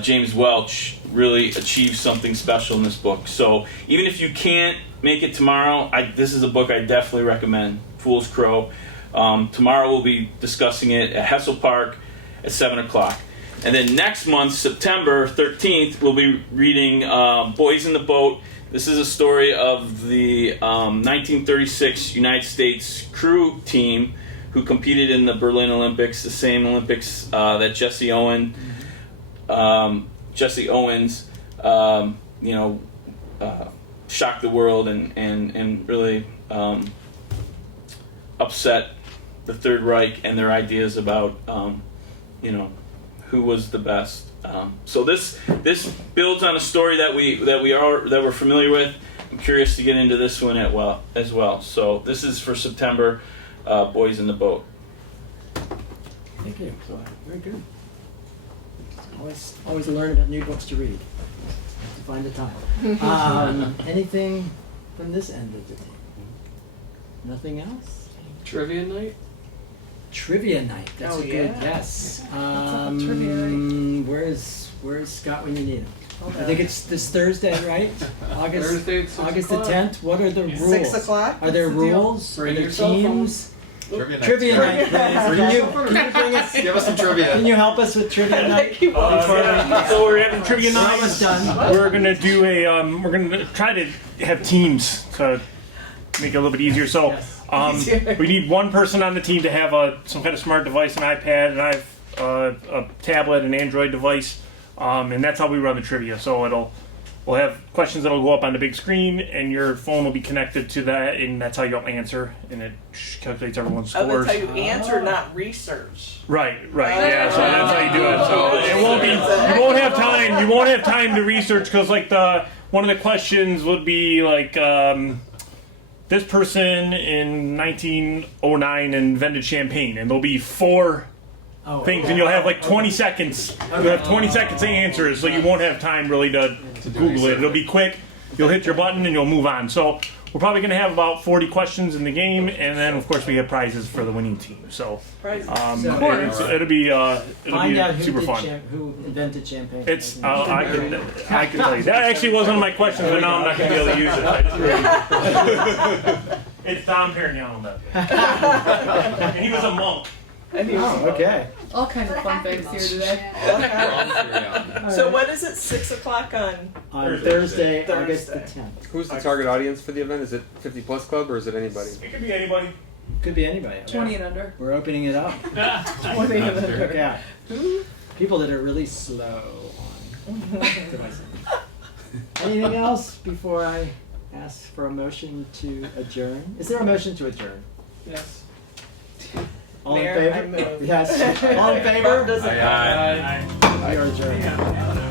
James Welch really achieved something special in this book. So even if you can't make it tomorrow, this is a book I definitely recommend, Fool's Crow. Tomorrow we'll be discussing it at Hessel Park at 7 o'clock. And then next month, September 13th, we'll be reading Boys in the Boat. This is a story of the 1936 United States crew team who competed in the Berlin Olympics, the same Olympics that Jesse Owens, shocked the world and really upset the Third Reich and their ideas about who was the best. So this builds on a story that we're familiar with. I'm curious to get into this one as well. So this is for September, Boys in the Boat. Thank you. Very good. Always learn about new books to read. Have to find the time. Anything from this end of the table? Nothing else? Trivia night? Trivia night. That's a good guess. Trivia night. Where's Scott when you need him? I think it's this Thursday, right? August the 10th. What are the rules? 6 o'clock. Are there That's the deal. rules? Are Bring there your cell teams? Trivia Trivia night. night, please. Can you bring us? Give us some trivia. Can you help us with trivia night? So we're having trivia We're night. almost done. We're gonna do we're gonna try to have teams to make it a little bit easier. So we need one person on the team to have some kind of smart device, an iPad, and I have a tablet, an Android device, and that's how we run the trivia. So we'll have questions that'll go up on the big screen, and your phone will be connected to that, and that's how you'll answer, and it calculates everyone's scores. That's how you answer, not research. Right, yeah. So that's how you do it. So it won't be. You won't have time. You won't have time to research because one of the questions would be like. this person in 1909 invented champagne, and there'll be 4 things, and you'll have like 20 seconds. You'll have 20 seconds to answer, so you won't have time really to Google it. It'll be quick. You'll hit your button and you'll move on. So we're probably going to have about 40 questions in the game, and then of course we have prizes for the winning team. So it'll be Find out who super did fun. who invented champagne. It's I can tell you that actually was one of my questions, but now I'm not going to be able to use it. It's Dom Perignon, and he was a monk. Oh, okay. All kinds of fun things here today. So what is it, 6 o'clock on? On Thursday, August the 10th. Who's the target audience for the event? Is it 50 Plus Club or is it anybody? It could be anybody. Could be anybody. 20 and under. We're opening it up. 20 and under. Look out. People that are really slow on devices. Anything else before I ask for a motion to adjourn? Is there a motion to adjourn? Yes. All Mayor, in favor? I move. Yes. All in favor? Doesn't- We are adjourned.